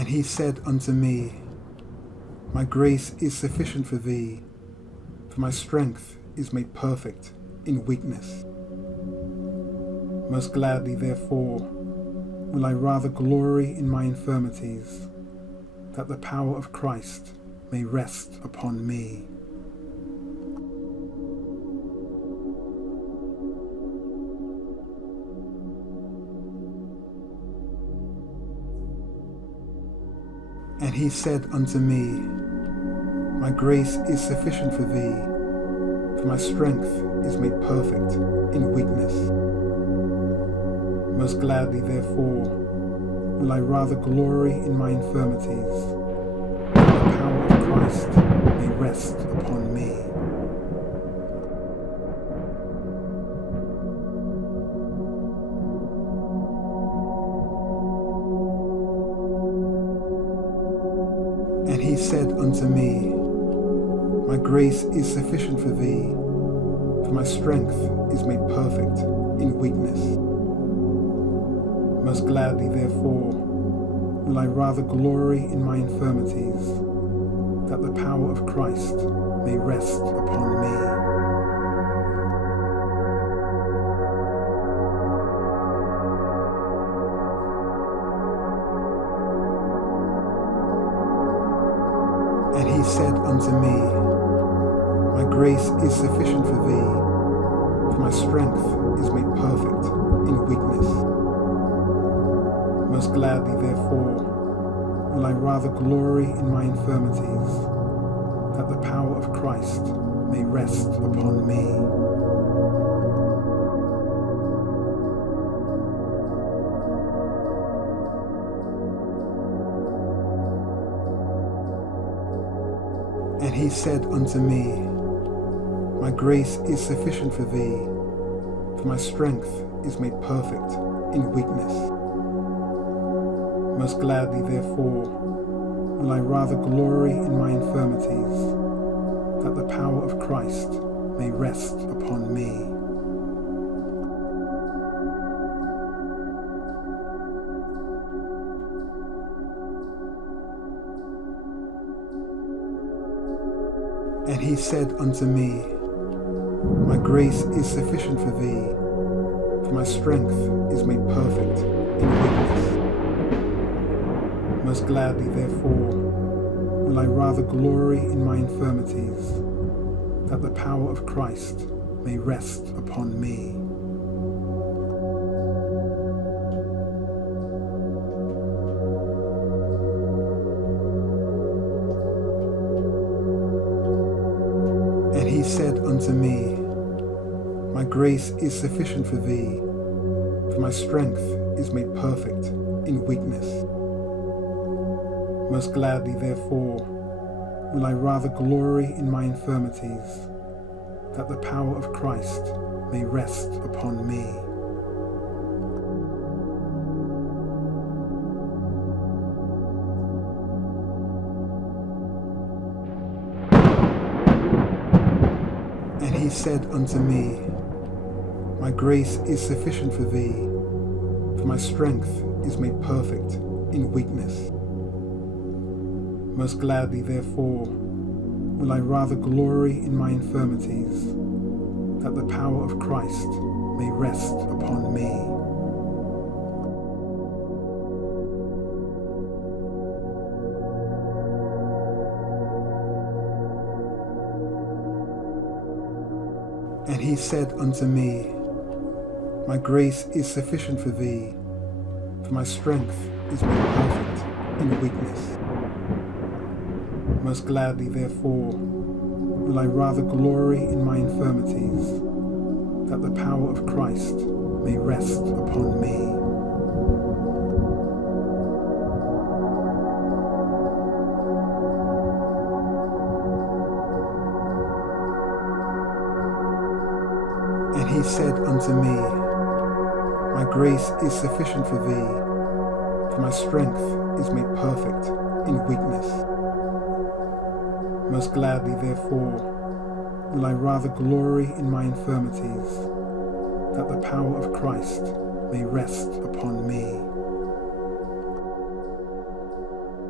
And he said unto me, My grace is sufficient for thee, for my strength is made perfect in weakness. Most gladly, therefore, will I rather glory in my infirmities, that the power of Christ may rest upon me. And he said unto me, My grace is sufficient for thee, for my strength is made perfect in weakness. Most gladly, therefore, will I rather glory in my infirmities, that the power of Christ may rest upon me. And he said unto me, My grace is sufficient for thee, for my strength is made perfect in weakness. Most gladly, therefore, will I rather glory in my infirmities, that the power of Christ may rest upon me. And he said unto me, My grace is sufficient for thee, for my strength is made perfect in weakness. Most gladly, therefore, will I rather glory in my infirmities, that the power of Christ may rest upon me. And he said unto me, My grace is sufficient for thee, for my strength is made perfect in weakness. Most gladly, therefore, will I rather glory in my infirmities, that the power of Christ may rest upon me. And he said unto me, My grace is sufficient for thee, for my strength is made perfect in weakness. Most gladly, therefore, will I rather glory in my infirmities, that the power of Christ may rest upon me. And he said unto me, My grace is sufficient for thee, for my strength is made perfect in weakness. Most gladly, therefore, will I rather glory in my infirmities, that the power of Christ may rest upon me. And he said unto me, My grace is sufficient for thee, for my strength is made perfect in weakness. Most gladly, therefore, will I rather glory in my infirmities, that the power of Christ may rest upon me. And he said unto me, My grace is sufficient for thee, for my strength is made perfect in weakness. Most gladly, therefore, will I rather glory in my infirmities, that the power of Christ may rest upon me. And he said unto me, My grace is sufficient for thee, for my strength is made perfect in weakness. Most gladly, therefore, will I rather glory in my infirmities, that the power of Christ may rest upon me.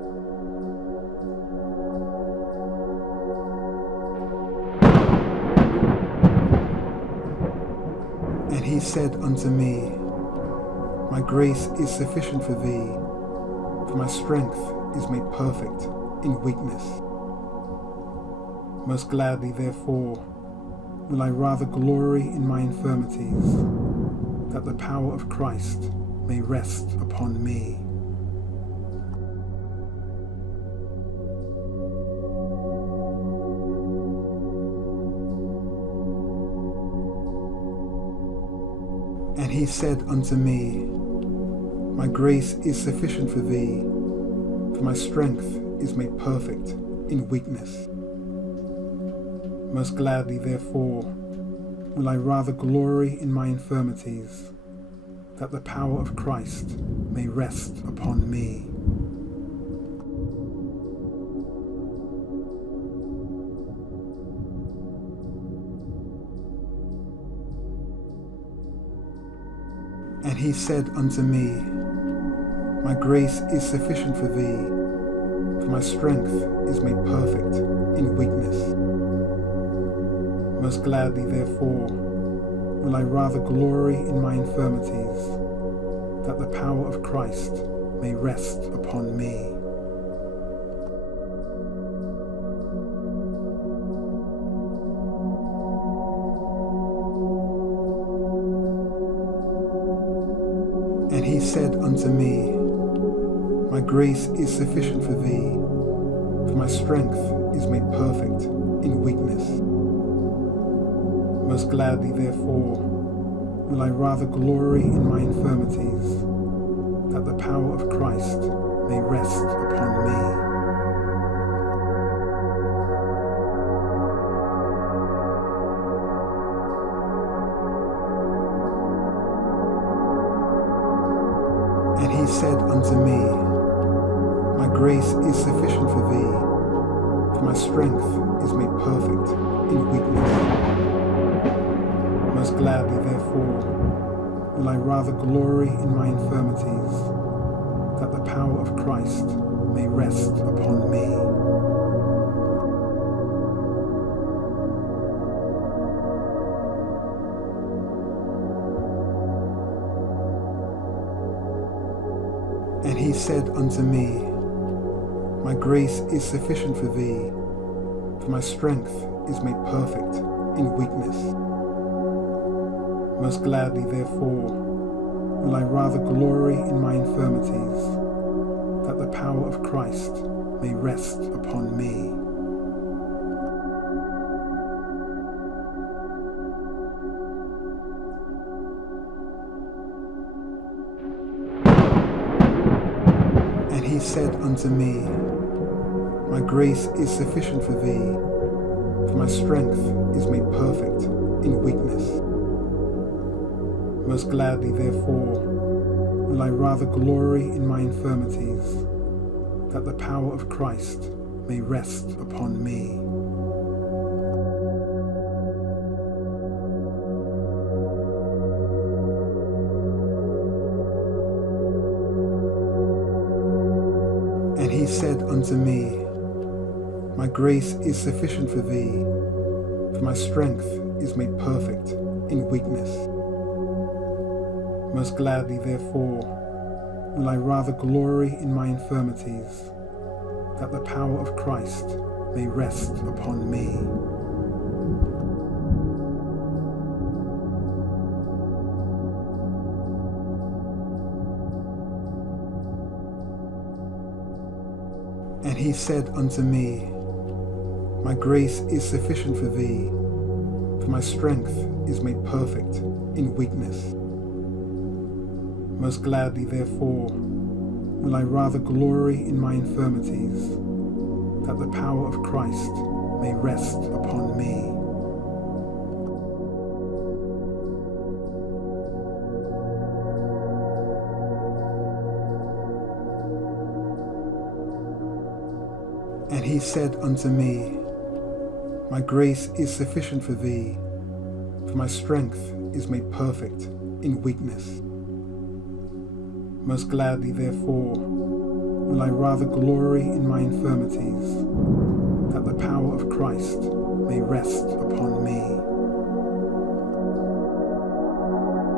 he said unto me, My grace is sufficient for thee, for my strength is made perfect in weakness. Most gladly, therefore, will I rather glory in my infirmities, that the power of Christ may rest upon me. And he said unto me, My grace is sufficient for thee, for my strength is made perfect in weakness. Most gladly, therefore, will I rather glory in my infirmities, that the power of Christ may rest upon me. And he said unto me, My grace is sufficient for thee, for my strength is made perfect in weakness. Most gladly, therefore, will I rather glory in my infirmities, that the power of Christ may rest upon me. And he said unto me, My grace is sufficient for thee, for my strength is made perfect in weakness. Most gladly, therefore, will I rather glory in my infirmities, that the power of Christ may rest upon me. And he said unto me, My grace is sufficient for thee, for my strength is made perfect in weakness. Most gladly, therefore, will I rather glory in my infirmities, that the power of Christ may rest upon me. And he said unto me, My grace is sufficient for thee, for my strength is made perfect in weakness. Most gladly, therefore, will I rather glory in my infirmities, that the power of Christ may rest upon me. And he said unto me, My grace is sufficient for thee, for my strength is made perfect in weakness. Most gladly, therefore, will I rather glory in my infirmities, that the power of Christ may rest upon me. And he said unto me, My grace is sufficient for thee, for my strength is made perfect in weakness. Most gladly, therefore, will I rather glory in my infirmities, that the power of Christ may rest upon me. And he said unto me, My grace is sufficient for thee, for my strength is made perfect in weakness. Most gladly, therefore, will I rather glory in my infirmities, that the power of Christ may rest upon me. And he said unto me, My grace is sufficient for thee, for my strength is made perfect in weakness. Most gladly, therefore, will I rather glory in my infirmities, that the power of Christ may rest upon me.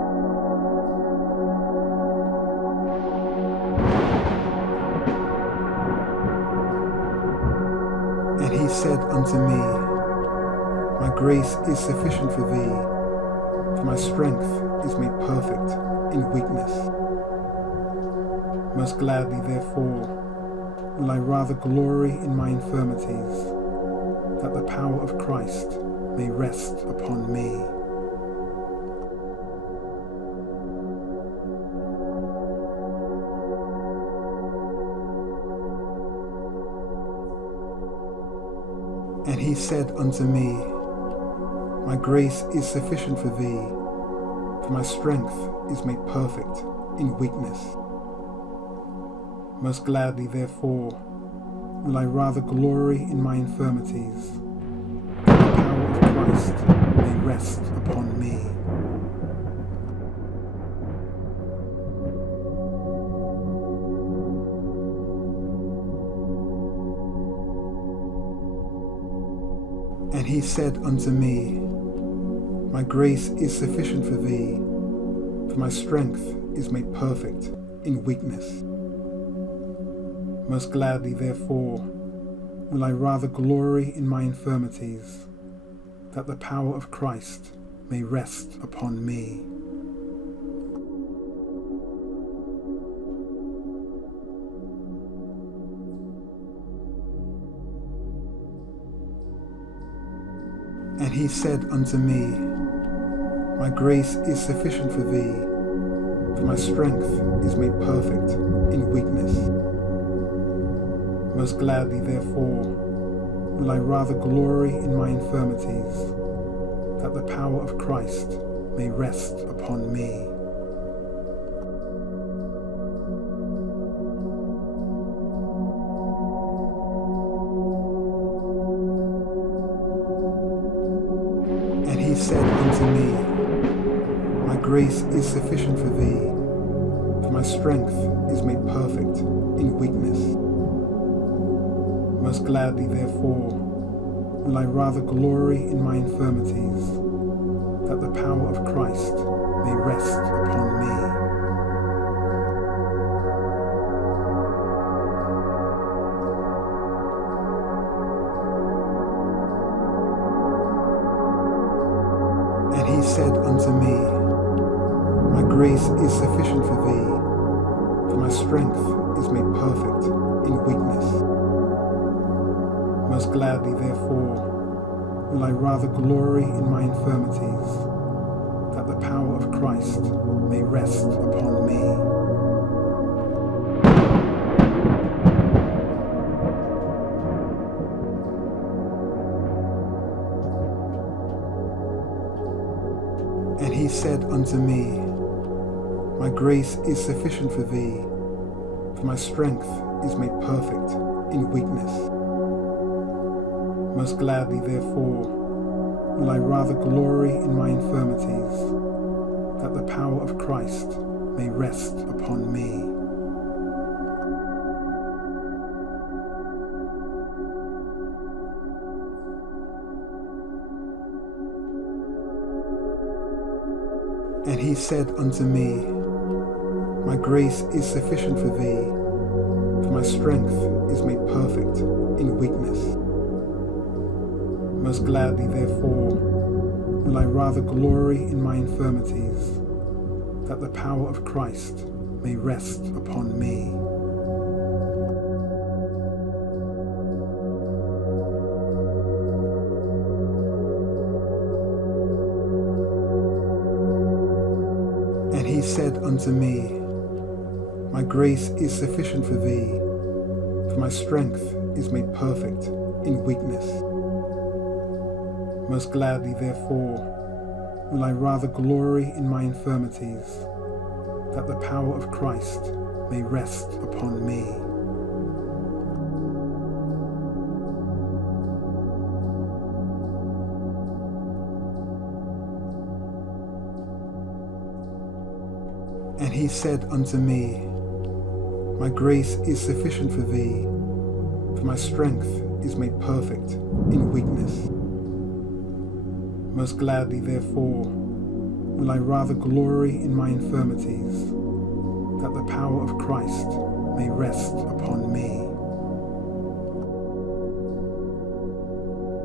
unto me, my grace is sufficient for thee, for my strength is made perfect in weakness. Most gladly, therefore, will I rather glory in my infirmities, that the power of Christ may rest upon me. And he said unto me, my grace is sufficient for thee, for my strength is made perfect in weakness. Most gladly, therefore, will I rather glory in my infirmities, that the power of Christ may rest upon me. And he said unto me, my grace is sufficient for thee, for my strength is made perfect in weakness. Most gladly, therefore, will I rather glory in my infirmities, that the power of Christ may rest upon me. And he said unto me, my grace is sufficient for thee, for my strength is made perfect in weakness. Most gladly, therefore, will I rather glory in my infirmities, that the power of Christ may rest upon me. And he said unto me, my grace is sufficient for thee, for my strength is made perfect in weakness. Most gladly, therefore, will I rather glory in my infirmities, that the power of Christ may rest upon me. And he said unto me, my grace is sufficient for thee, for my strength is made perfect in weakness. Most gladly, therefore, will I rather glory in my infirmities, that the power of Christ may rest upon me. And he said unto me, my grace is sufficient for thee, for my strength is made perfect in weakness. Most gladly, therefore, will I rather glory in my infirmities, that the power of Christ may rest upon me. And he said unto me, my grace is sufficient for thee, for my strength is made perfect in weakness. Most gladly, therefore, will I rather glory in my infirmities, that the power of Christ may rest upon me. And he said unto me, my grace is sufficient for thee, for my strength is made perfect in weakness. Most gladly, therefore, will I rather glory in my infirmities, that the power of Christ may rest upon me. And he said unto me, my grace is sufficient for thee, for my strength is made perfect in weakness. Most gladly, therefore, will I rather glory in my infirmities, that the power of Christ may rest upon me.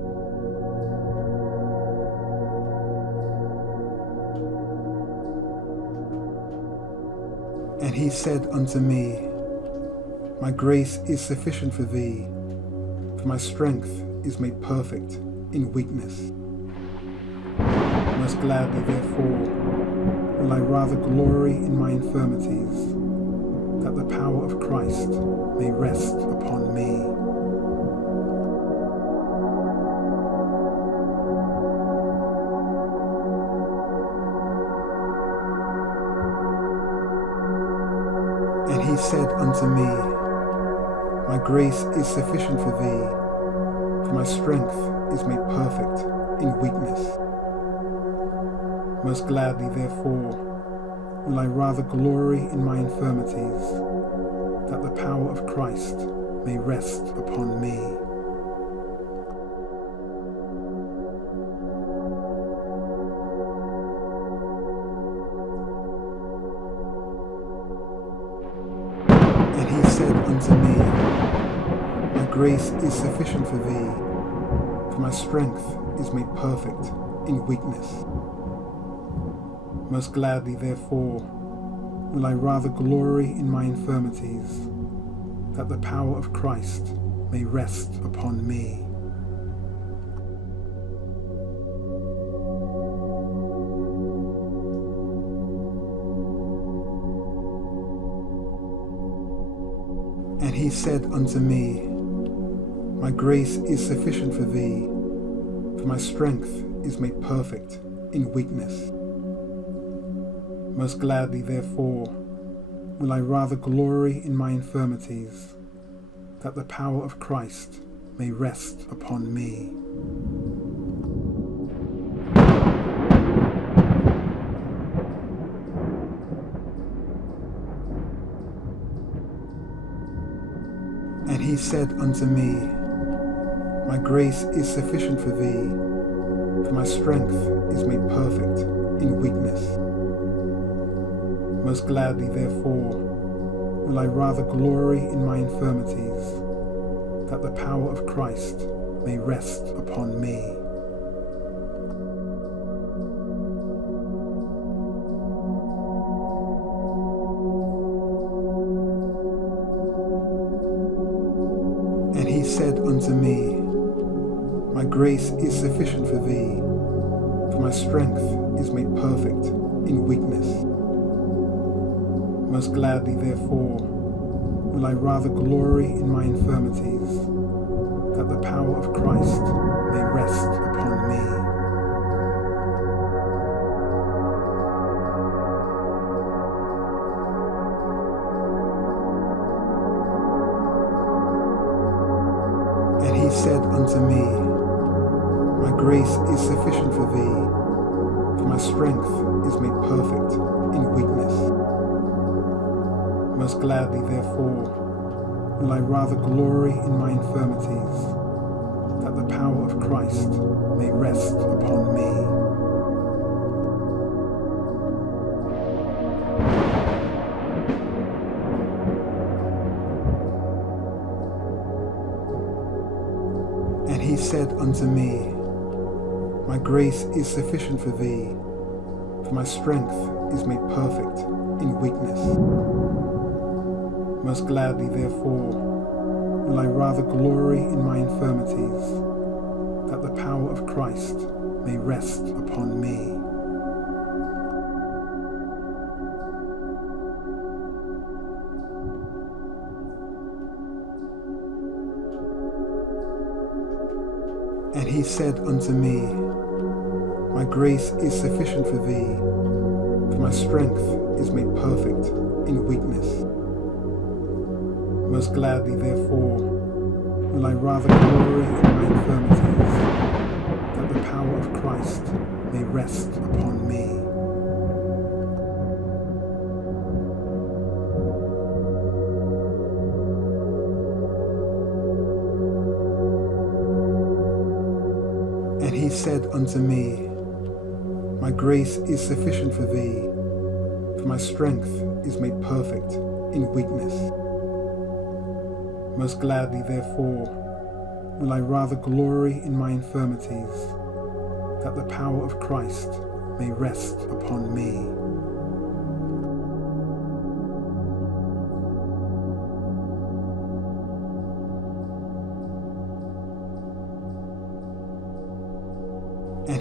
And he said unto me, My grace is sufficient for thee, for my strength is made perfect in weakness. Most gladly, therefore, will I rather glory in my infirmities, that the power of Christ may rest upon me. And he said unto me, My grace is sufficient for thee, for my strength is made perfect in weakness. Most gladly, therefore, will I rather glory in my infirmities, that the power of Christ may rest upon me. And he said unto me, My grace is sufficient for thee, for my strength is made perfect in weakness. Most gladly, therefore, will I rather glory in my infirmities, that the power of Christ may rest upon me. And he said unto me, My grace is sufficient for thee, for my strength is made perfect in weakness. Most gladly, therefore, will I rather glory in my infirmities, that the power of Christ may rest upon me. And he said unto me, My grace is sufficient for thee, for my strength is made perfect in weakness. Most gladly, therefore, will I rather glory in my infirmities, that the power of Christ may rest upon me. And he said unto me, My grace is sufficient for thee, for my strength is made perfect in weakness. Most gladly, therefore, will I rather glory in my infirmities, that the power of Christ may rest upon me. And he said unto me, My grace is sufficient for thee, for my strength is made perfect in weakness. Most gladly, therefore, will I rather glory in my infirmities, that the power of Christ may rest upon me. And he said unto me, My grace is sufficient for thee, for my strength is made perfect in weakness. Most gladly, therefore, will I rather glory in my infirmities, that the power of Christ may rest upon me. And he said unto me, My grace is sufficient for thee, for my strength is made perfect in weakness. Most gladly, therefore, will I rather glory in my infirmities, that the power of Christ may rest upon me. And he said unto me, My grace is sufficient for thee, for my strength is made perfect in weakness. Most gladly, therefore, will I rather glory in my infirmities, that the power of Christ may rest upon me.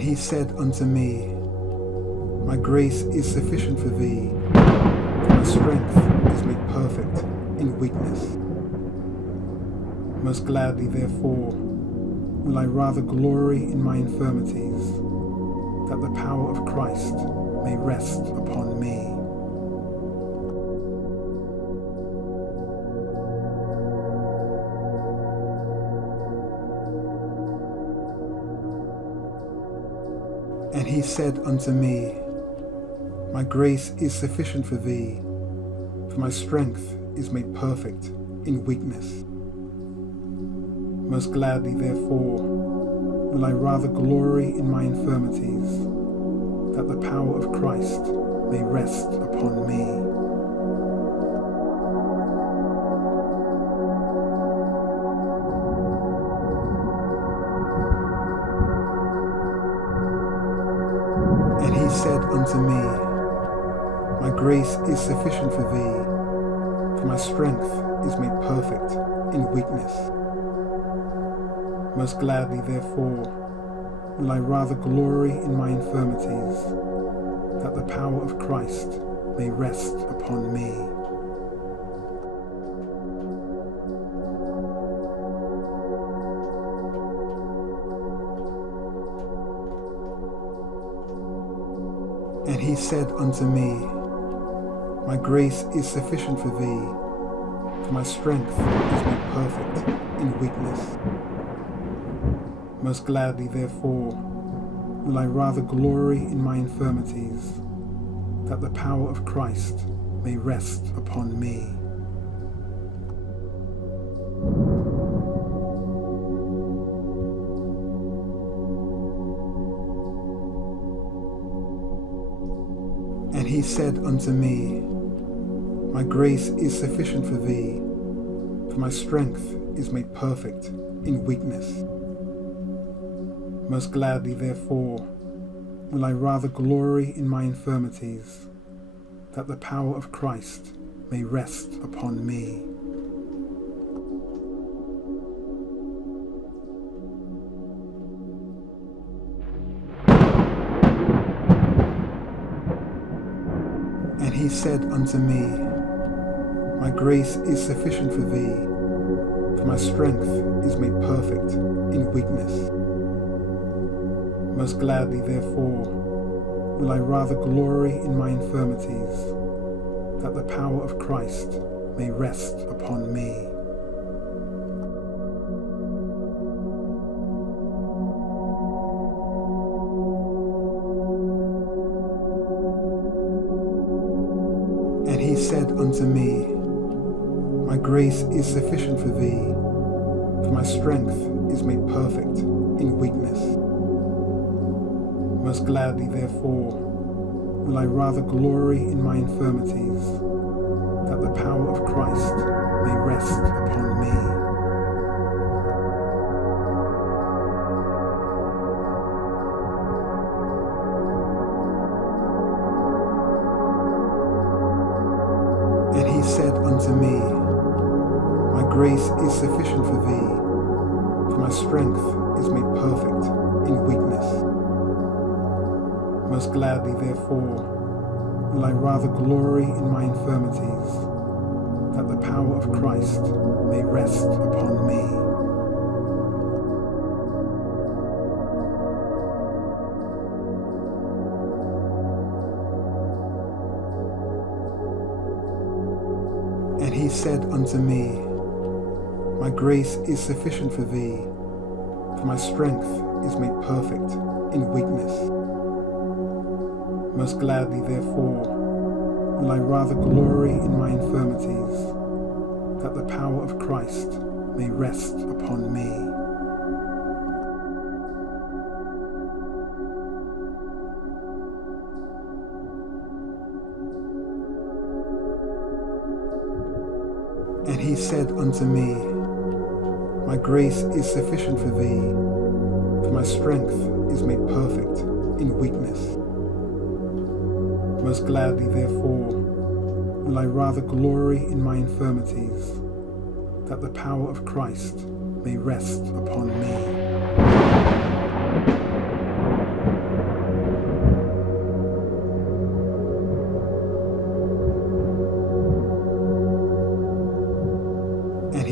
he said unto me, My grace is sufficient for thee, for my strength is made perfect in weakness. Most gladly, therefore, will I rather glory in my infirmities, that the power of Christ may rest upon me. And he said unto me, My grace is sufficient for thee, for my strength is made perfect in weakness. Most gladly, therefore, will I rather glory in my infirmities, that the power of Christ may rest upon me. And he said unto me, My grace is sufficient for thee, for my strength is made perfect in weakness. Most gladly, therefore, will I rather glory in my infirmities, that the power of Christ may rest upon me. And he said unto me, My grace is sufficient for thee, for my strength is made perfect in weakness. Most gladly, therefore, will I rather glory in my infirmities, that the power of Christ may rest upon me. And he said unto me, My grace is sufficient for thee, for my strength is made perfect in weakness. Most gladly, therefore, will I rather glory in my infirmities, that the power of Christ may rest upon me. And he said unto me, My grace is sufficient for thee, for my strength is made perfect in weakness. Most gladly, therefore, will I rather glory in my infirmities, that the power of Christ may rest upon me. And he said unto me, My grace is sufficient for thee, for my strength is made perfect in weakness. Most gladly, therefore, will I rather glory in my infirmities, that the power of Christ may rest upon me. And he said unto me, My grace is sufficient for thee, for my strength is made perfect in weakness. Most gladly, therefore, will I rather glory in my infirmities, that the power of Christ may rest upon me. And he said unto me, My grace is sufficient for thee, for my strength is made perfect in weakness. Most gladly, therefore, will I rather glory in my infirmities, that the power of Christ may rest upon me. And he said unto me, My grace is sufficient for thee, for my strength is made perfect in weakness. Most gladly, therefore, will I rather glory in my infirmities, that the power of Christ may rest upon me.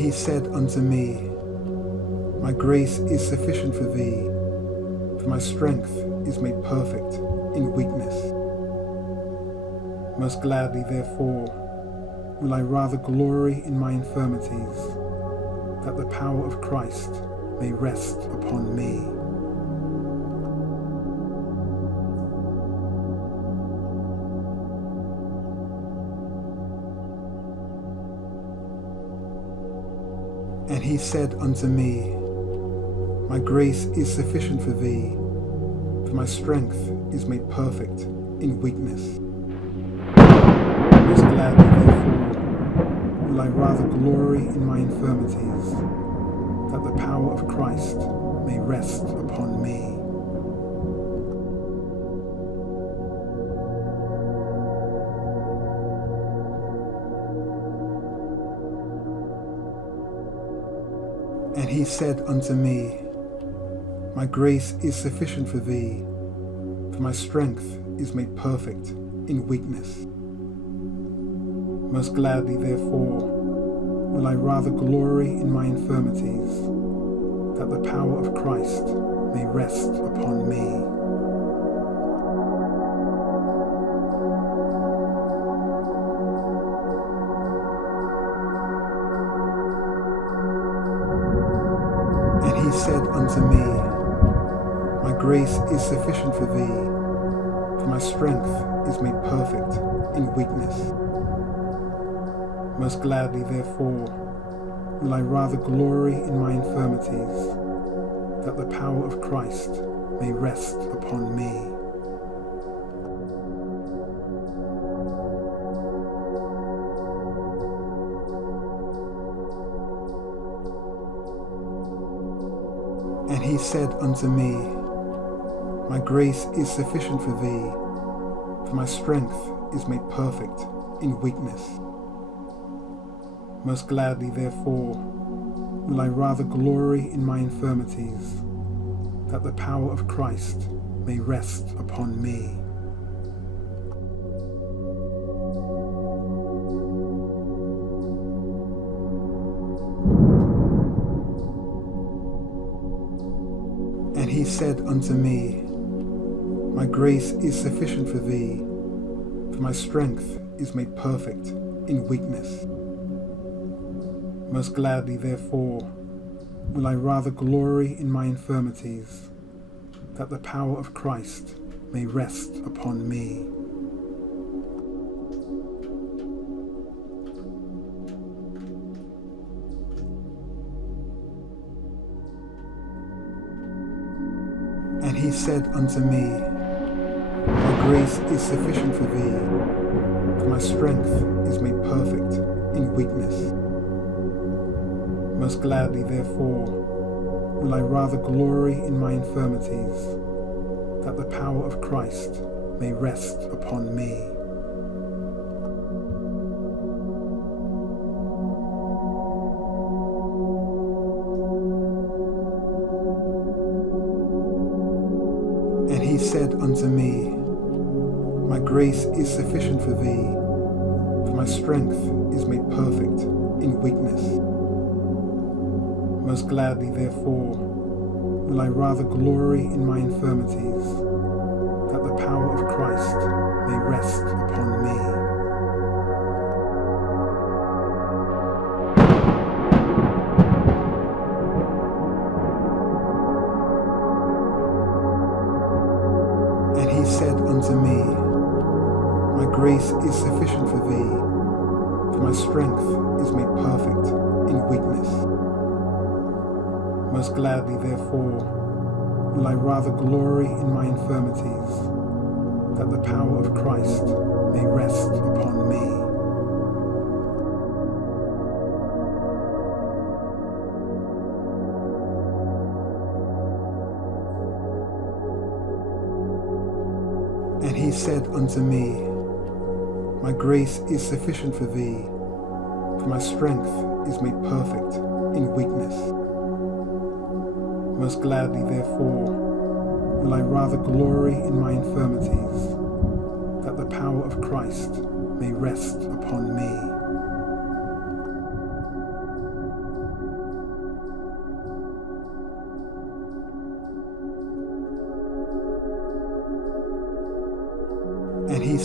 he said unto me, My grace is sufficient for thee, for my strength is made perfect in weakness. Most gladly, therefore, will I rather glory in my infirmities, that the power of Christ may rest upon me. And he said unto me, My grace is sufficient for thee, for my strength is made perfect in weakness. Most gladly, therefore, will I rather glory in my infirmities, that the power of Christ may rest upon me. And he said unto me, My grace is sufficient for thee, for my strength is made perfect in weakness. Most gladly, therefore, will I rather glory in my infirmities, that the power of Christ may rest upon me. And he said unto me, My grace is sufficient for thee, for my strength is made perfect in weakness. Most gladly, therefore, will I rather glory in my infirmities, that the power of Christ may rest upon me. And he said unto me, My grace is sufficient for thee, for my strength is made perfect in weakness. Most gladly, therefore, will I rather glory in my infirmities, that the power of Christ may rest upon me. And he said unto me, My grace is sufficient for thee, for my strength is made perfect in weakness. Most gladly, therefore, will I rather glory in my infirmities, that the power of Christ may rest upon me. And he said unto me, My grace is sufficient for thee, for my strength is made perfect in weakness. Most gladly, therefore, will I rather glory in my infirmities, that the power of Christ may rest upon me. And he said unto me, My grace is sufficient for thee, for my strength is made perfect in weakness. Most gladly, therefore, will I rather glory in my infirmities, that the power of Christ may rest upon me. And he said unto me, My grace is sufficient for thee, for my strength is made perfect in weakness. Most gladly, therefore, will I rather glory in my infirmities, that the power of Christ may rest upon me. And he said unto me, My grace is sufficient for thee, for my strength is made perfect in weakness. Most gladly, therefore, will I rather glory in my infirmities, that the power of Christ may rest upon me.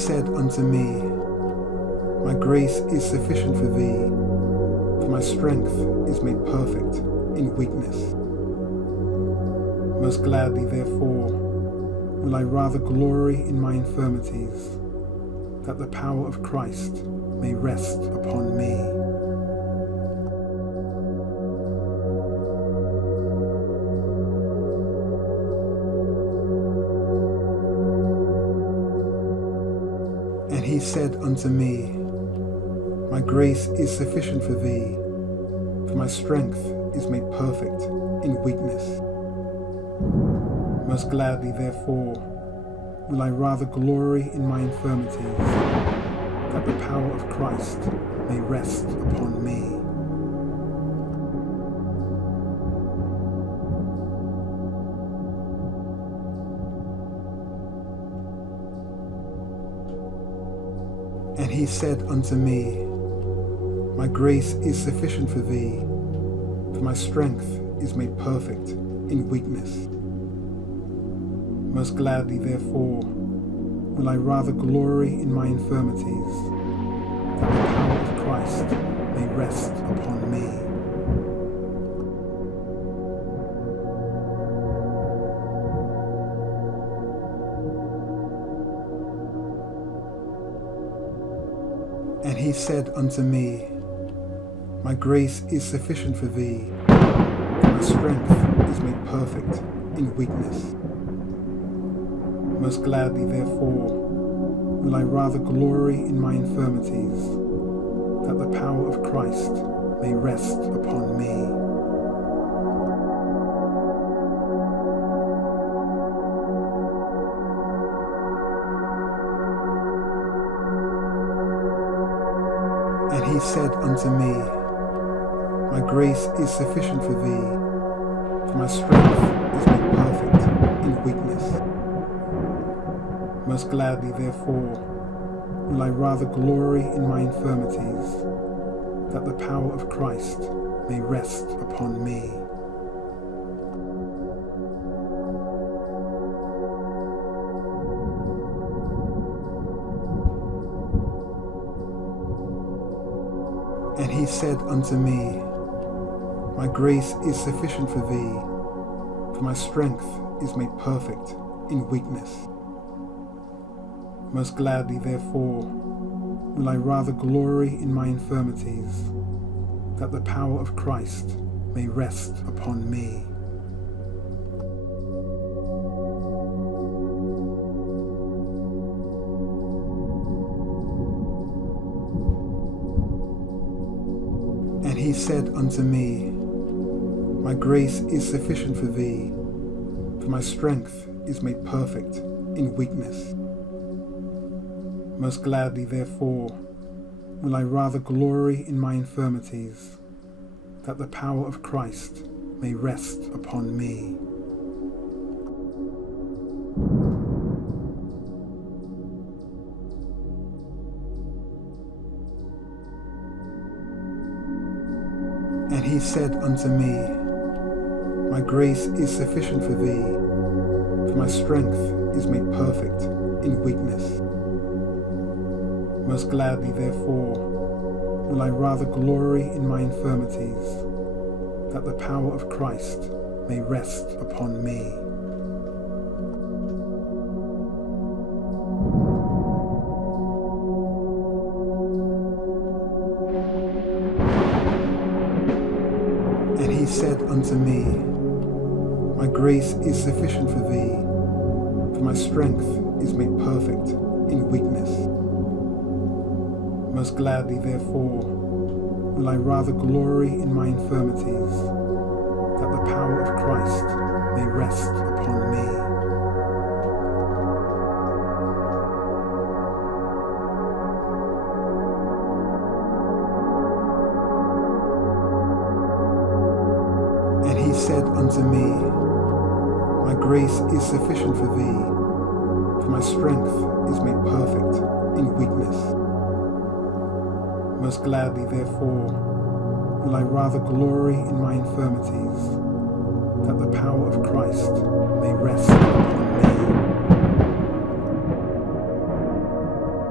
said unto me, My grace is sufficient for thee, for my strength is made perfect in weakness. Most gladly, therefore, will I rather glory in my infirmities, that the power of Christ may rest upon me. And he said unto me, My grace is sufficient for thee, for my strength is made perfect in weakness. Most gladly, therefore, will I rather glory in my infirmities, that the power of Christ may rest upon me. And he said unto me, My grace is sufficient for thee, for my strength is made perfect in weakness. Most gladly, therefore, will I rather glory in my infirmities, that the power of Christ may rest upon me. And he said unto me, My grace is sufficient for thee, for my strength is made perfect in weakness. Most gladly, therefore, will I rather glory in my infirmities, that the power of Christ may rest upon me. And he said unto me, My grace is sufficient for thee, for my strength is made perfect in weakness. Most gladly, therefore, will I rather glory in my infirmities, that the power of Christ may rest upon me. And he said unto me, My grace is sufficient for thee, for my strength is made perfect in weakness. Most gladly, therefore, will I rather glory in my infirmities, that the power of Christ may rest upon me. And he said unto me, My grace is sufficient for thee, for my strength is made perfect in weakness. Most gladly, therefore, will I rather glory in my infirmities, that the power of Christ may rest upon me. And he said unto me, My grace is sufficient for thee, for my strength is made perfect in weakness. Most gladly, therefore, will I rather glory in my infirmities, that the power of Christ may rest upon me. And he said unto me, My grace is sufficient for thee, for my strength is made perfect in weakness. Most gladly, therefore, will I rather glory in my infirmities, that the power of Christ may rest upon me. And he said unto me, My grace is sufficient for thee, for my strength is made perfect in weakness. Most gladly, therefore, will I rather glory in my infirmities, that the power of Christ may rest upon me.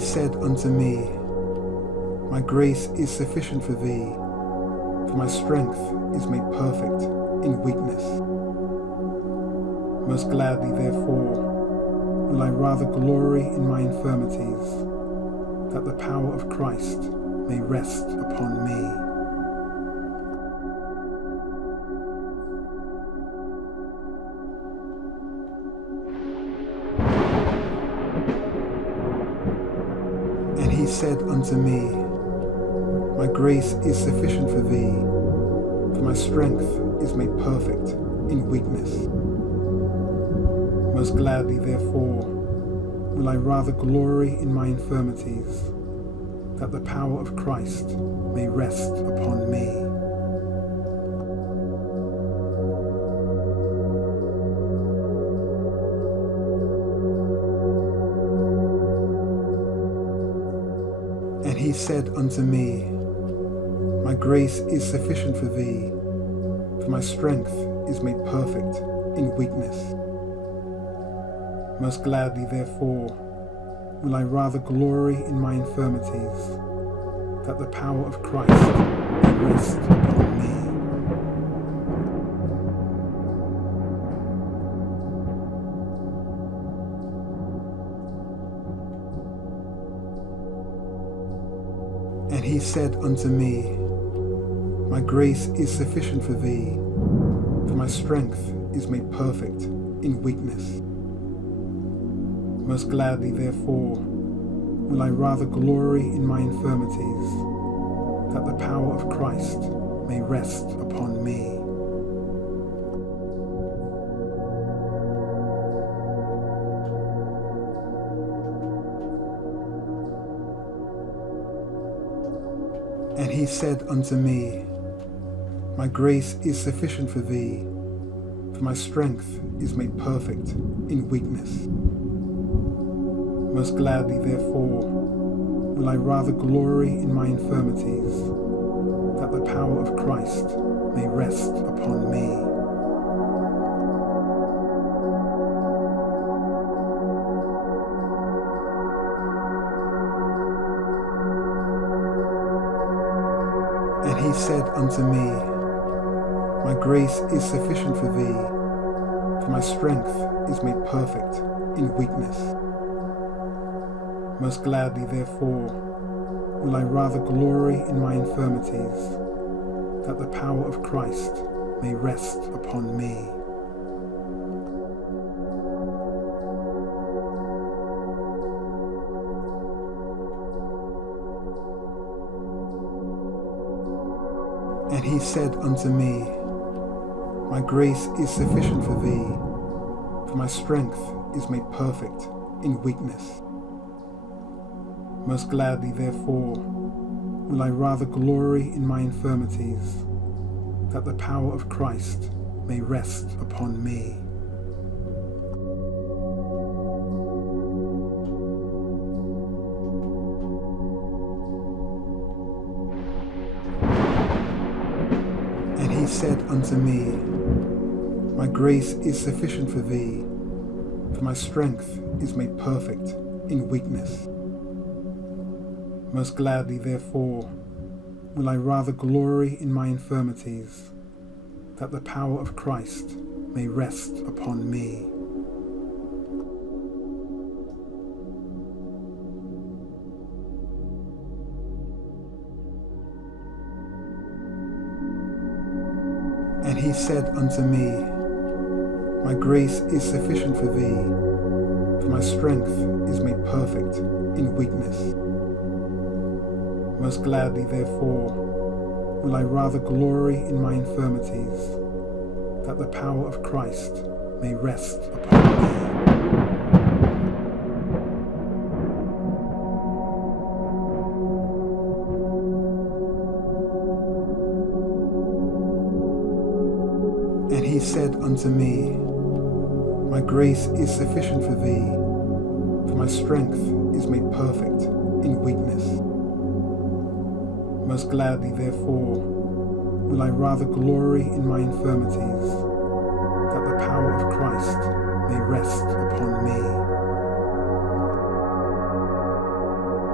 said unto me, My grace is sufficient for thee, for my strength is made perfect in weakness. Most gladly, therefore, will I rather glory in my infirmities, that the power of Christ may rest upon me. And he said unto me, My grace is sufficient for thee, for my strength is made perfect in weakness. Most gladly, therefore, will I rather glory in my infirmities, that the power of Christ may rest upon me. And he said unto me, My grace is sufficient for thee, for my strength is made perfect in weakness. Most gladly, therefore, will I rather glory in my infirmities, that the power of Christ may rest upon me. And he said unto me, My grace is sufficient for thee, for my strength is made perfect in weakness. Most gladly, therefore, will I rather glory in my infirmities, that the power of Christ may rest upon me. And he said unto me, My grace is sufficient for thee, for my strength is made perfect in weakness. Most gladly, therefore, will I rather glory in my infirmities, that the power of Christ may rest upon me. And he said unto me, My grace is sufficient for thee, for my strength is made perfect in weakness. Most gladly, therefore, will I rather glory in my infirmities, that the power of Christ may rest upon me. And he said unto me, My grace is sufficient for thee, for my strength is made perfect in weakness. Most gladly, therefore, will I rather glory in my infirmities, that the power of Christ may rest upon me. And he said unto me, My grace is sufficient for thee, for my strength is made perfect in weakness. Most gladly, therefore, will I rather glory in my infirmities, that the power of Christ may rest upon me. And he said unto me, My grace is sufficient for thee, for my strength is made perfect in weakness. Most gladly, therefore, will I rather glory in my infirmities, that the power of Christ may rest upon me. And he said unto me, My grace is sufficient for thee, for my strength is made perfect in weakness. Most gladly, therefore, will I rather glory in my infirmities, that the power of Christ may rest upon me.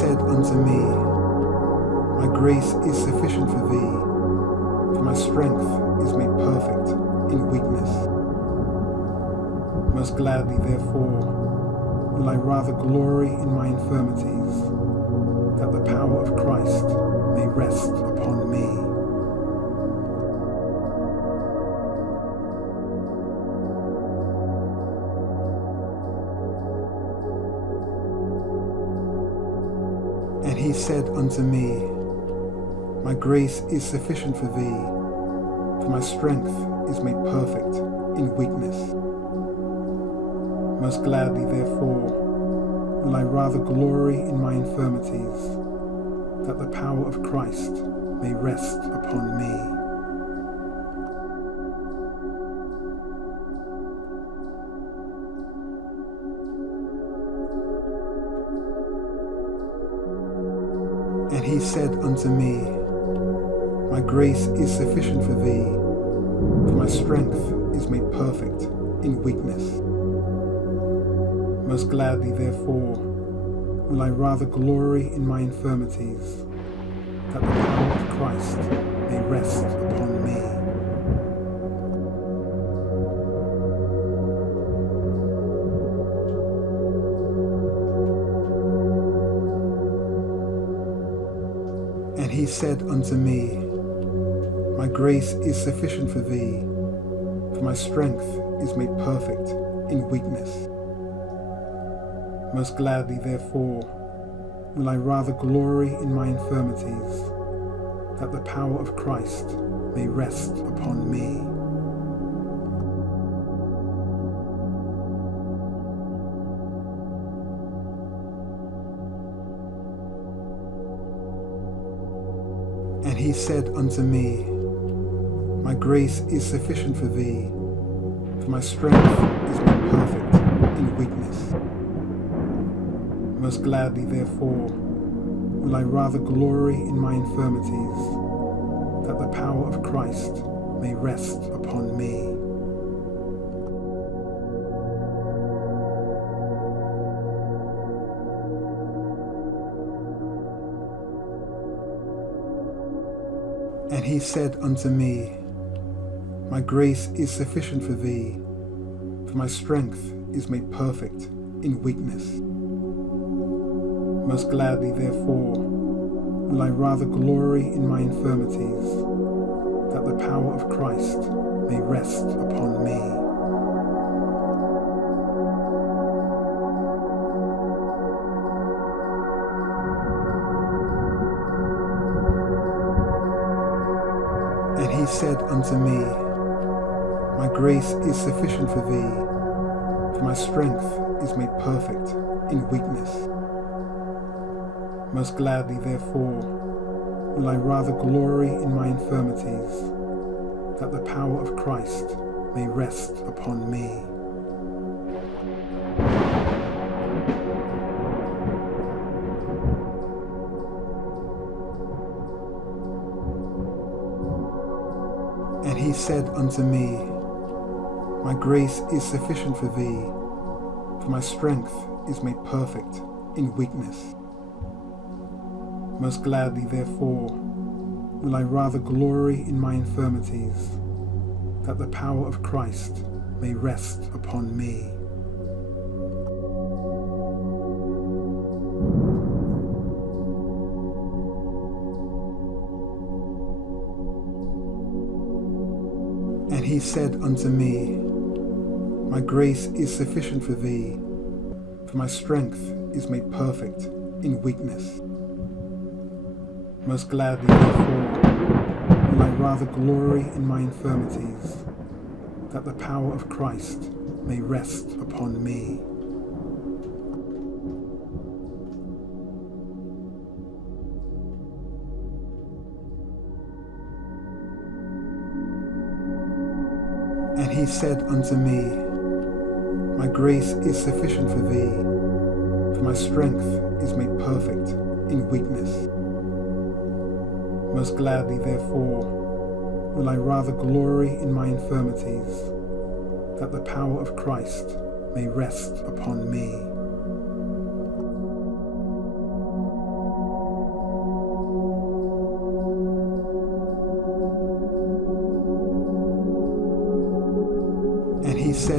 said unto me, My grace is sufficient for thee, for my strength is made perfect in weakness. Most gladly, therefore, will I rather glory in my infirmities, that the power of Christ may rest upon me. And he said unto me, My grace is sufficient for thee, for my strength is made perfect in weakness. Most gladly, therefore, will I rather glory in my infirmities, that the power of Christ may rest upon me. And he said unto me, My grace is sufficient for thee, for my strength is made perfect in weakness. Most gladly, therefore, will I rather glory in my infirmities, that the power of Christ may rest upon me. And he said unto me, My grace is sufficient for thee, for my strength is made perfect in weakness. Most gladly, therefore, will I rather glory in my infirmities, that the power of Christ may rest upon me. And he said unto me, My grace is sufficient for thee, for my strength is made perfect in weakness. Most gladly, therefore, will I rather glory in my infirmities, that the power of Christ may rest upon me. And he said unto me, My grace is sufficient for thee, for my strength is made perfect in weakness. Most gladly, therefore, will I rather glory in my infirmities, that the power of Christ may rest upon me. And he said unto me, My grace is sufficient for thee, for my strength is made perfect in weakness. Most gladly, therefore, will I rather glory in my infirmities, that the power of Christ may rest upon me. And he said unto me, My grace is sufficient for thee, for my strength is made perfect in weakness. Most gladly, therefore, will I rather glory in my infirmities, that the power of Christ may rest upon me. And he said unto me, My grace is sufficient for thee, for my strength is made perfect in weakness. Most gladly, therefore, will I rather glory in my infirmities, that the power of Christ may rest upon me. And he said unto me, My grace is sufficient for thee, for my strength is made perfect in weakness. Most gladly, therefore, will I rather glory in my infirmities, that the power of Christ may rest upon me.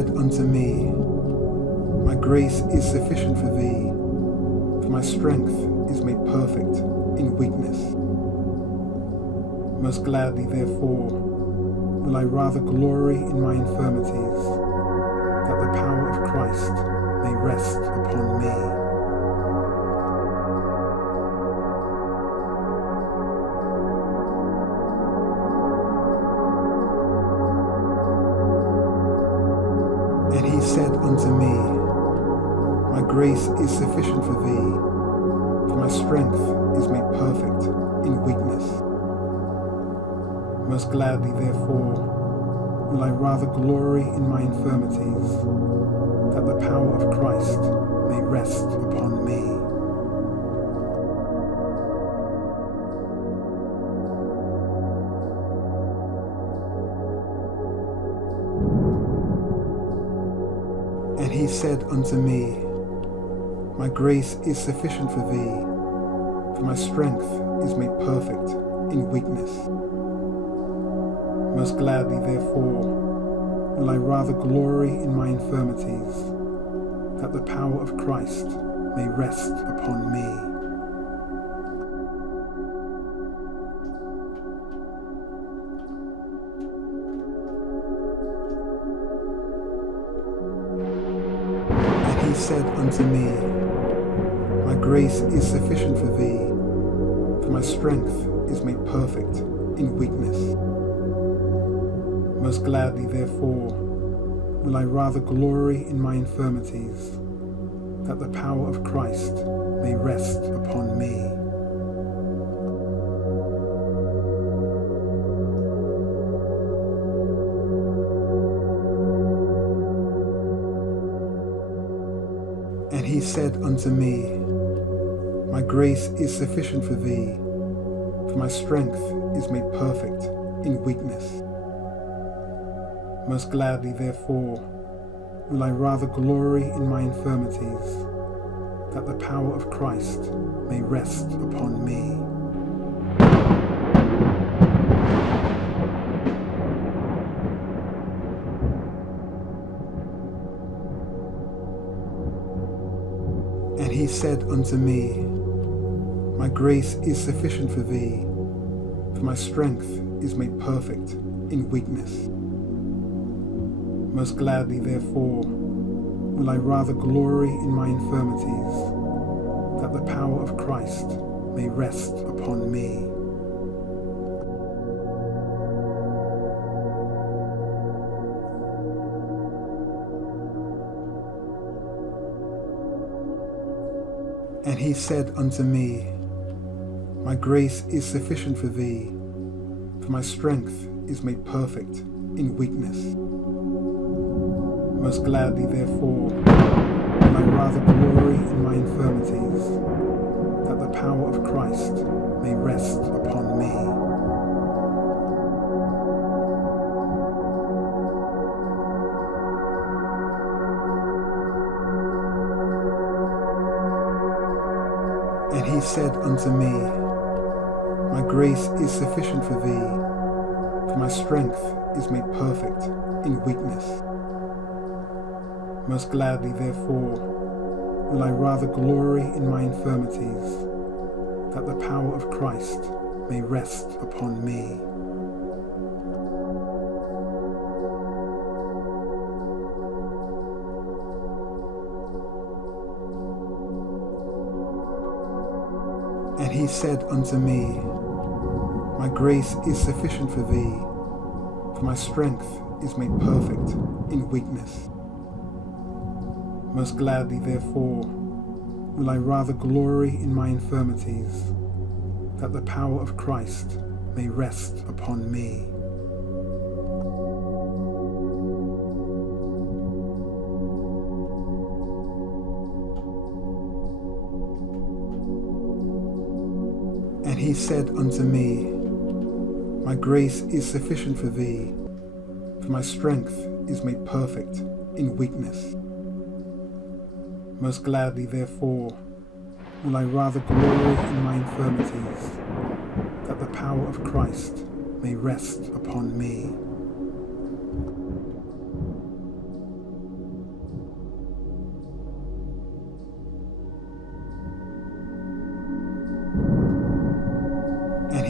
said unto me, My grace is sufficient for thee, for my strength is made perfect in weakness. Most gladly, therefore, will I rather glory in my infirmities, that the power of Christ may rest upon me. And he said unto me, My grace is sufficient for thee, for my strength is made perfect in weakness. Most gladly, therefore, will I rather glory in my infirmities, that the power of Christ may rest upon me. And he said unto me, My grace is sufficient for thee, for my strength is made perfect in weakness. Most gladly, therefore, will I rather glory in my infirmities, that the power of Christ may rest upon me. He said unto me, My grace is sufficient for thee, for my strength is made perfect in weakness. Most gladly, therefore, will I rather glory in my infirmities, that the power of Christ may rest upon me. And he said unto me, My grace is sufficient for thee, for my strength is made perfect in weakness. Most gladly, therefore, will I rather glory in my infirmities, that the power of Christ may rest upon me. And he said unto me, My grace is sufficient for thee, for my strength is made perfect in weakness. Most gladly, therefore, will I rather glory in my infirmities, that the power of Christ may rest upon me. And he said unto me, My grace is sufficient for thee, for my strength is made perfect in weakness. Most gladly, therefore, will I rather glory in my infirmities, that the power of Christ may rest upon me. And he said unto me, My grace is sufficient for thee, for my strength is made perfect in weakness. Most gladly, therefore, will I rather glory in my infirmities, that the power of Christ may rest upon me. And he said unto me, My grace is sufficient for thee, for my strength is made perfect in weakness. Most gladly, therefore, will I rather glory in my infirmities, that the power of Christ may rest upon me. And he said unto me, My grace is sufficient for thee, for my strength is made perfect in weakness. Most gladly, therefore, will I rather glory in my infirmities, that the power of Christ may rest upon me.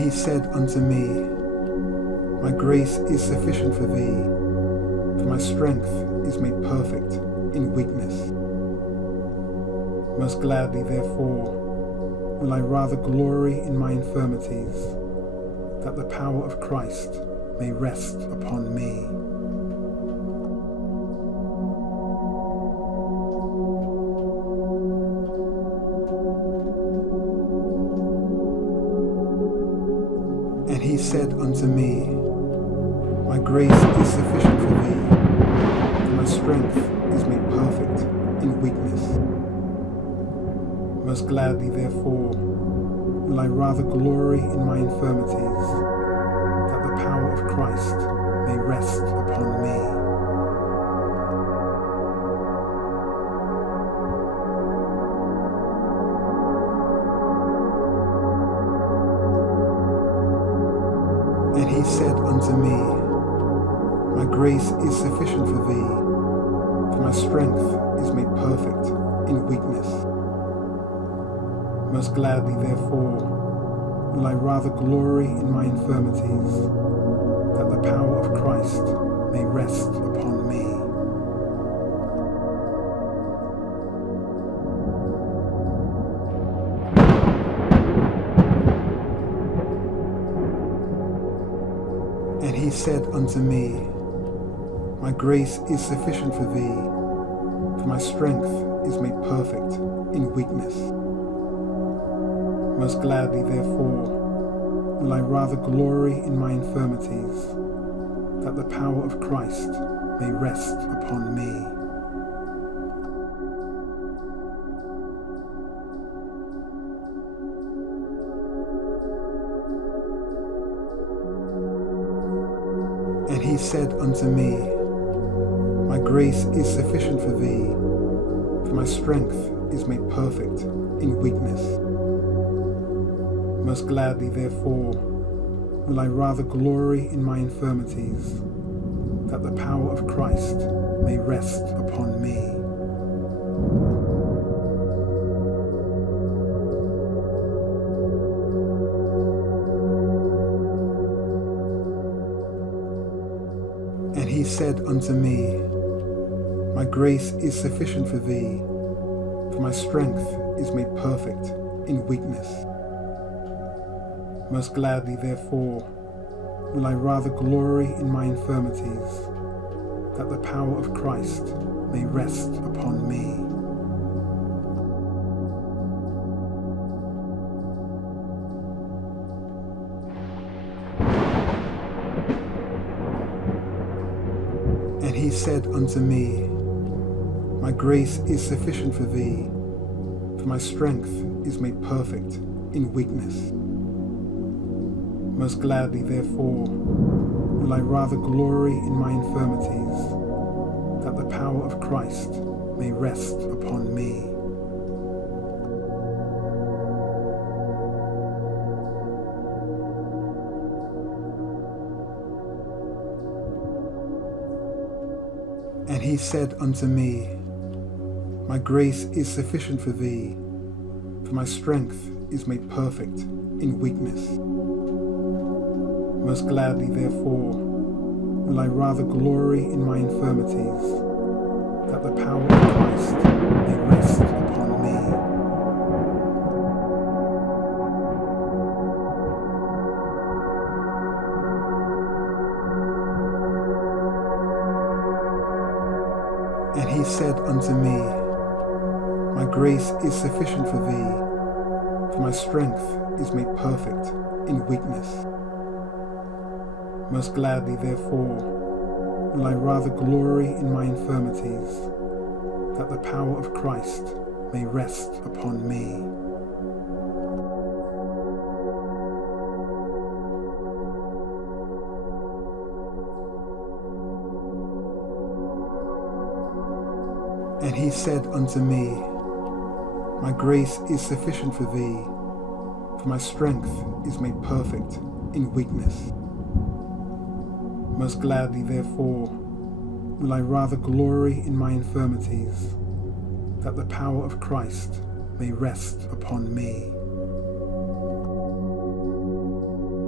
he said unto me, My grace is sufficient for thee, for my strength is made perfect in weakness. Most gladly, therefore, will I rather glory in my infirmities, that the power of Christ may rest upon me. And he said unto me, My grace is sufficient for thee, for my strength is made perfect in weakness. Most gladly, therefore, will I rather glory in my infirmities, that the power of Christ may rest upon me. And he said unto me, My grace is sufficient for thee, for my strength is made perfect in weakness. Most gladly, therefore, will I rather glory in my infirmities, that the power of Christ may rest upon me. And he said unto me, My grace is sufficient for thee, for my strength is made perfect in weakness. Most gladly, therefore, will I rather glory in my infirmities, that the power of Christ may rest upon me. And he said unto me, My grace is sufficient for thee, for my strength is made perfect in weakness. Most gladly, therefore, will I rather glory in my infirmities, that the power of Christ may rest upon me. And he said unto me, My grace is sufficient for thee, for my strength is made perfect in weakness. Most gladly, therefore, will I rather glory in my infirmities, that the power of Christ may rest upon me. And he said unto me, My grace is sufficient for thee, for my strength is made perfect in weakness. Most gladly, therefore, will I rather glory in my infirmities, that the power of Christ may rest upon me. And he said unto me, My grace is sufficient for thee, for my strength is made perfect in weakness. Most gladly, therefore, will I rather glory in my infirmities, that the power of Christ may rest upon me. And he said unto me, My grace is sufficient for thee, for my strength is made perfect in weakness. Most gladly, therefore, will I rather glory in my infirmities, that the power of Christ may rest upon me. And he said unto me, My grace is sufficient for thee, for my strength is made perfect in weakness. Most gladly, therefore, will I rather glory in my infirmities, that the power of Christ may rest upon me.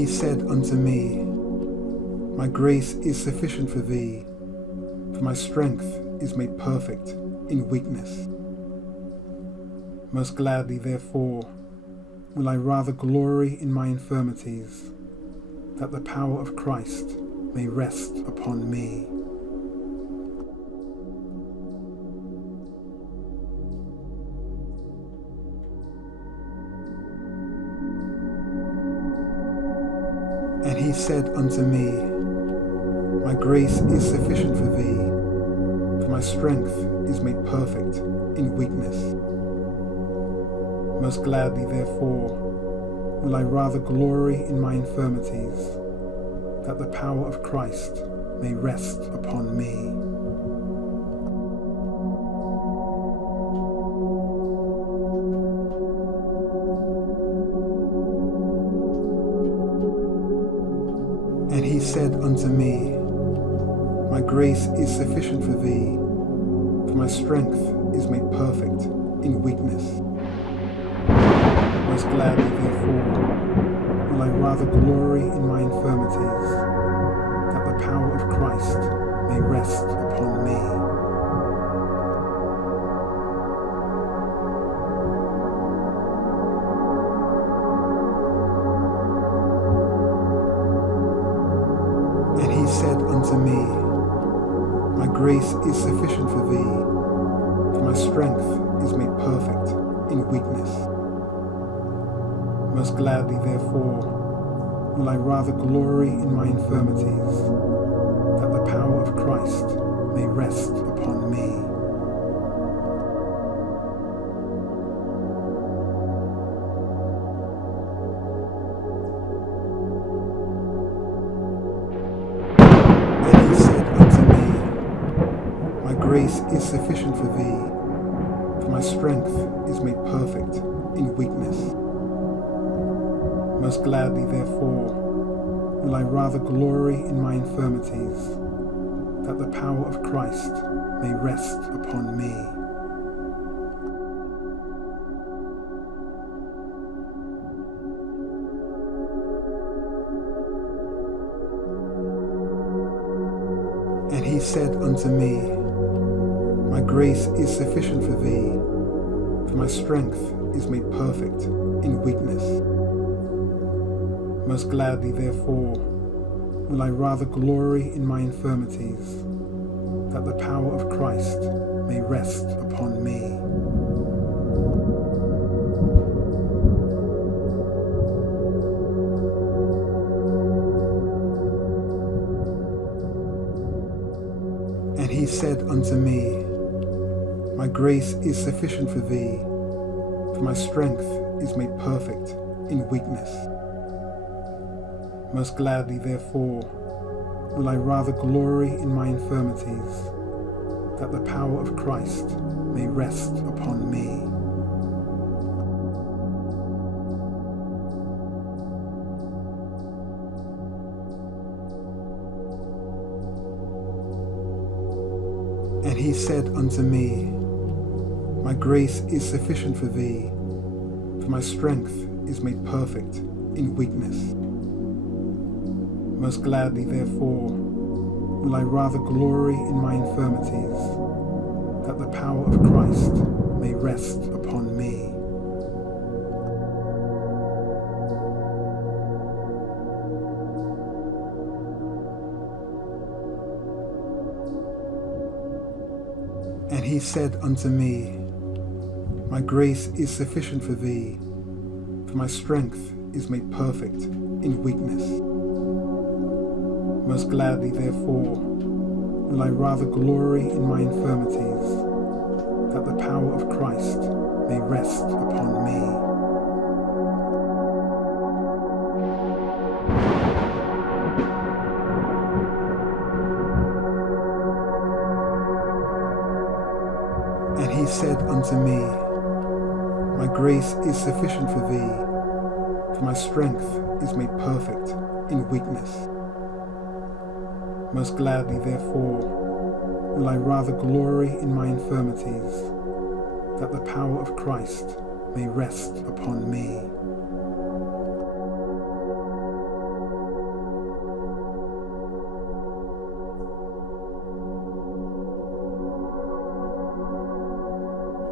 he said unto me, My grace is sufficient for thee, for my strength is made perfect in weakness. Most gladly, therefore, will I rather glory in my infirmities, that the power of Christ may rest upon me. And he said unto me, My grace is sufficient for thee, for my strength is made perfect in weakness. Most gladly, therefore, will I rather glory in my infirmities, that the power of Christ may rest upon me. And he said unto me, My grace is sufficient for thee, for my strength is made perfect in weakness. Most gladly, therefore, will I rather glory in my infirmities, that the power of Christ may rest upon me. And he said unto me, My grace is sufficient for thee, for my strength is made perfect in weakness. Most gladly, therefore, will I rather glory in my infirmities, that the power of Christ may rest upon me. And he said unto me, My grace is sufficient for thee, for my strength is made perfect in weakness. Most gladly, therefore, will I rather glory in my infirmities, that the power of Christ may rest upon me. And he said unto me, My grace is sufficient for thee, for my strength is made perfect in weakness. Most gladly, therefore, will I rather glory in my infirmities, that the power of Christ may rest upon me. And he said unto me, My grace is sufficient for thee, for my strength is made perfect in weakness. Most gladly, therefore, will I rather glory in my infirmities, that the power of Christ may rest upon me. And he said unto me, My grace is sufficient for thee, for my strength is made perfect in weakness. Most gladly, therefore, will I rather glory in my infirmities, that the power of Christ may rest upon me. And he said unto me, My grace is sufficient for thee, for my strength is made perfect in weakness. Most gladly, therefore, will I rather glory in my infirmities, that the power of Christ may rest upon me. And he said unto me, My grace is sufficient for thee, for my strength is made perfect in weakness. Most gladly, therefore, will I rather glory in my infirmities, that the power of Christ may rest upon me.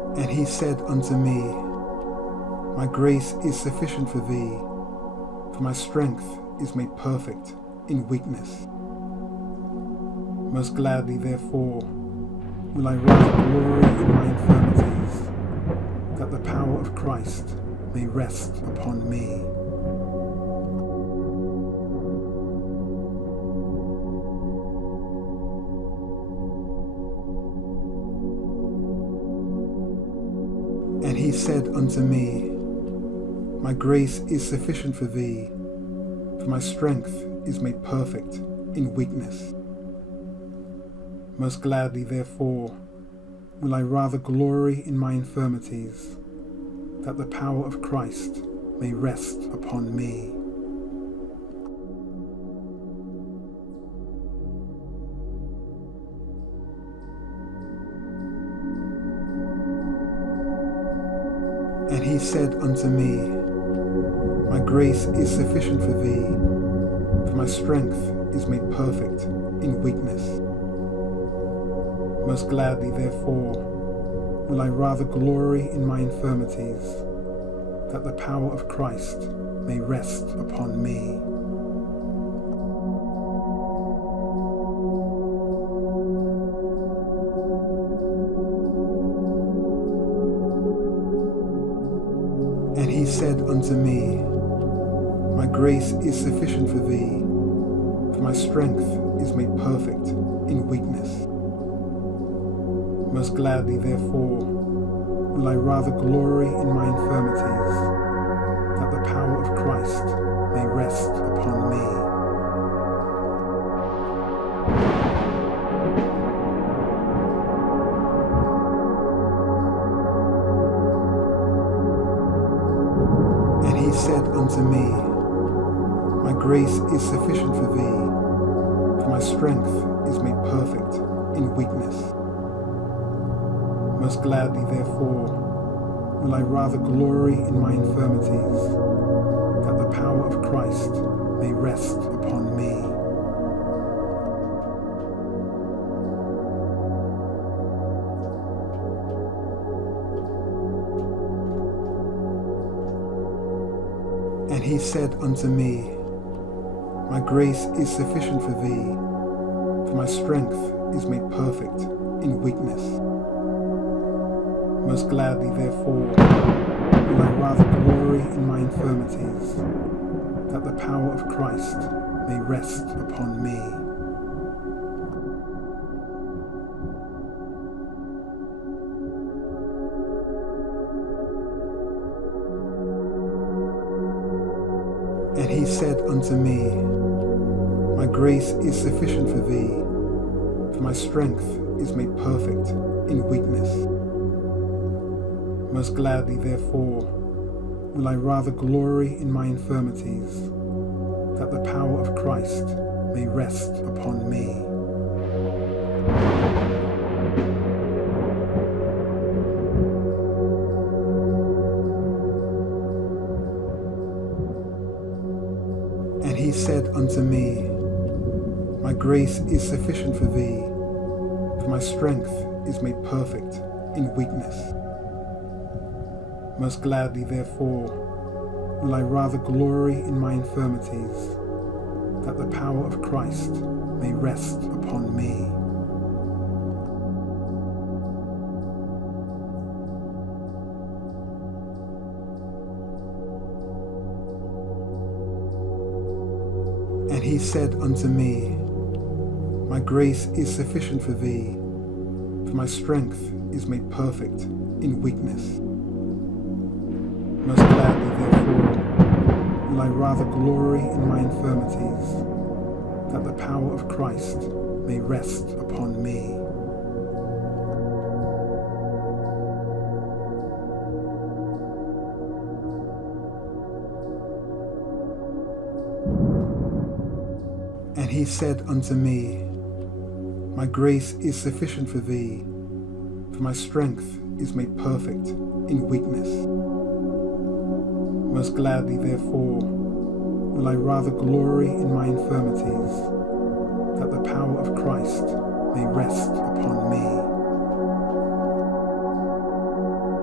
And he said unto me, My grace is sufficient for thee, for my strength is made perfect in weakness. Most gladly, therefore, will I rather glory in my infirmities, that the power of Christ may rest upon me. And he said unto me, My grace is sufficient for thee, for my strength is made perfect in weakness. Most gladly, therefore, will I rather glory in my infirmities, that the power of Christ may rest upon me. And he said unto me, My grace is sufficient for thee, for my strength is made perfect in weakness. Most gladly, therefore, will I rather glory in my infirmities, that the power of Christ may rest upon me. And he said unto me, My grace is sufficient for thee, for my strength is made perfect in weakness. Most gladly, therefore, will I rather glory in my infirmities, that the power of Christ may rest upon me. And he said unto me, My grace is sufficient for thee, for my strength is made perfect in weakness. Most gladly, therefore, will I rather glory in my infirmities, that the power of Christ may rest upon me. And he said unto me, My grace is sufficient for thee, for my strength is made perfect in weakness. Most gladly, therefore, will I rather glory in my infirmities, that the power of Christ may rest upon me. And he said unto me, My grace is sufficient for thee, for my strength is made perfect in weakness. Most gladly, therefore, will I rather glory in my infirmities, that the power of Christ may rest upon me. And he said unto me, My grace is sufficient for thee, for my strength is made perfect in weakness. Most gladly, therefore, will I rather glory in my infirmities, that the power of Christ may rest upon me. And he said unto me, My grace is sufficient for thee, for my strength is made perfect in weakness. Most gladly, therefore, will I rather glory in my infirmities, that the power of Christ may rest upon me. And he said unto me, My grace is sufficient for thee, for my strength is made perfect in weakness. Most gladly, therefore, will I rather glory in my infirmities, that the power of Christ may rest upon me.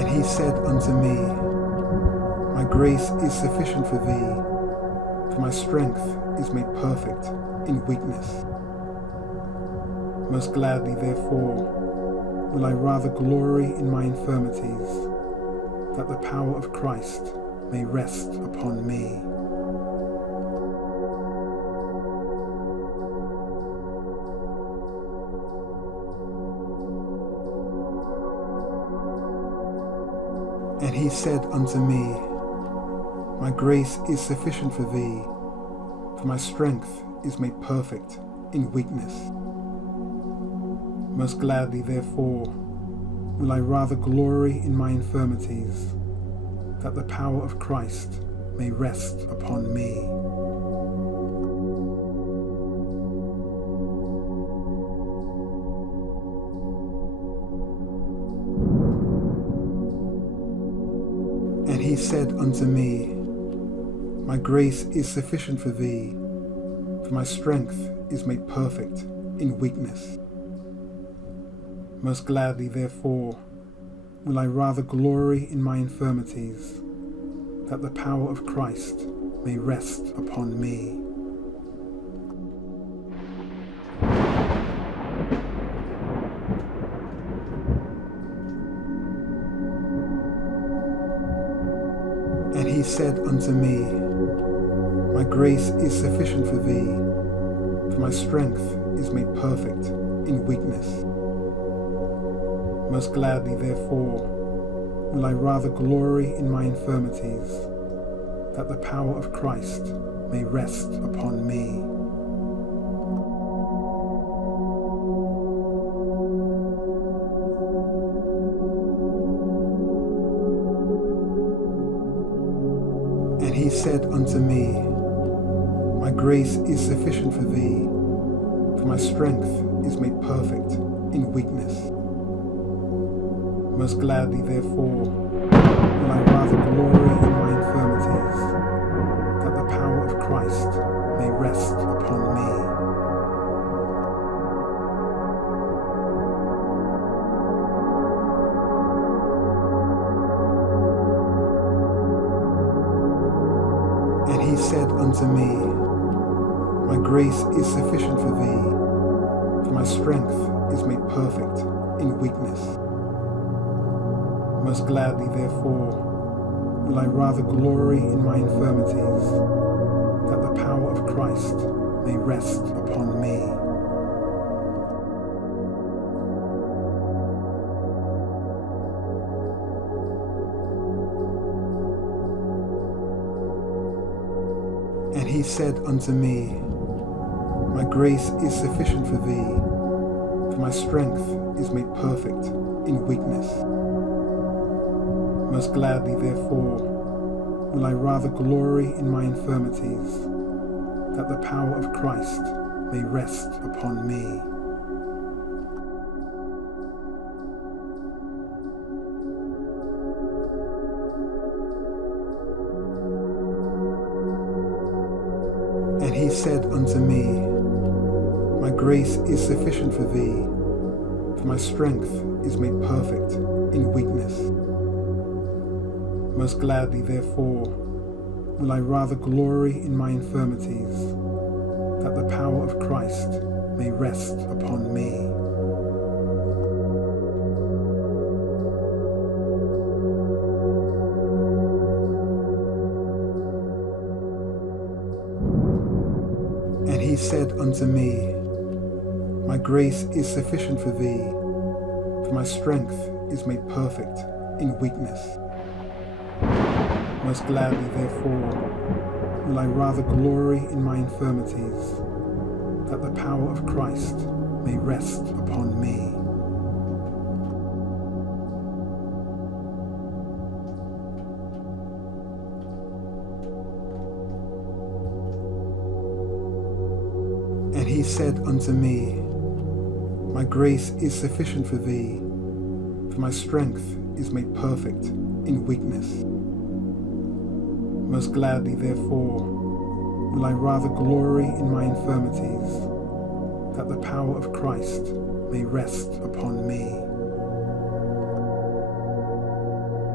And he said unto me, My grace is sufficient for thee, for my strength is made perfect in weakness. Most gladly, therefore, will I rather glory in my infirmities, that the power of Christ may rest upon me. And he said unto me, My grace is sufficient for thee, for my strength is made perfect in weakness. Most gladly, therefore, will I rather glory in my infirmities, that the power of Christ may rest upon me. And he said unto me, My grace is sufficient for thee, for my strength is made perfect in weakness. Most gladly, therefore, will I rather glory in my infirmities, that the power of Christ may rest upon me. And he said unto me, My grace is sufficient for thee, for my strength is made perfect in weakness. Most gladly, therefore, will I rather glory in my infirmities, that the power of Christ may rest upon me. And he said unto me, My grace is sufficient for thee, for my strength is made perfect in weakness. Most gladly, therefore, will I rather glory in my infirmities, that the power of Christ may rest upon me. And he said unto me, My grace is sufficient for thee, for my strength is made perfect in weakness. Most gladly, therefore, will I rather glory in my infirmities, that the power of Christ may rest upon me. And he said unto me, My grace is sufficient for thee, for my strength is made perfect in weakness. Most gladly, therefore, will I rather glory in my infirmities, that the power of Christ may rest upon me. And he said unto me, My grace is sufficient for thee, for my strength is made perfect in weakness. Most gladly, therefore, will I rather glory in my infirmities, that the power of Christ may rest upon me. And he said unto me, My grace is sufficient for thee, for my strength is made perfect in weakness. Most gladly, therefore, will I rather glory in my infirmities, that the power of Christ may rest upon me. And he said unto me, My grace is sufficient for thee, for my strength is made perfect in weakness. Most gladly, therefore, will I rather glory in my infirmities, that the power of Christ may rest upon me.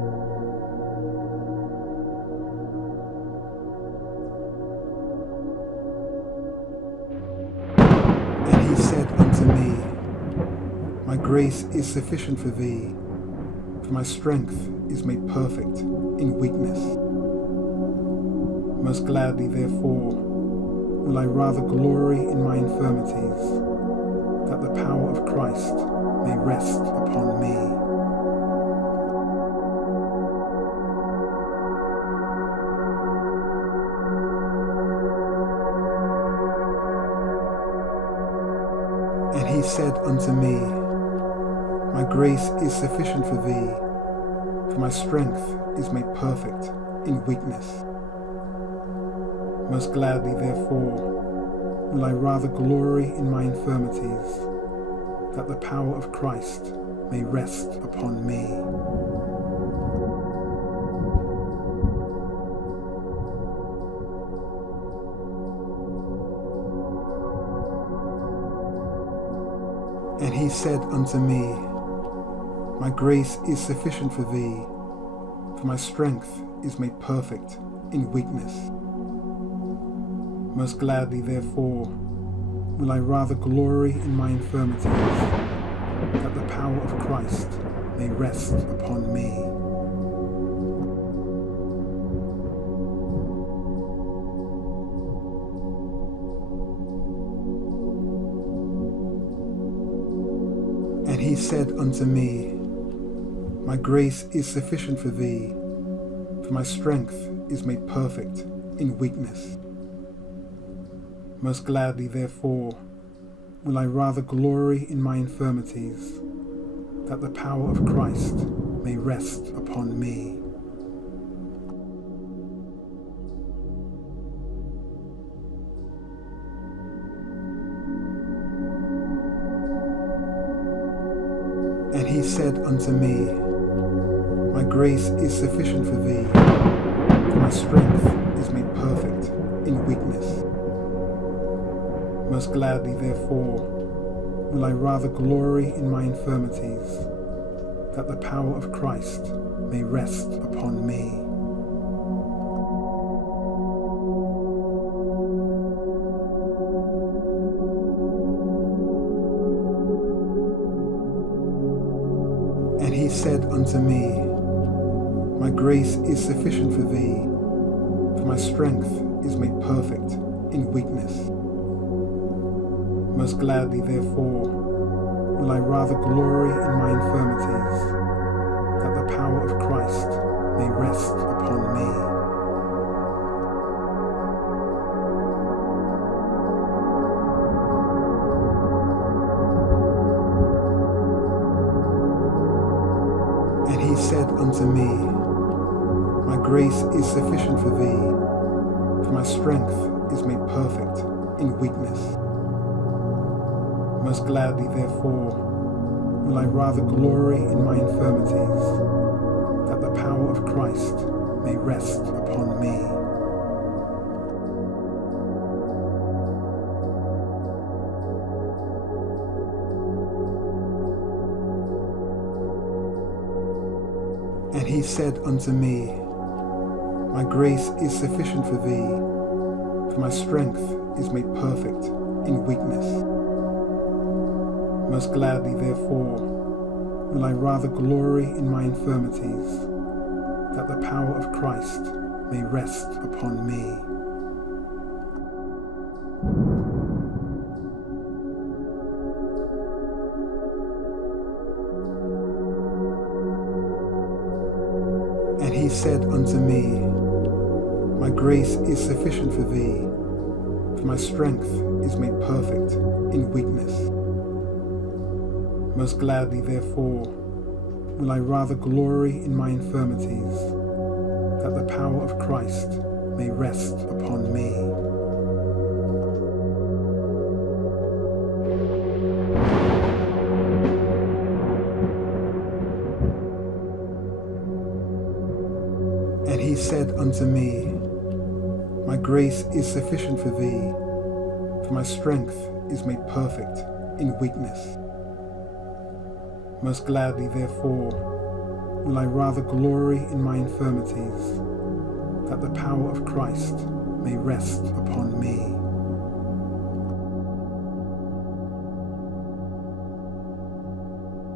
grace is sufficient for thee, for my strength is made perfect in weakness. Most gladly, therefore, will I rather glory in my infirmities, that the power of Christ may rest upon me. And he said unto me, My grace is sufficient for thee, for my strength is made perfect in weakness. Most gladly, therefore, will I rather glory in my infirmities, that the power of Christ may rest upon me. And he said unto me, My grace is sufficient for thee, for my strength is made perfect in weakness. Most gladly, therefore, will I rather glory in my infirmities, that the power of Christ may rest upon me. And he said unto me, My grace is sufficient for thee, for my strength is made perfect in weakness. Most gladly, therefore, will I rather glory in my infirmities, that the power of Christ may rest upon me. And he said unto me, My grace is sufficient for thee, for my strength is made perfect in weakness. Most gladly, therefore, will I rather glory in my infirmities, that the power of Christ may rest upon me. And he said unto me, My grace is sufficient for thee, for my strength is made perfect in weakness. Most gladly, therefore, will I rather glory in my infirmities, that the power of Christ may rest upon me. And he said unto me, My grace is sufficient for thee, for my strength is made perfect in weakness. Most gladly, therefore, will I rather glory in my infirmities, that the power of Christ may rest upon me. And he said unto me, My grace is sufficient for thee, for my strength is made perfect in weakness. Most gladly, therefore, will I rather glory in my infirmities, that the power of Christ may rest upon me. And he said unto me, My grace is sufficient for thee, for my strength is made perfect in weakness. Most gladly, therefore, will I rather glory in my infirmities, that the power of Christ may rest upon me. And he said unto me, My grace is sufficient for thee, for my strength is made perfect in weakness. Most gladly, therefore, will I rather glory in my infirmities, that the power of Christ may rest upon me.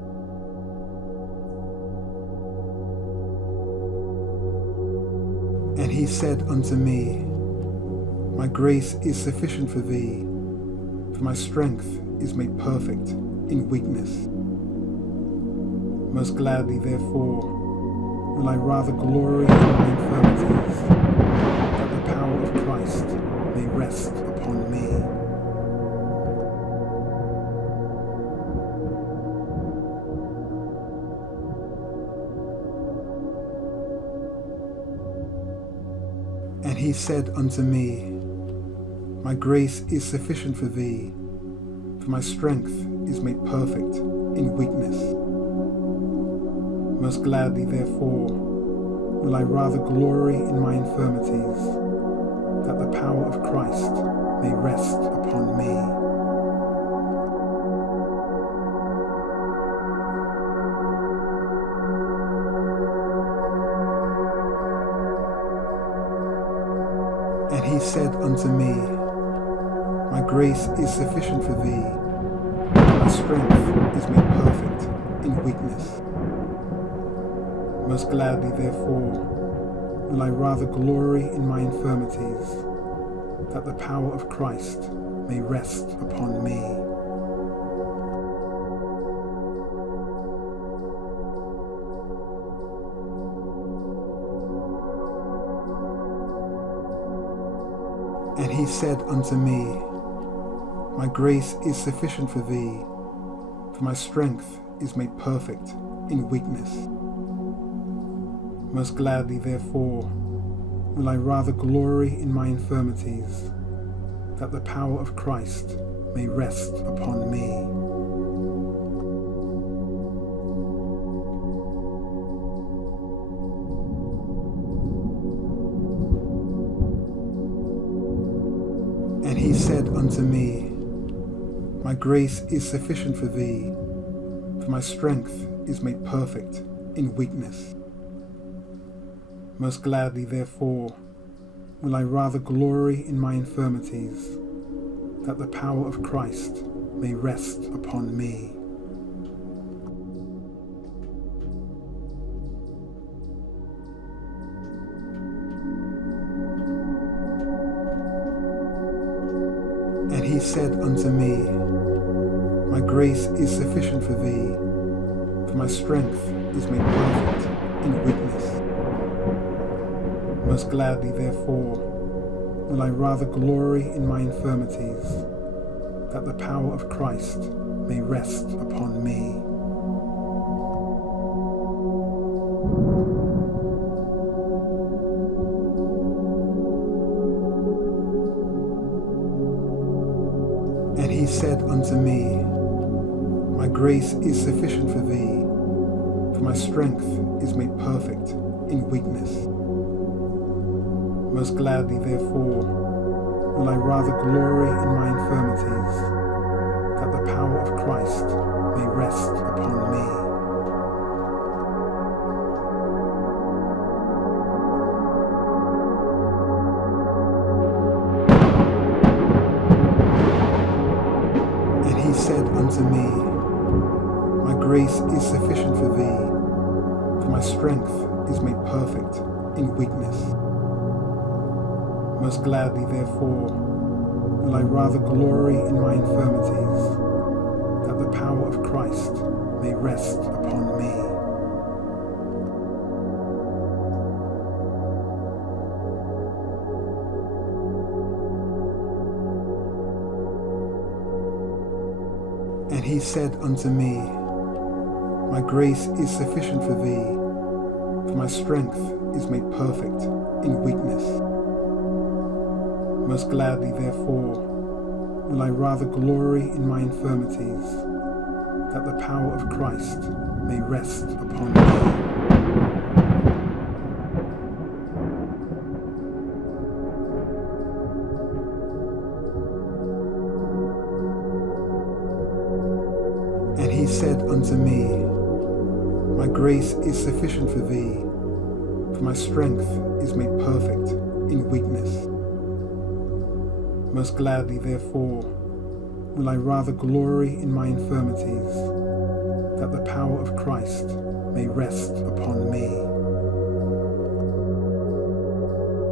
And he said unto me, My grace is sufficient for thee, for my strength is made perfect in weakness. Most gladly, therefore, will I rather glory in my infirmities, that the power of Christ may rest upon me. And he said unto me, My grace is sufficient for thee, for my strength is made perfect in weakness. Most gladly, therefore, will I rather glory in my infirmities, that the power of Christ may rest upon me. And he said unto me, My grace is sufficient for thee, for my strength is made perfect in weakness. Most gladly, therefore, will I rather glory in my infirmities, that the power of Christ may rest upon me. And he said unto me, My grace is sufficient for thee, for my strength is made perfect in weakness. Most gladly, therefore, will I rather glory in my infirmities, that the power of Christ may rest upon me. And he said unto me, My grace is sufficient for thee, for my strength is made perfect in weakness. Most gladly, therefore, will I rather glory in my infirmities, that the power of Christ may rest upon me. And he said unto me, My grace is sufficient for thee, for my strength is made perfect in weakness. Most gladly, therefore, will I rather glory in my infirmities, that the power of Christ may rest upon me. And he said unto me, My grace is sufficient for thee, for my strength is made perfect in weakness. Most gladly, therefore, will I rather glory in my infirmities, that the power of Christ may rest upon me. And he said unto me, My grace is sufficient for thee, for my strength is made perfect in weakness. Most gladly, therefore, will I rather glory in my infirmities, that the power of Christ may rest upon me. And he said unto me, My grace is sufficient for thee, for my strength is made perfect in weakness. Most gladly, therefore, will I rather glory in my infirmities, that the power of Christ may rest upon me. And he said unto me, My grace is sufficient for thee, for my strength is made perfect in weakness. Most gladly, therefore, will I rather glory in my infirmities, that the power of Christ may rest upon me.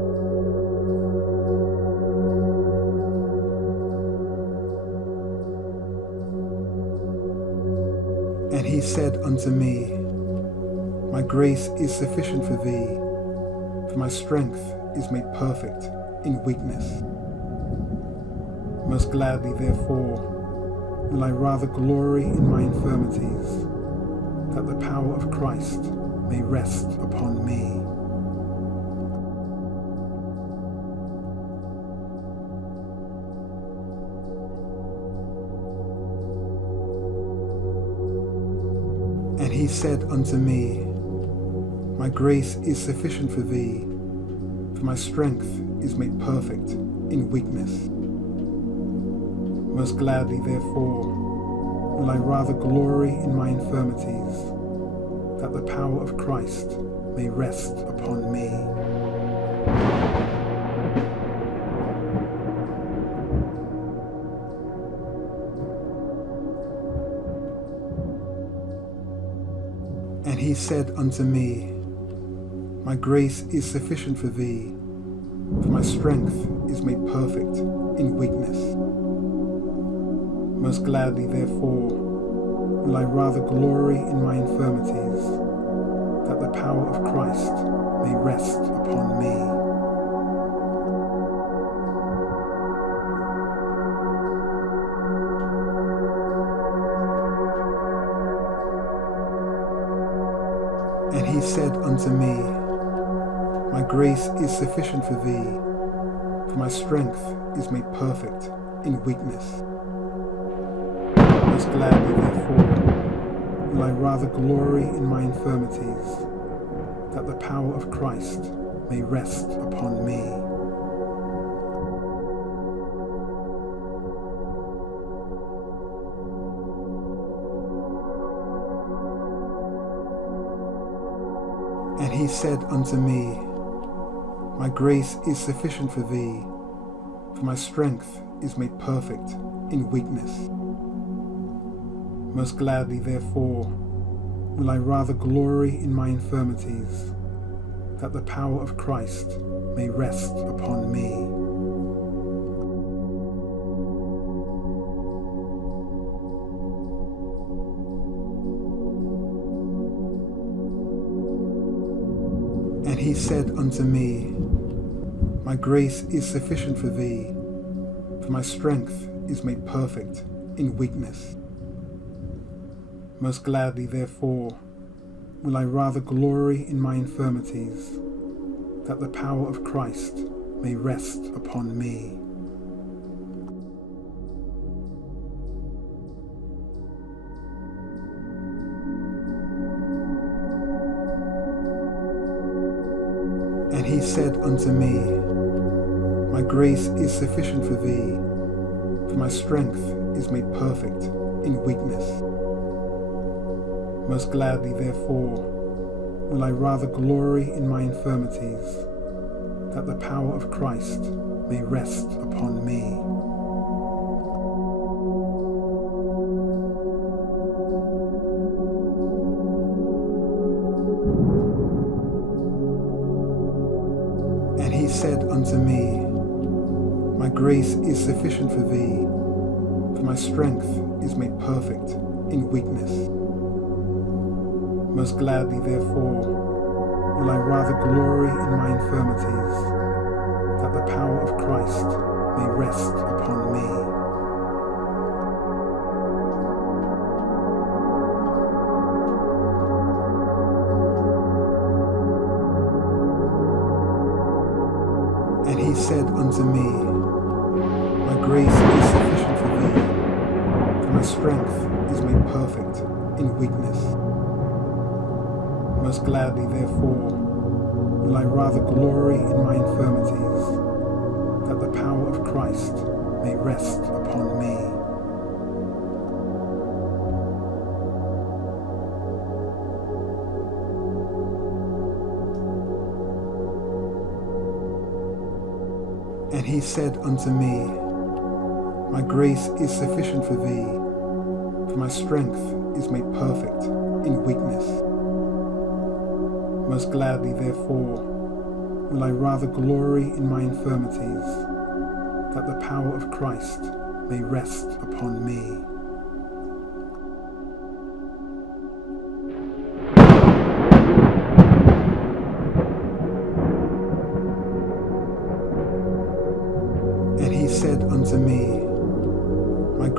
said unto me, My grace is sufficient for thee, for my strength is made perfect in weakness. Most gladly, therefore, will I rather glory in my infirmities, that the power of Christ may rest upon me. And he said unto me, My grace is sufficient for thee, for my strength is made perfect in weakness. Most gladly, therefore, will I rather glory in my infirmities, that the power of Christ may rest upon me. And he said unto me, My grace is sufficient for thee, for my strength is made perfect in weakness. Most gladly, therefore, will I rather glory in my infirmities, that the power of Christ may rest upon me. And he said unto me, My grace is sufficient for thee, for my strength is made perfect in weakness. Most gladly, therefore, will I rather glory in my infirmities, that the power of Christ may rest upon me. And he said unto me, My grace is sufficient for thee, for my strength is made perfect in weakness. Most gladly, therefore, will I rather glory in my infirmities, that the power of Christ may rest upon me. And he said unto me, My grace is sufficient for thee, for my strength is made perfect in weakness. Most gladly, therefore, will I rather glory in my infirmities, that the power of Christ may rest upon me. And he said unto me, My grace is sufficient for thee, for my strength is made perfect in weakness. Most gladly, therefore, will I rather glory in my infirmities, that the power of Christ may rest upon me. And he said unto me, My grace is sufficient for thee, for my strength is made perfect in weakness. Most gladly, therefore, will I rather glory in my infirmities, that the power of Christ may rest upon me. And he said unto me, My grace is sufficient for thee, for my strength is made perfect in weakness. Most gladly, therefore, will I rather glory in my infirmities, that the power of Christ may rest upon me. And he said unto me, My grace is sufficient for thee, for my strength is made perfect in weakness. Most gladly, therefore, will I rather glory in my infirmities, that the power of Christ may rest upon me.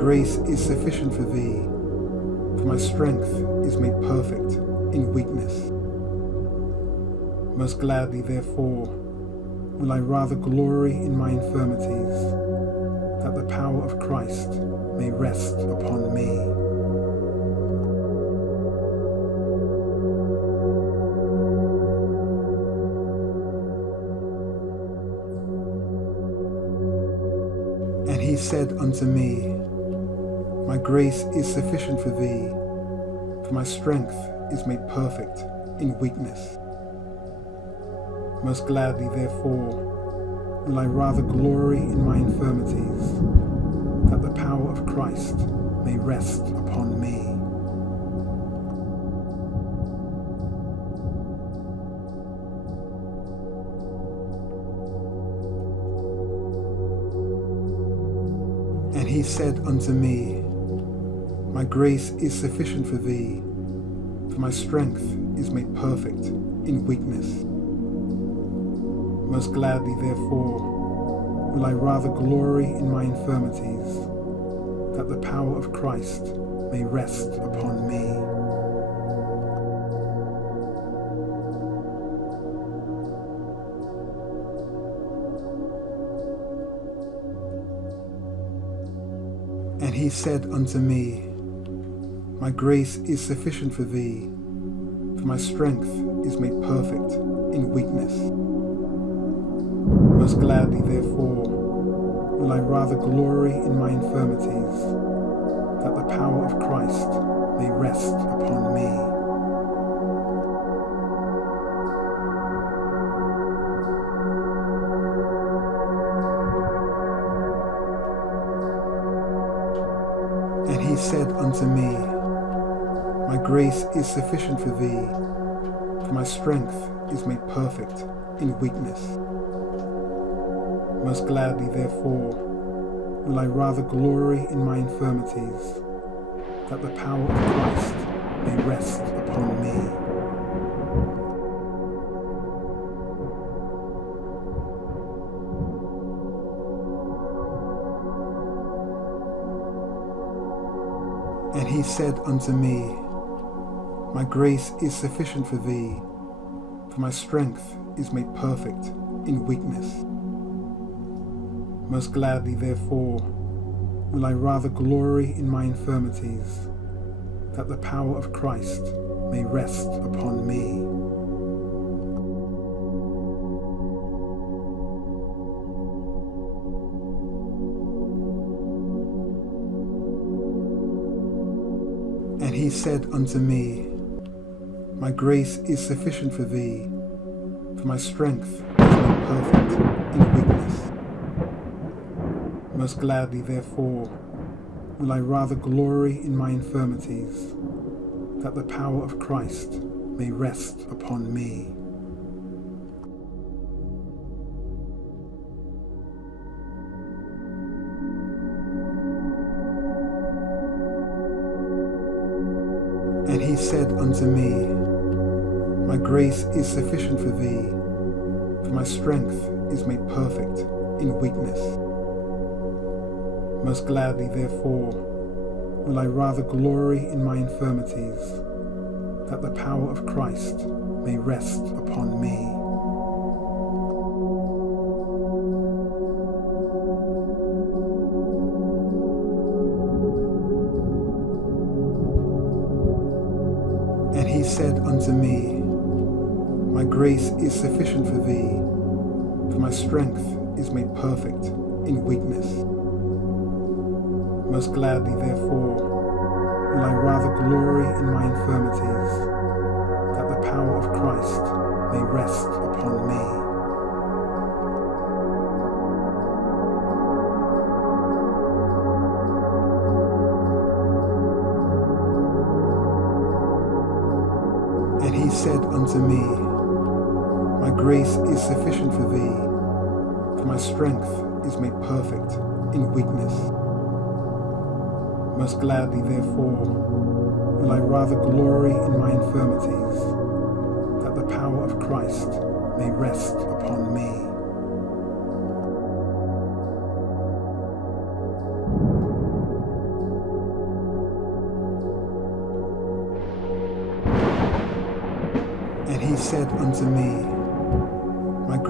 grace is sufficient for thee, for my strength is made perfect in weakness. Most gladly, therefore, will I rather glory in my infirmities, that the power of Christ may rest upon me. And he said unto me, My grace is sufficient for thee, for my strength is made perfect in weakness. Most gladly, therefore, will I rather glory in my infirmities, that the power of Christ may rest upon me. And he said unto me, My grace is sufficient for thee, for my strength is made perfect in weakness. Most gladly, therefore, will I rather glory in my infirmities, that the power of Christ may rest upon me. And he said unto me, My grace is sufficient for thee, for my strength is made perfect in weakness. Most gladly, therefore, will I rather glory in my infirmities, that the power of Christ may rest upon me. And he said unto me, My grace is sufficient for thee, for my strength is made perfect in weakness. Most gladly, therefore, will I rather glory in my infirmities, that the power of Christ may rest upon me. And he said unto me, My grace is sufficient for thee, for my strength is made perfect in weakness. Most gladly, therefore, will I rather glory in my infirmities, that the power of Christ may rest upon me. And he said unto me, My grace is sufficient for thee, for my strength is made perfect in weakness. Most gladly, therefore, will I rather glory in my infirmities, that the power of Christ may rest upon me. And he said unto me, My grace is sufficient for thee, for my strength is made perfect in weakness. Most gladly, therefore, will I rather glory in my infirmities, that the power of Christ may rest upon me. And he said unto me, My grace is sufficient for thee, for my strength is made perfect in weakness. Most gladly, therefore, will I rather glory in my infirmities, that the power of Christ may rest upon me. And he said unto me, My grace is sufficient for thee, for my strength is made perfect in weakness. Most gladly, therefore, will I rather glory in my infirmities, that the power of Christ may rest upon me.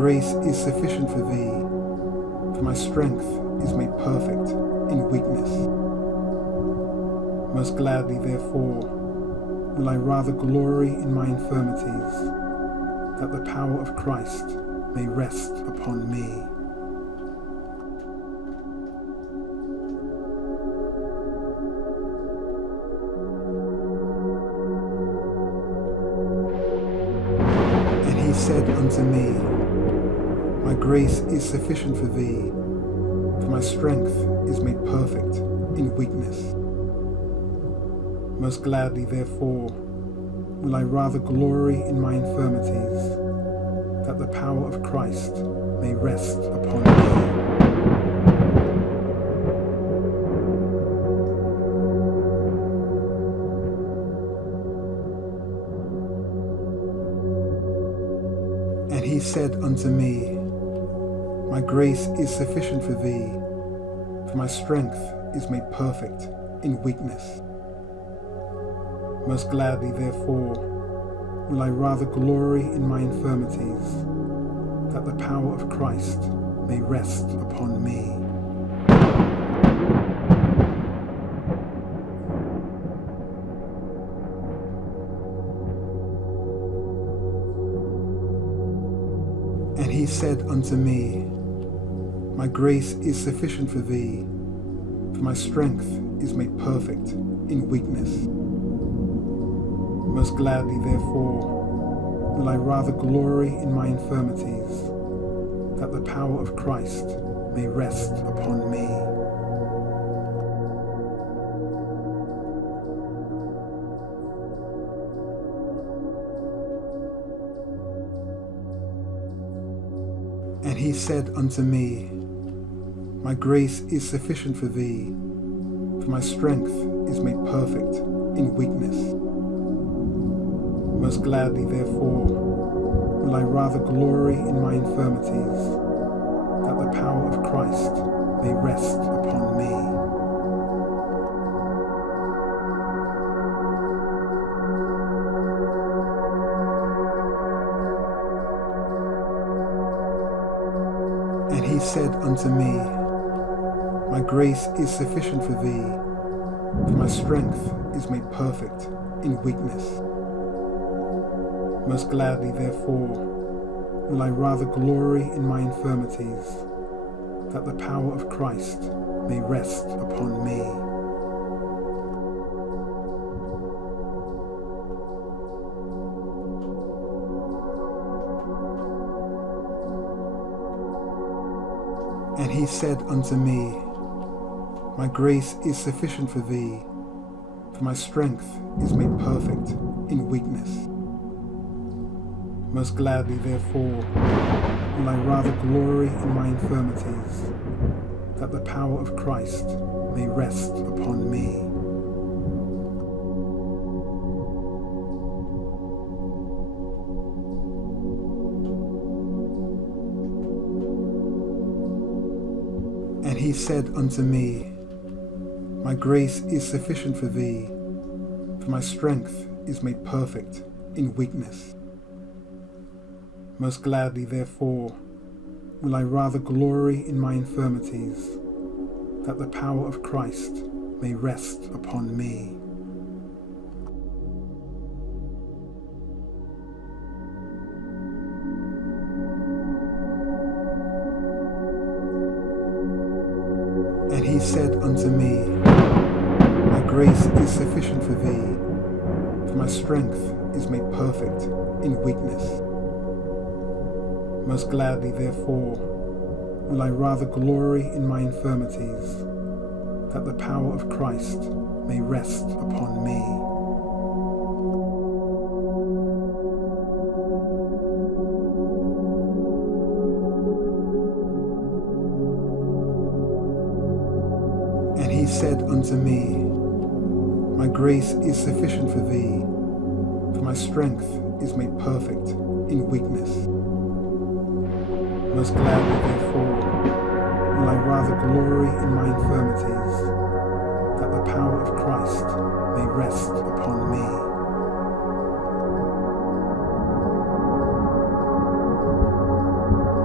grace is sufficient for thee, for my strength is made perfect in weakness. Most gladly, therefore, will I rather glory in my infirmities, that the power of Christ may rest upon me. And he said unto me, my grace is sufficient for thee, for my strength is made perfect in weakness. Most gladly, therefore, will I rather glory in my infirmities, that the power of Christ may rest upon me. And he said unto me, my grace is sufficient for thee, for my strength is made perfect in weakness. Most gladly, therefore, will I rather glory in my infirmities, that the power of Christ may rest upon me. And he said unto me, my grace is sufficient for thee, for my strength is made perfect in weakness. Most gladly, therefore, will I rather glory in my infirmities, that the power of Christ may rest upon me. And he said unto me, my grace is sufficient for thee, for my strength is made perfect in weakness. Most gladly, therefore, will I rather glory in my infirmities, that the power of Christ may rest upon me. And he said unto me, my grace is sufficient for thee, for my strength is made perfect in weakness. Most gladly, therefore, will I rather glory in my infirmities, that the power of Christ may rest upon me. And he said unto me, my grace is sufficient for thee, for my strength is made perfect in weakness. Most gladly, therefore, will I rather glory in my infirmities, that the power of Christ may rest upon me. And he said unto me, my grace is sufficient for thee, for my strength is made perfect in weakness. Most gladly, therefore, will I rather glory in my infirmities, that the power of Christ may rest upon me. And he said unto me, my grace is sufficient for thee, for my strength is made perfect in weakness. Most gladly, therefore, will I rather glory in my infirmities, that the power of Christ may rest upon me. And he said unto me, my grace is sufficient for thee, for my strength is made perfect in weakness. Most gladly, therefore, will I rather glory in my infirmities, that the power of Christ may rest upon me.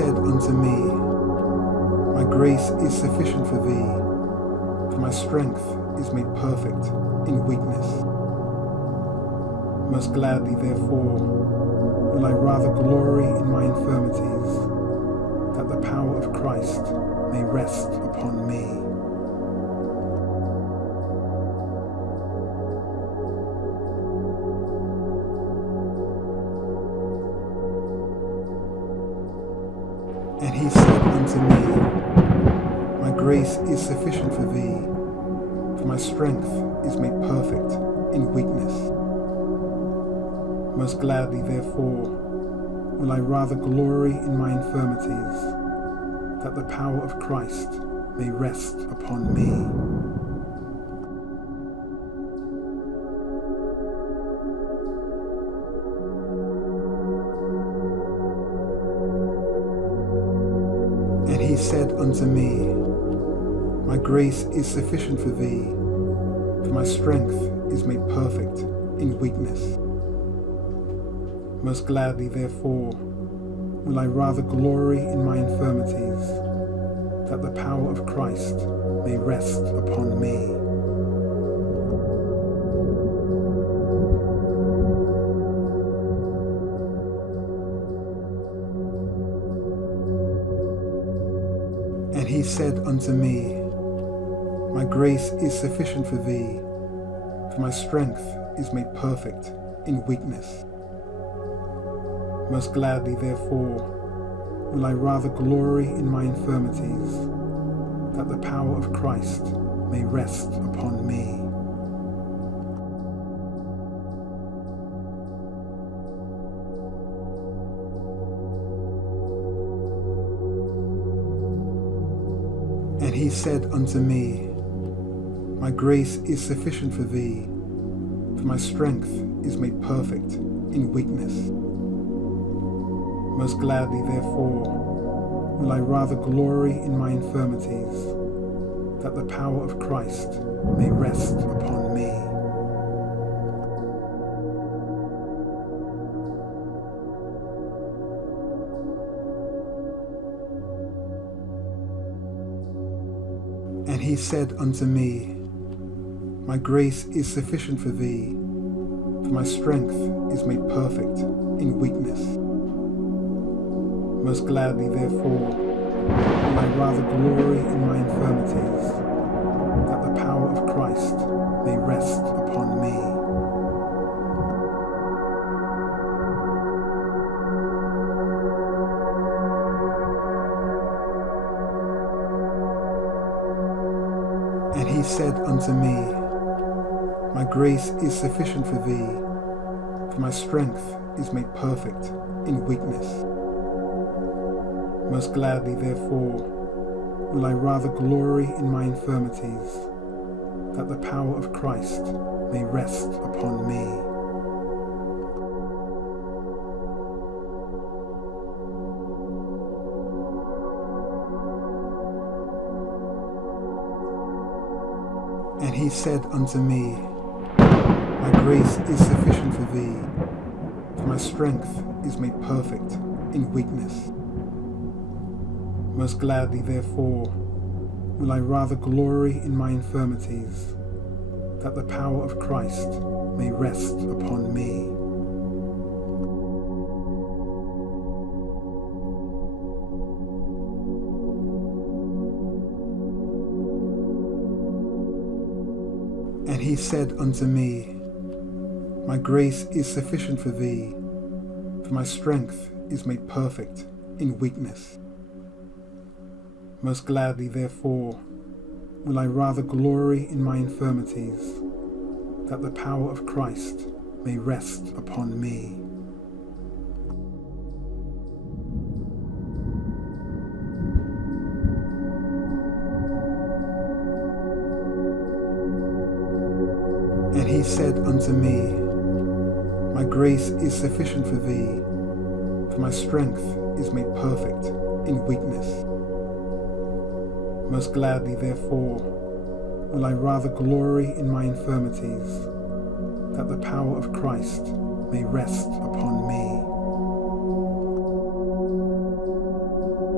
said unto me, My grace is sufficient for thee, for my strength is made perfect in weakness. Most gladly, therefore, will I rather glory in my infirmities, that the power of Christ may rest upon me. And he said unto me, My grace is sufficient for thee, for my strength is made perfect in weakness. Most gladly, therefore, will I rather glory in my infirmities, that the power of Christ may rest upon me. And he said unto me, My grace is sufficient for thee, for my strength is made perfect in weakness. Most gladly, therefore, will I rather glory in my infirmities, that the power of Christ may rest upon me. And he said unto me, My grace is sufficient for thee, for my strength is made perfect in weakness. Most gladly, therefore, will I rather glory in my infirmities, that the power of Christ may rest upon me. And he said unto me, My grace is sufficient for thee, for my strength is made perfect in weakness. Most gladly, therefore, will I rather glory in my infirmities, that the power of Christ may rest upon me. And he said unto me, My grace is sufficient for thee, for my strength is made perfect in weakness. Most gladly, therefore, will I rather glory in my infirmities, that the power of Christ may rest upon me. And he said unto me, My grace is sufficient for thee, for my strength is made perfect in weakness. Most gladly, therefore, will I rather glory in my infirmities, that the power of Christ may rest upon me. And he said unto me, My grace is sufficient for thee, for my strength is made perfect in weakness. Most gladly, therefore, will I rather glory in my infirmities, that the power of Christ may rest upon me. And he said unto me, My grace is sufficient for thee, for my strength is made perfect in weakness. Most gladly, therefore, will I rather glory in my infirmities, that the power of Christ may rest upon me. And he said unto me, My grace is sufficient for thee, for my strength is made perfect in weakness. Most gladly, therefore, will I rather glory in my infirmities, that the power of Christ may rest upon me.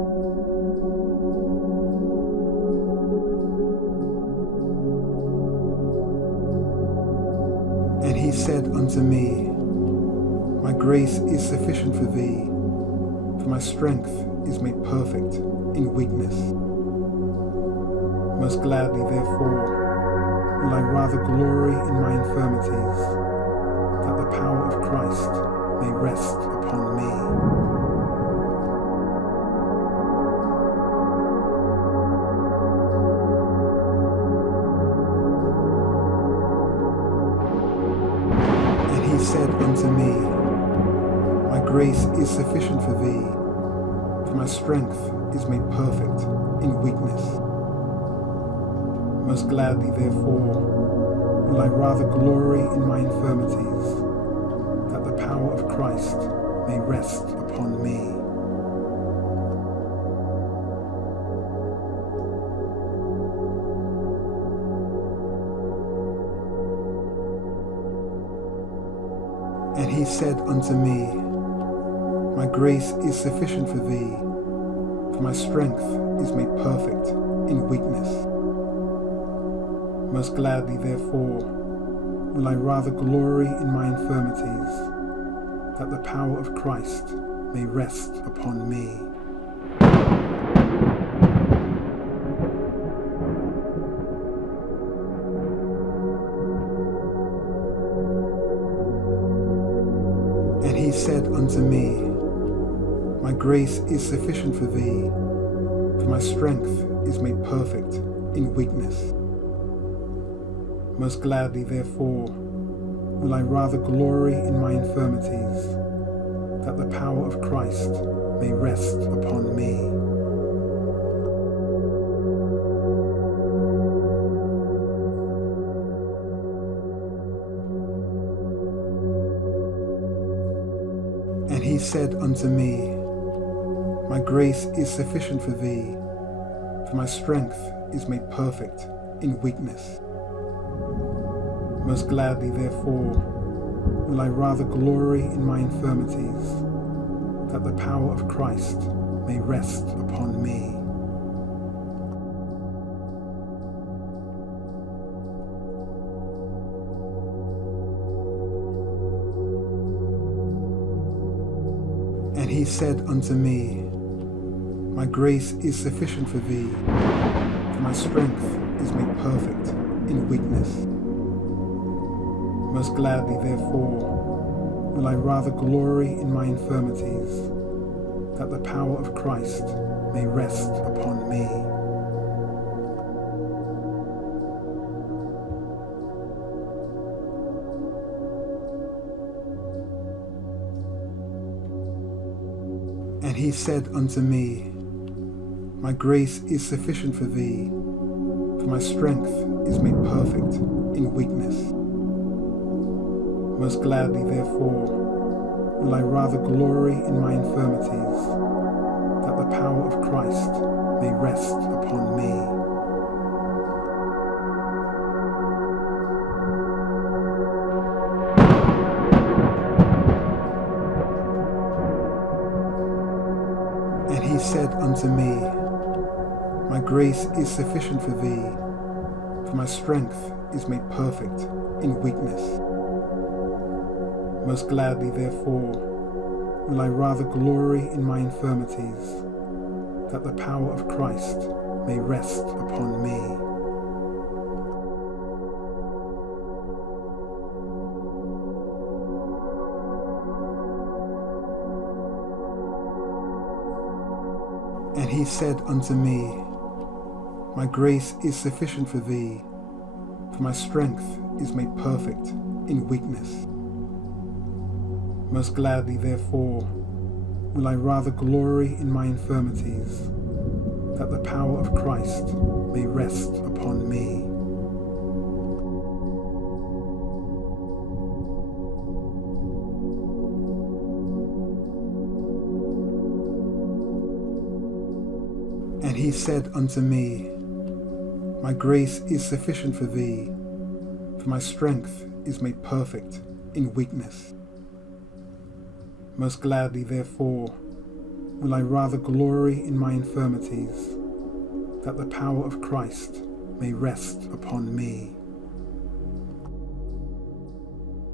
And he said unto me, My grace is sufficient for thee, for my strength is made perfect in weakness. Most gladly, therefore, will I rather glory in my infirmities, that the power of Christ may rest upon me. He said unto me, My grace is sufficient for thee, for my strength is made perfect in weakness. Most gladly, therefore, will I rather glory in my infirmities, that the power of Christ may rest upon me. And he said unto me, My grace is sufficient for thee, for my strength is made perfect in weakness. Most gladly, therefore, will I rather glory in my infirmities, that the power of Christ may rest upon me. And he said unto me, My grace is sufficient for thee, for my strength is made perfect in weakness. Most gladly, therefore, will I rather glory in my infirmities, that the power of Christ may rest upon me. And he said unto me, My grace is sufficient for thee, for my strength is made perfect in weakness. Most gladly, therefore, will I rather glory in my infirmities, that the power of Christ may rest upon me. And he said unto me, My grace is sufficient for thee, for my strength is made perfect in weakness. Most gladly, therefore, will I rather glory in my infirmities, that the power of Christ may rest upon me. And he said unto me, My grace is sufficient for thee, for my strength is made perfect in weakness. Most gladly, therefore, will I rather glory in my infirmities, that the power of Christ may rest upon me. And he said unto me, My grace is sufficient for thee, for my strength is made perfect in weakness. Most gladly, therefore, will I rather glory in my infirmities, that the power of Christ may rest upon me. And he said unto me, My grace is sufficient for thee, for my strength is made perfect in weakness. Most gladly, therefore, will I rather glory in my infirmities, that the power of Christ may rest upon me. And he said unto me, My grace is sufficient for thee, for my strength is made perfect in weakness. Most gladly, therefore, will I rather glory in my infirmities, that the power of Christ may rest upon me.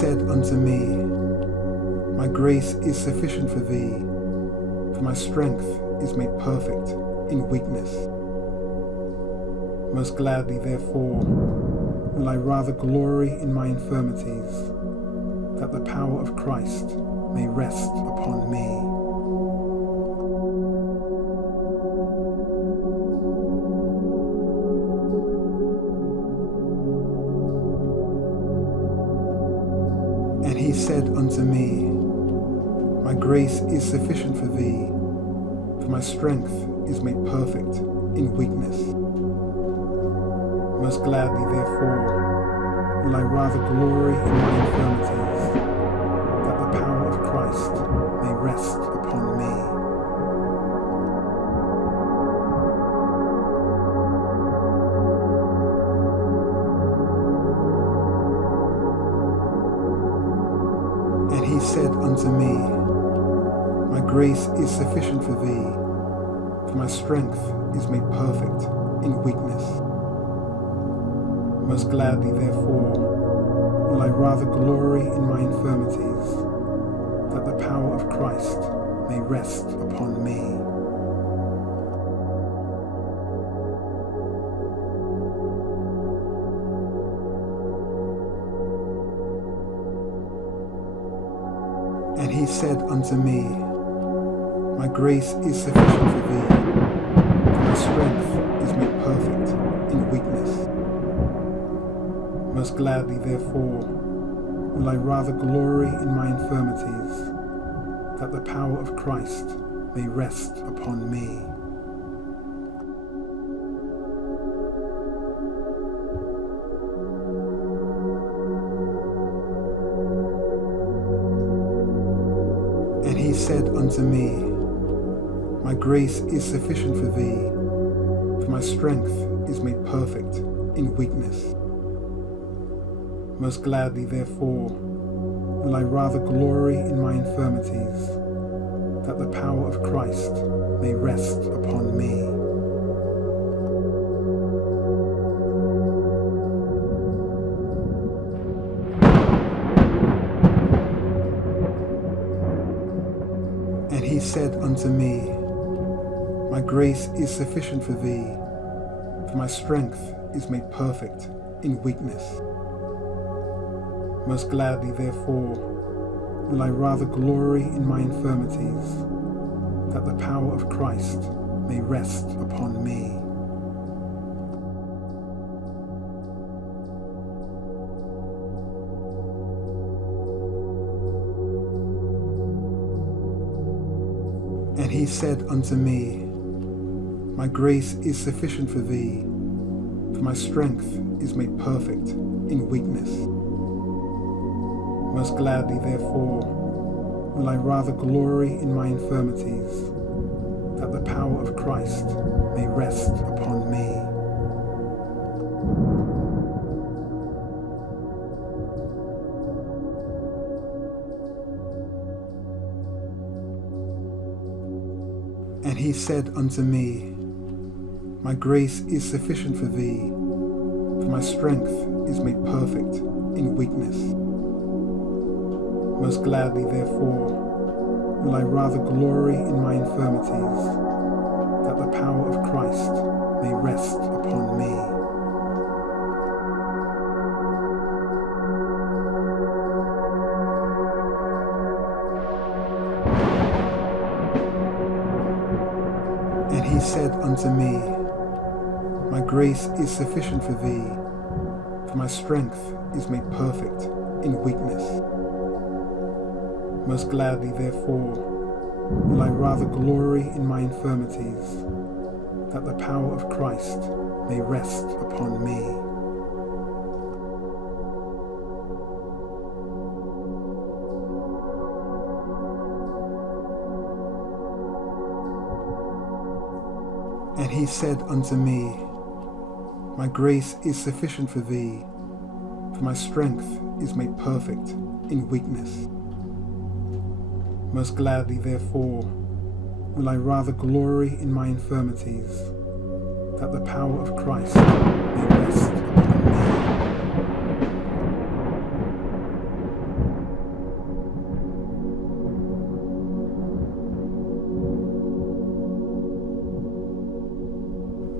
said unto me, My grace is sufficient for thee, for my strength is made perfect in weakness. Most gladly, therefore, will I rather glory in my infirmities, that the power of Christ may rest upon me. And he said unto me, My grace is sufficient for thee, for my strength is made perfect in weakness. Most gladly, therefore, will I rather glory in my infirmities, that the power of Christ may rest upon me. And he said unto me, My grace is sufficient for thee, for my strength is made perfect in weakness. Most gladly, therefore, will I rather glory in my infirmities, that the power of Christ may rest upon me. And he said unto me, My grace is sufficient for thee, for my strength is made perfect in weakness. Most gladly, therefore, will I rather glory in my infirmities, that the power of Christ may rest upon me. And he said unto me, My grace is sufficient for thee, for my strength is made perfect in weakness. Most gladly, therefore, will I rather glory in my infirmities, that the power of Christ may rest upon me. And he said unto me, My grace is sufficient for thee, for my strength is made perfect in weakness. Most gladly, therefore, will I rather glory in my infirmities, that the power of Christ may rest upon me. And he said unto me, My grace is sufficient for thee, for my strength is made perfect in weakness. Most gladly, therefore, will I rather glory in my infirmities, that the power of Christ may rest upon me. And he said unto me, My grace is sufficient for thee, for my strength is made perfect in weakness. Most gladly, therefore, will I rather glory in my infirmities, that the power of Christ may rest upon me. And he said unto me, My grace is sufficient for thee, for my strength is made perfect in weakness. Most gladly, therefore, will I rather glory in my infirmities, that the power of Christ may rest upon me. And he said unto me, My grace is sufficient for thee, for my strength is made perfect in weakness. Most gladly, therefore, will I rather glory in my infirmities, that the power of Christ may rest upon me.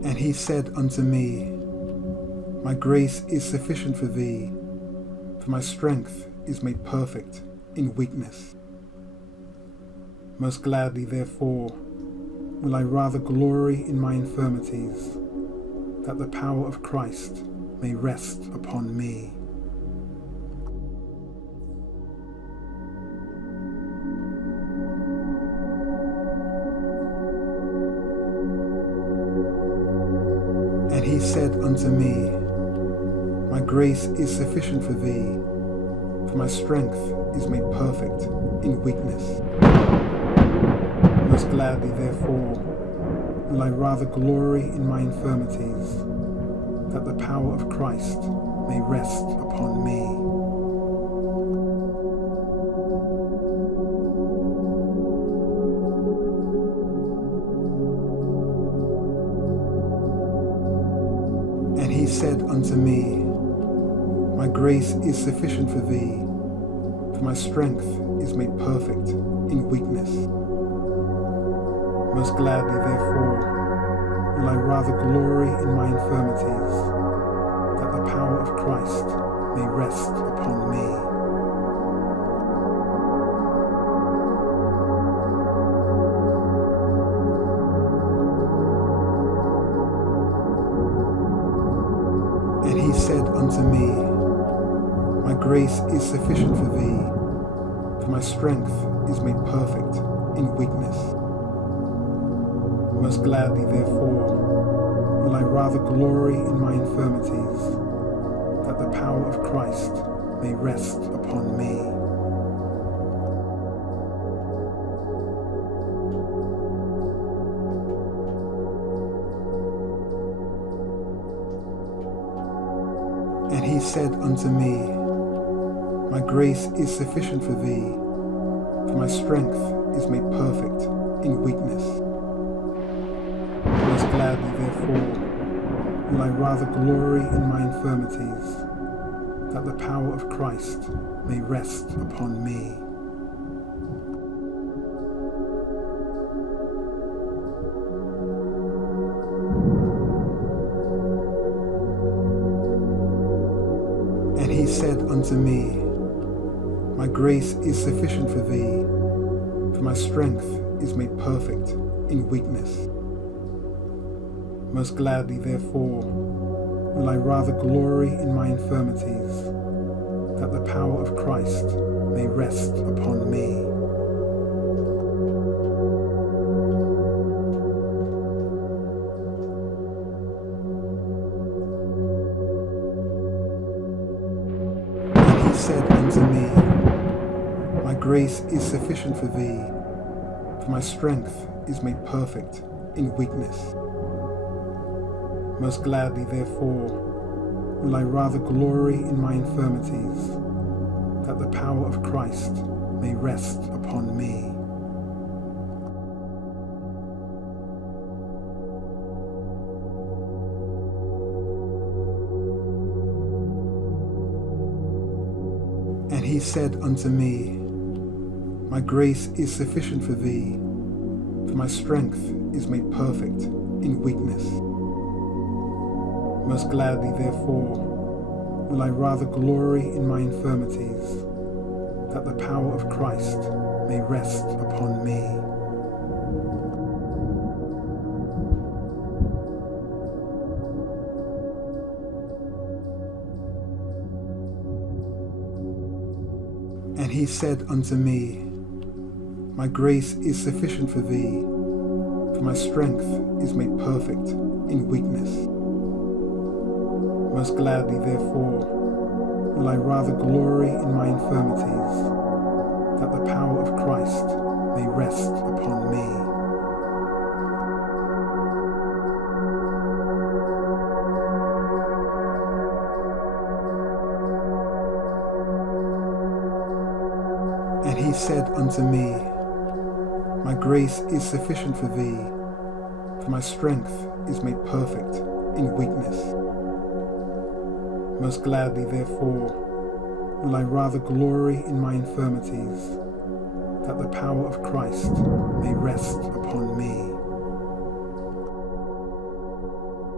And he said unto me, My grace is sufficient for thee, for my strength is made perfect in weakness. Most gladly, therefore, will I rather glory in my infirmities, that the power of Christ may rest upon me. And he said unto me, My grace is sufficient for thee, for my strength is made perfect in weakness. Most gladly, therefore, will I rather glory in my infirmities, that the power of Christ may rest upon me. And he said unto me, My grace is sufficient for thee, for my strength is made perfect in weakness. Most gladly, therefore, will I rather glory in my infirmities, that the power of Christ may rest upon me. And he said unto me, My grace is sufficient for thee, for my strength is made perfect in weakness. Most gladly, therefore, will I rather glory in my infirmities, that the power of Christ may rest upon me. And he said unto me, My grace is sufficient for thee, for my strength is made perfect in weakness. Most gladly, therefore, will I rather glory in my infirmities, that the power of Christ may rest upon me. And he said unto me, My grace is sufficient for thee, for my strength is made perfect in weakness. Most gladly, therefore, will I rather glory in my infirmities, that the power of Christ may rest upon me. And he said unto me, My grace is sufficient for thee, for my strength is made perfect in weakness. Most gladly, therefore, will I rather glory in my infirmities, that the power of Christ may rest upon me. And he said unto me, My grace is sufficient for thee, for my strength is made perfect in weakness. Most gladly, therefore, will I rather glory in my infirmities, that the power of Christ may rest upon me. And he said unto me, My grace is sufficient for thee, for my strength is made perfect in weakness. Most gladly, therefore, will I rather glory in my infirmities, that the power of Christ may rest upon me. And he said unto me, My grace is sufficient for thee, for my strength is made perfect in weakness. Most gladly, therefore, will I rather glory in my infirmities, that the power of Christ may rest upon me.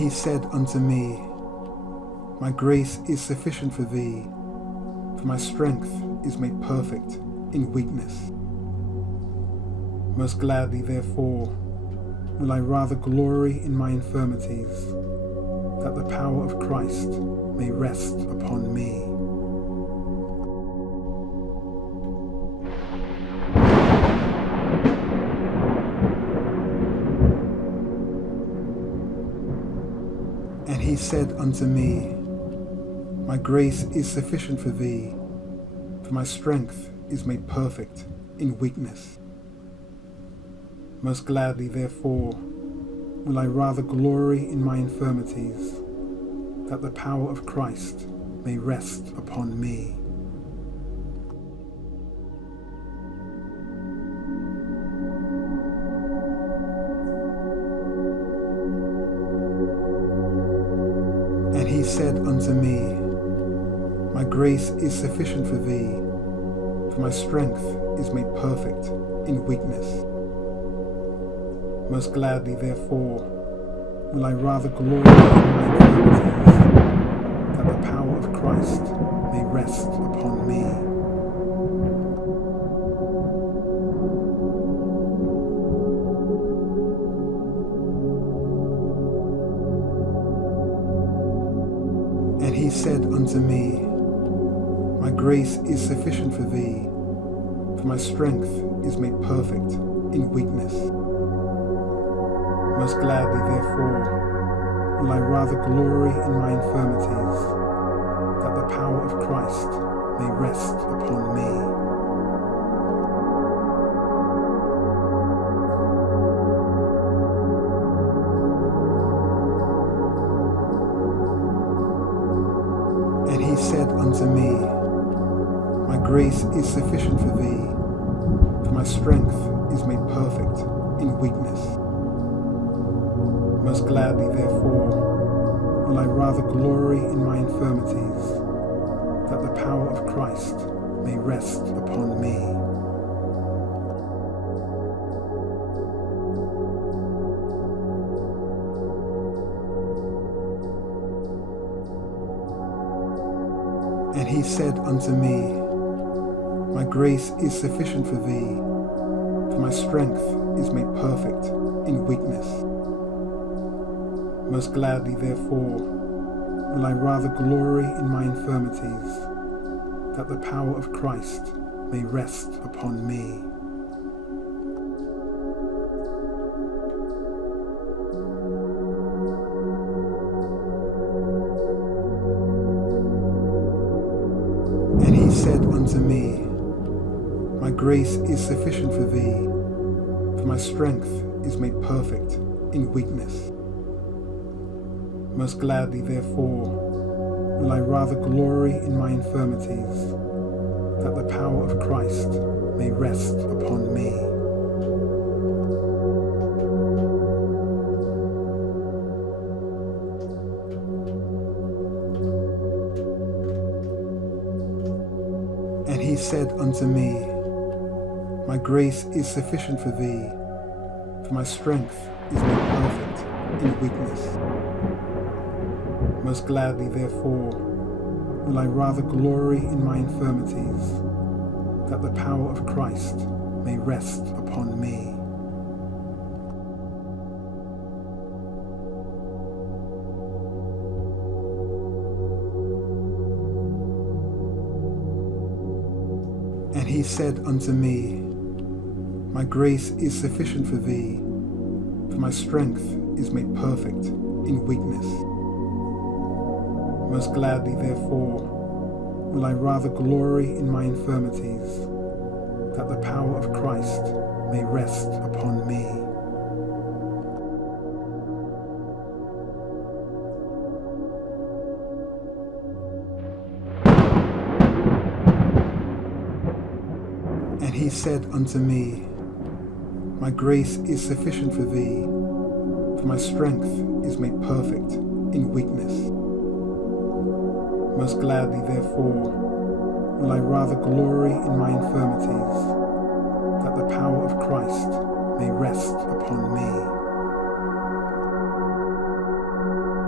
he said unto me, My grace is sufficient for thee, for my strength is made perfect in weakness. Most gladly, therefore, will I rather glory in my infirmities, that the power of Christ may rest upon me. And he said unto me, My grace is sufficient for thee, for my strength is made perfect in weakness. Most gladly, therefore, will I rather glory in my infirmities, that the power of Christ may rest upon me. And he said unto me, My grace is sufficient for thee, for my strength is made perfect in weakness. Most gladly, therefore, will I rather glory in my infirmities, that the power of Christ may rest upon me. And he said unto me, My grace is sufficient for thee, for my strength is made perfect in weakness. Most gladly, therefore, will I rather glory in my infirmities, that the power of Christ may rest upon me. And he said unto me, My grace is sufficient for thee, for my strength is made perfect in weakness. Most gladly, therefore, will I rather glory in my infirmities, that the power of Christ may rest upon me. And he said unto me, My grace is sufficient for thee, for my strength is made perfect in weakness. Most gladly, therefore, will I rather glory in my infirmities, that the power of Christ may rest upon me. And he said unto me, My grace is sufficient for thee, for my strength is made perfect in weakness. Most gladly, therefore, will I rather glory in my infirmities, that the power of Christ may rest upon me. And he said unto me, My grace is sufficient for thee, for my strength is made perfect in weakness. Most gladly, therefore, will I rather glory in my infirmities, that the power of Christ may rest upon me. And he said unto me, My grace is sufficient for thee, for my strength is made perfect in weakness. Most gladly, therefore, will I rather glory in my infirmities, that the power of Christ may rest upon me. And he said unto me, My grace is sufficient for thee, for my strength is made perfect in weakness. Most gladly, therefore, will I rather glory in my infirmities, that the power of Christ may rest upon me.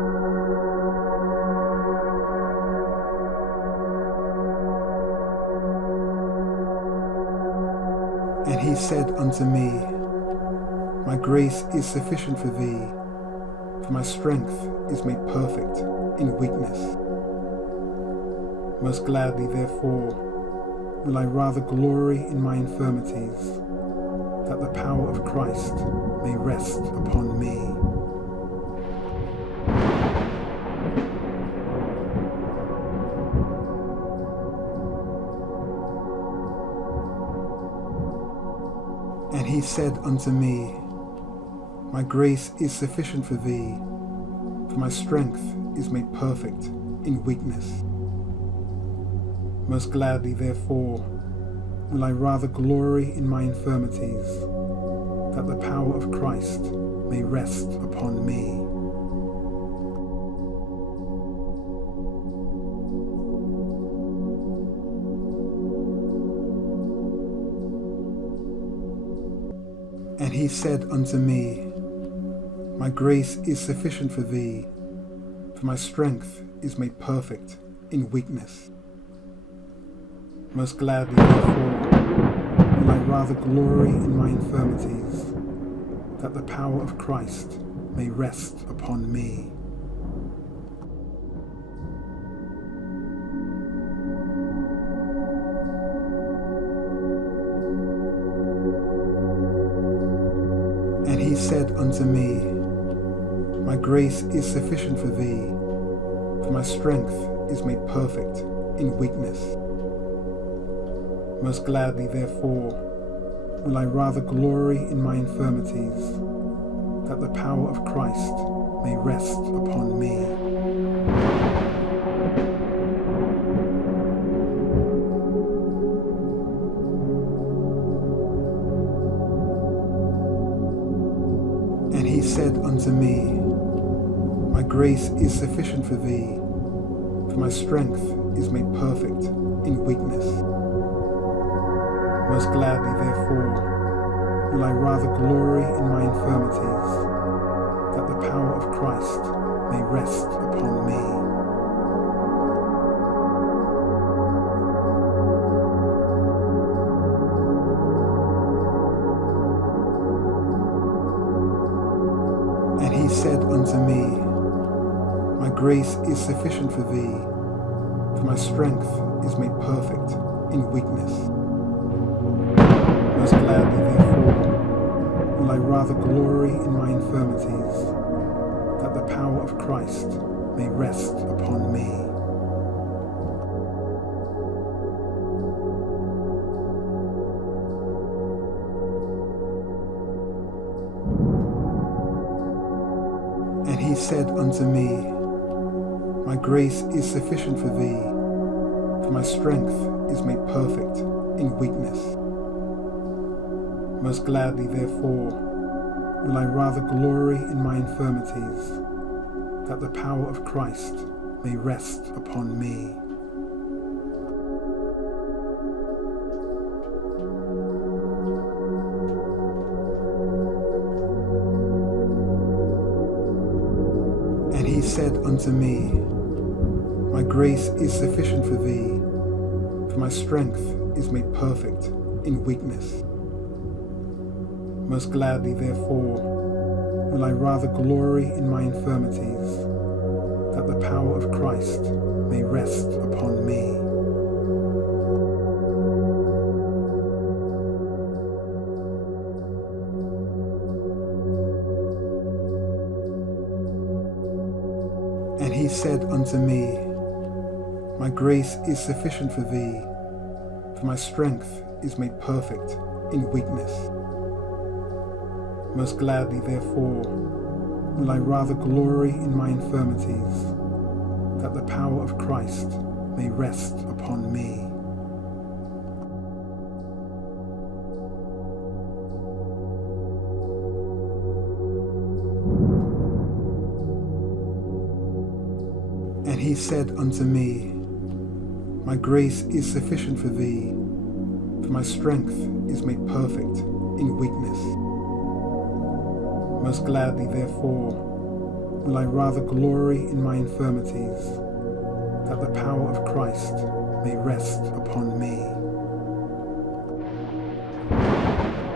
he said unto me, My grace is sufficient for thee, for my strength is made perfect in weakness. Most gladly, therefore, will I rather glory in my infirmities, that the power of Christ may rest upon me. And he said unto me, My grace is sufficient for thee, for my strength is made perfect in weakness. Most gladly, therefore, will I rather glory in my infirmities, that the power of Christ may rest upon me. And he said unto me, My grace is sufficient for thee, for my strength is made perfect in weakness. Most gladly, therefore, will I rather glory in my infirmities, that the power of Christ may rest upon me. And he said unto me, My grace is sufficient for thee, for my strength is made perfect in weakness. Most gladly, therefore, will I rather glory in my infirmities, that the power of Christ may rest upon me. And he said unto me, My grace is sufficient for thee, for my strength is made perfect in weakness. Most gladly, therefore, will I rather glory in my infirmities, that the power of Christ may rest upon me. And he said unto me, My grace is sufficient for thee, for my strength is made perfect in weakness. Most gladly, therefore, will I rather glory in my infirmities, that the power of Christ may rest upon me. And he said unto me, My grace is sufficient for thee, for my strength is made perfect in weakness. Most gladly, therefore, will I rather glory in my infirmities, that the power of Christ may rest upon me. And he said unto me, My grace is sufficient for thee, for my strength is made perfect in weakness. Most gladly, therefore, will I rather glory in my infirmities, that the power of Christ may rest upon me. And he said unto me, My grace is sufficient for thee, for my strength is made perfect in weakness. Most gladly, therefore, will I rather glory in my infirmities, that the power of Christ may rest upon me. And he said unto me, My grace is sufficient for thee, for my strength is made perfect in weakness. Most gladly, therefore, will I rather glory in my infirmities, that the power of Christ may rest upon me.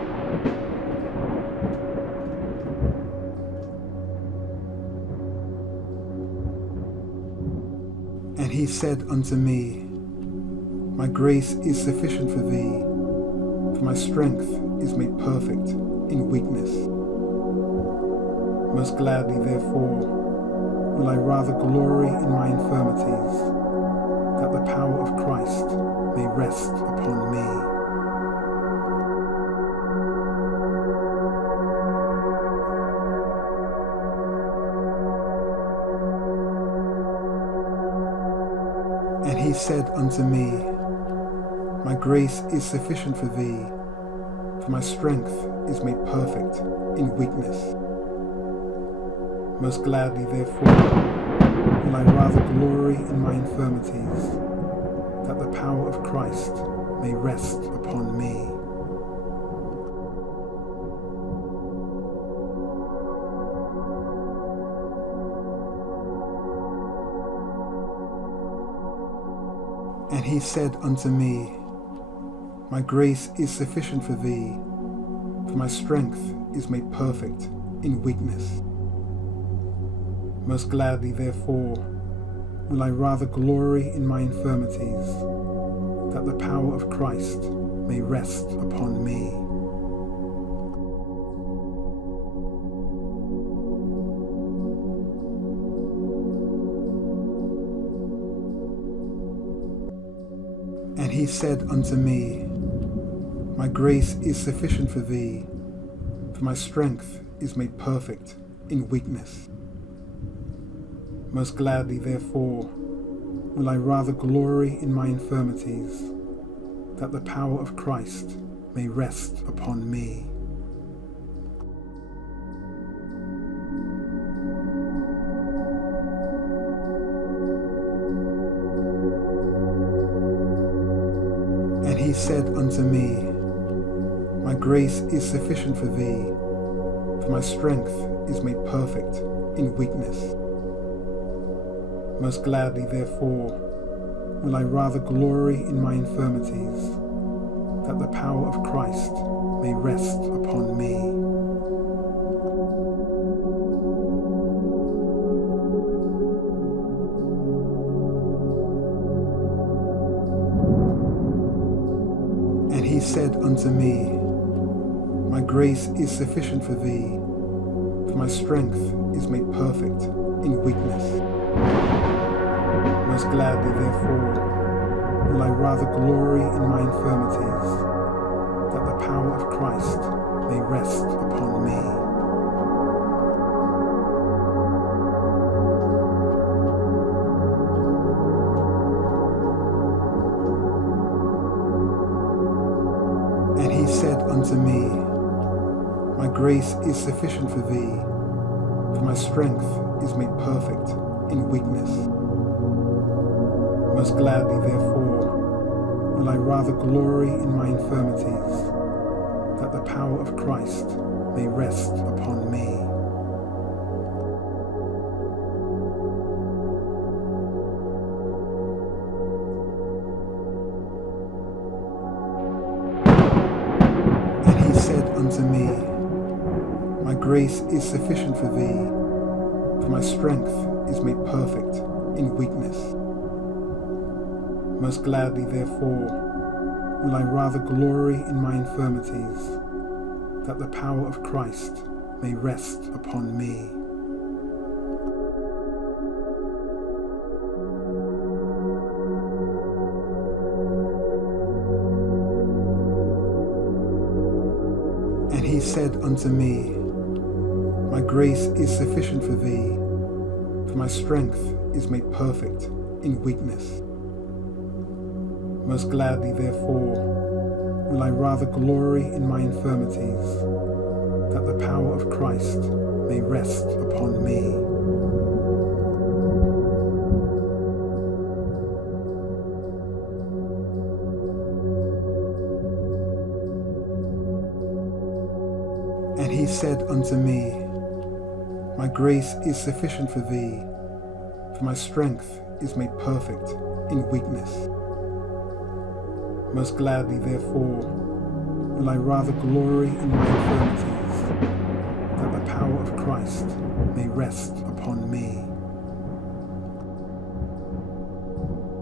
said unto me, My grace is sufficient for thee, for my strength is made perfect in weakness. Most gladly, therefore, will I rather glory in my infirmities, that the power of Christ may rest upon me. And he said unto me, My grace is sufficient for thee, for my strength is made perfect in weakness. Most gladly, therefore, will I rather glory in my infirmities, that the power of Christ may rest upon me. And he said unto me, My grace is sufficient for thee, for my strength is made perfect in weakness. Most gladly, therefore, will I rather glory in my infirmities, that the power of Christ may rest upon me. And he said unto me, My grace is sufficient for thee, for my strength is made perfect in weakness. Most gladly, therefore, will I rather glory in my infirmities, that the power of Christ may rest upon me. And he said unto me, My grace is sufficient for thee, for my strength is made perfect in weakness. Most gladly, therefore, will I rather glory in my infirmities, that the power of Christ may rest upon me. And he said unto me, My grace is sufficient for thee, for my strength is made perfect in weakness. Most gladly, therefore, will I rather glory in my infirmities, that the power of Christ may rest upon me. And he said unto me, My grace is sufficient for thee, for my strength is made perfect in weakness. Most gladly, therefore, will I rather glory in my infirmities, that the power of Christ may rest upon me. And he said unto me, My grace is sufficient for thee, for my strength is made perfect in weakness. Most gladly, therefore, will I rather glory in my infirmities, that the power of Christ may rest upon me. And he said unto me, My grace is sufficient for thee, for my strength is made perfect in weakness. Most gladly, therefore, will I rather glory in my infirmities, that the power of Christ may rest upon me. And he said unto me, My grace is sufficient for thee, for my strength is made perfect in weakness. Most gladly, therefore, will I rather glory in my infirmities, that the power of Christ may rest upon me.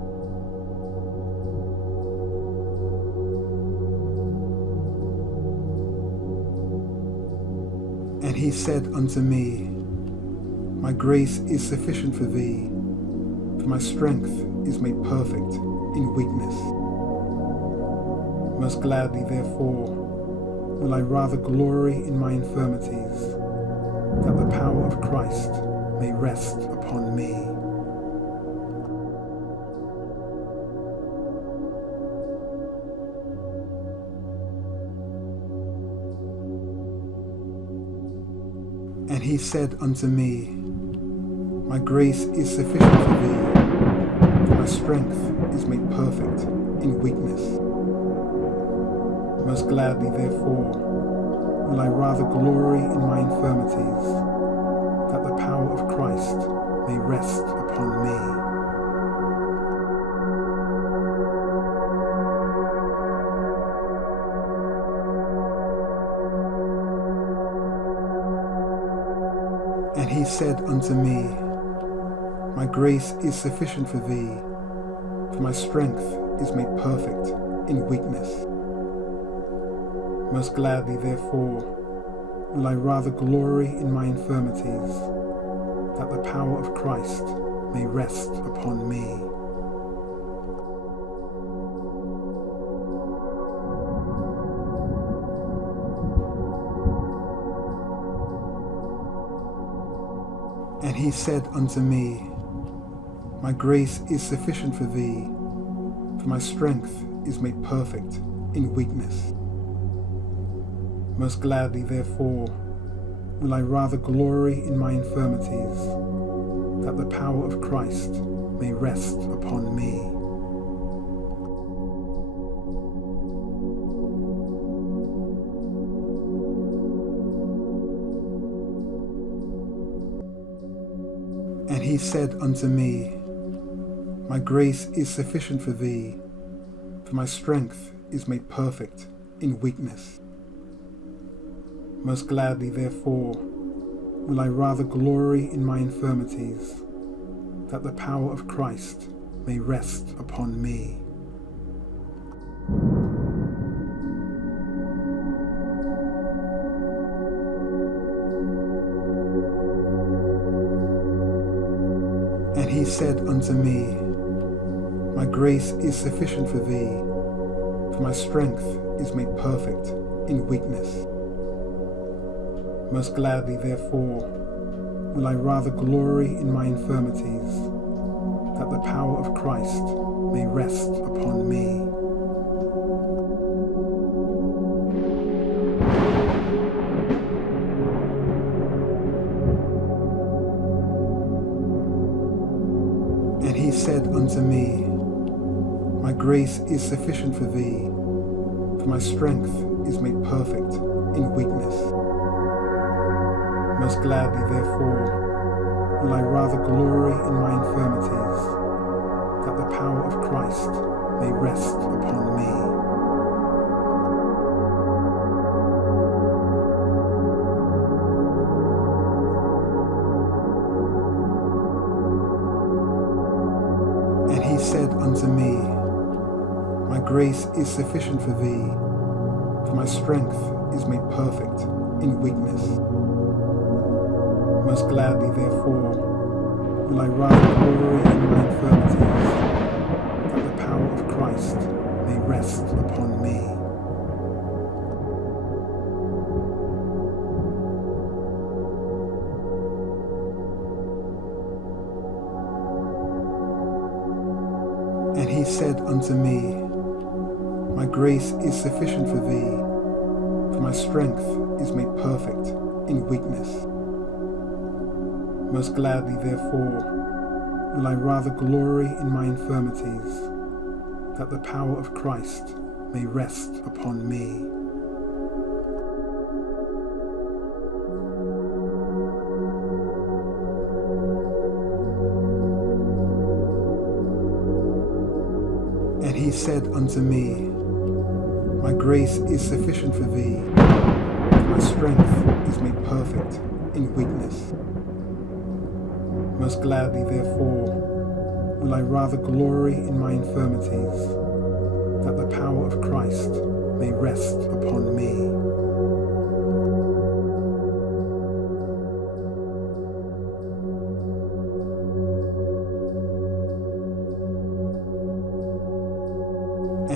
And he said unto me, My grace is sufficient for thee, for my strength is made perfect in weakness. Most gladly, therefore, will I rather glory in my infirmities, that the power of Christ may rest upon me. And he said unto me, My grace is sufficient for thee, for my strength is made perfect in weakness. Most gladly, therefore, will I rather glory in my infirmities, that the power of Christ may rest upon me. And he said unto me, My grace is sufficient for thee, for my strength is made perfect in weakness. Most gladly, therefore, will I rather glory in my infirmities, that the power of Christ may rest upon me. And he said unto me, My grace is sufficient for thee, for my strength is made perfect in weakness. Most gladly, therefore, will I rather glory in my infirmities, that the power of Christ may rest upon me. And he said unto me, My grace is sufficient for thee, for my strength is made perfect in weakness. Most gladly, therefore, will I rather glory in my infirmities, that the power of Christ may rest upon me. And he said unto me, My grace is sufficient for thee, for my strength is made perfect in weakness. Most gladly, therefore, will I rather glory in my infirmities, that the power of Christ may rest upon me. And he said unto me, My grace is sufficient for thee, for my strength is made perfect in weakness. Most gladly, therefore, will I rather glory in my infirmities, that the power of Christ may rest upon me. And he said unto me, My grace is sufficient for thee, for my strength is made perfect in weakness. Most gladly, therefore, will I rather glory in my infirmities, that the power of Christ may rest upon me. And he said unto me, My grace is sufficient for thee, for my strength is made perfect in weakness. Most gladly, therefore, will I rather glory in my infirmities, that the power of Christ may rest upon me. And he said unto me, My grace is sufficient for thee, for my strength is made perfect in weakness. Most gladly, therefore, will I rather glory in my infirmities, that the power of Christ may rest upon me.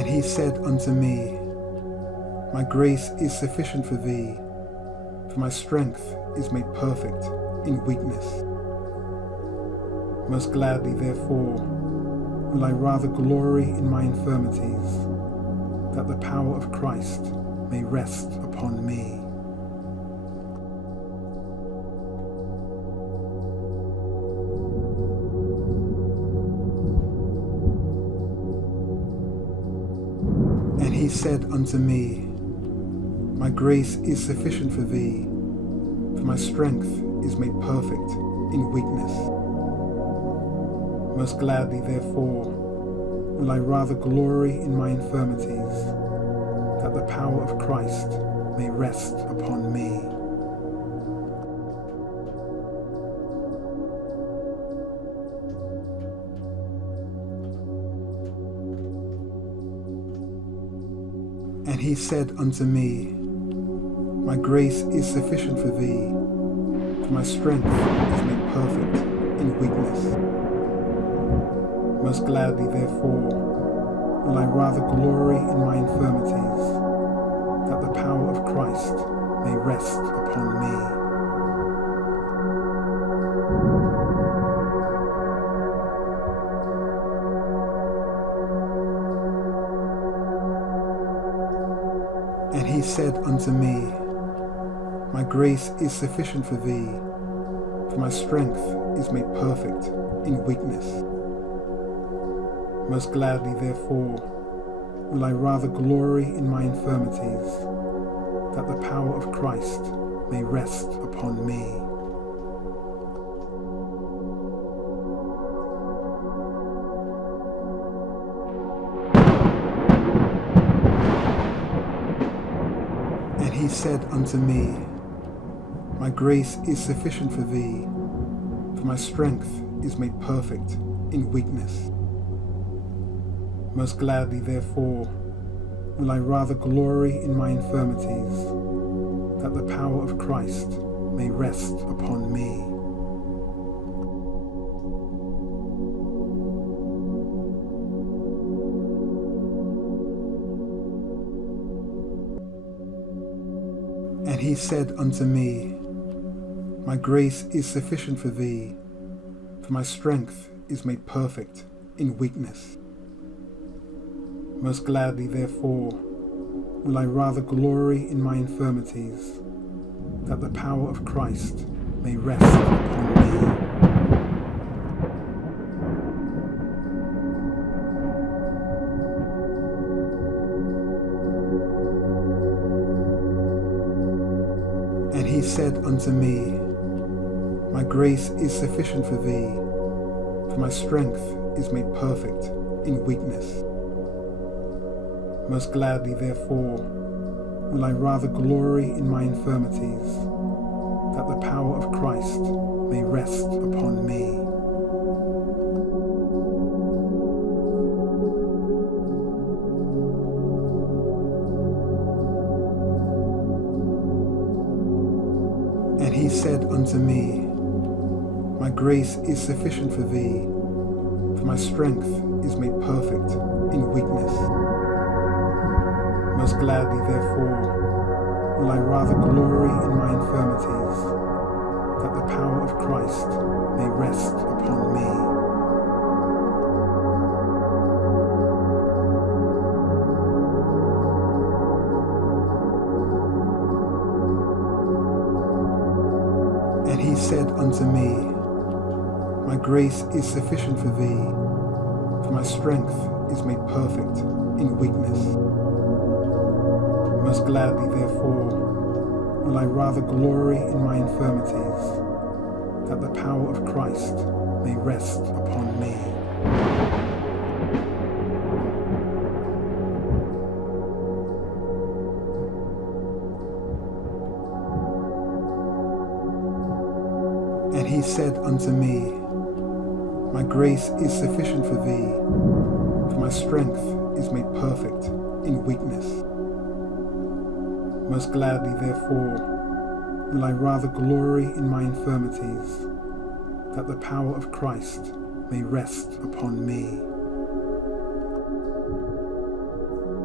he said unto me, My grace is sufficient for thee, for my strength is made perfect in weakness. Most gladly, therefore, will I rather glory in my infirmities, that the power of Christ may rest upon me. And he said unto me, My grace is sufficient for thee, for my strength is made perfect in weakness. Most gladly, therefore, will I rather glory in my infirmities, that the power of Christ may rest upon me. And he said unto me, My grace is sufficient for thee, for my strength is made perfect in weakness. Most gladly, therefore, will I rather glory in my infirmities, that the power of Christ may rest upon me. And he said unto me, My grace is sufficient for thee, for my strength is made perfect in weakness. Most gladly, therefore, will I rather glory in my infirmities, that the power of Christ may rest upon me. And he said unto me, My grace is sufficient for thee, for my strength is made perfect in weakness. Most gladly, therefore, will I rather glory in my infirmities, that the power of Christ may rest upon me. And he said unto me, My grace is sufficient for thee, for my strength is made perfect in weakness. Most gladly, therefore, will I rather glory in my infirmities, that the power of Christ may rest upon me. And he said unto me, My grace is sufficient for thee, for my strength is made perfect in weakness. Most gladly, therefore, will I rather glory in my infirmities, that the power of Christ may rest upon me. And he said unto me, My grace is sufficient for thee, for my strength is made perfect in weakness. Most gladly, therefore, will I rather glory in my infirmities, that the power of Christ may rest upon me. And he said unto me, My grace is sufficient for thee, for my strength is made perfect in weakness. Most gladly, therefore, will I rather glory in my infirmities, that the power of Christ may rest upon me. And he said unto me, My grace is sufficient for thee, for my strength is made perfect in weakness. Most gladly, therefore, will I rather glory in my infirmities, that the power of Christ may rest upon me.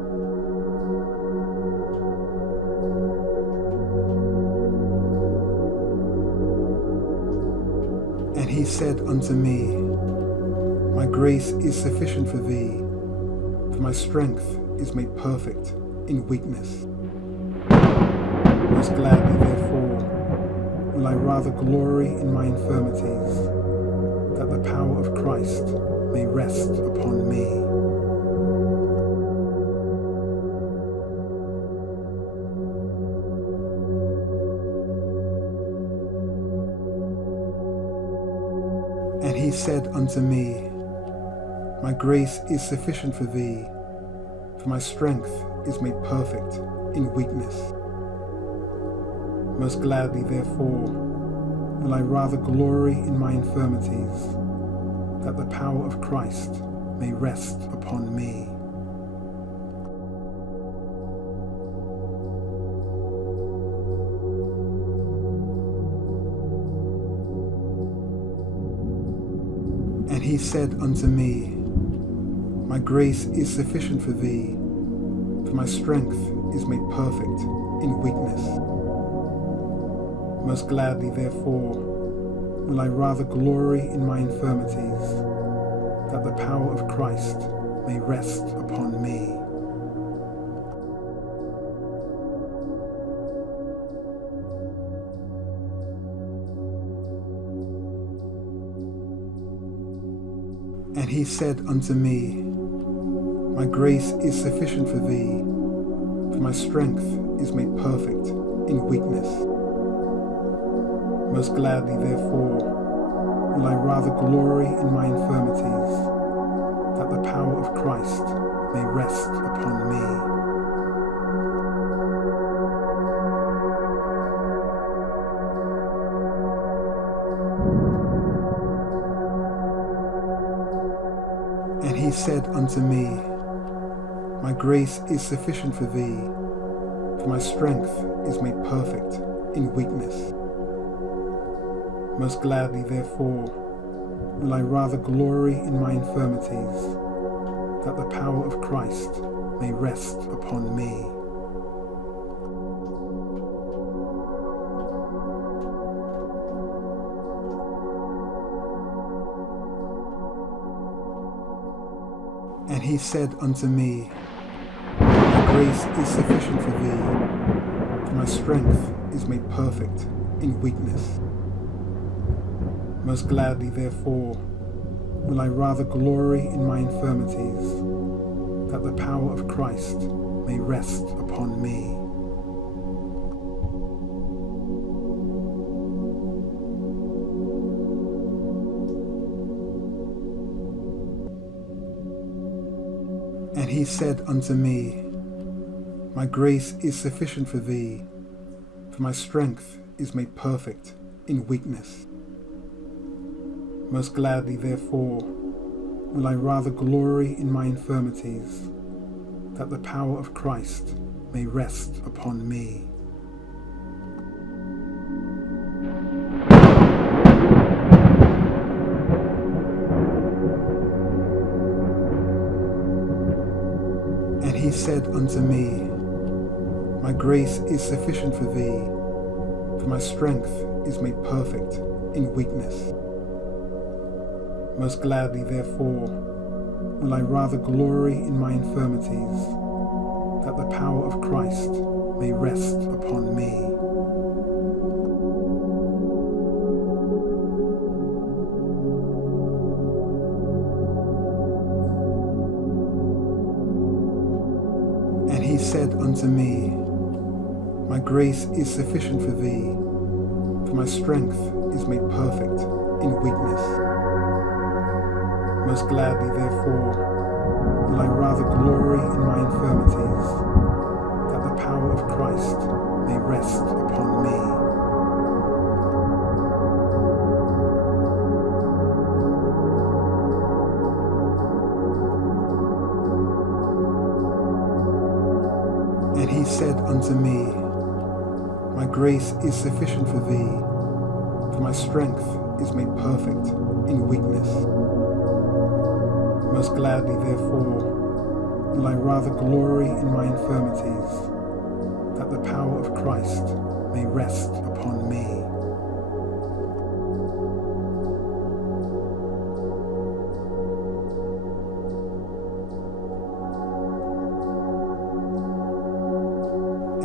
said unto me, My grace is sufficient for thee, for my strength is made perfect in weakness. Most gladly, therefore, will I rather glory in my infirmities, that the power of Christ may rest upon me. And he said unto me, My grace is sufficient for thee, for my strength is made perfect in weakness. Most gladly, therefore, will I rather glory in my infirmities, that the power of Christ may rest upon me. And he said unto me, My grace is sufficient for thee, for my strength is made perfect in weakness. Most gladly, therefore, will I rather glory in my infirmities, that the power of Christ may rest upon me. And he said unto me, My grace is sufficient for thee, for my strength is made perfect in weakness. Most gladly, therefore, will I rather glory in my infirmities, that the power of Christ may rest upon me. And he said unto me, My grace is sufficient for thee, for my strength is made perfect in weakness. Most gladly, therefore, will I rather glory in my infirmities, that the power of Christ may rest upon me. And he said unto me, My grace is sufficient for thee, for my strength is made perfect in weakness. Most gladly, therefore, will I rather glory in my infirmities, that the power of Christ may rest upon me. And he said unto me, My grace is sufficient for thee, for my strength is made perfect in weakness. Most gladly, therefore, will I rather glory in my infirmities, that the power of Christ may rest upon me. And he said unto me, My grace is sufficient for thee, for my strength is made perfect in weakness. Most gladly, therefore, will I rather glory in my infirmities, that the power of Christ may rest upon me. And he said unto me, My grace is sufficient for thee, for my strength is made perfect in weakness. Most gladly, therefore, will I rather glory in my infirmities, that the power of Christ may rest upon me. And he said unto me, My grace is sufficient for thee, for my strength is made perfect in weakness. Most gladly, therefore, will I rather glory in my infirmities, that the power of Christ may rest upon me.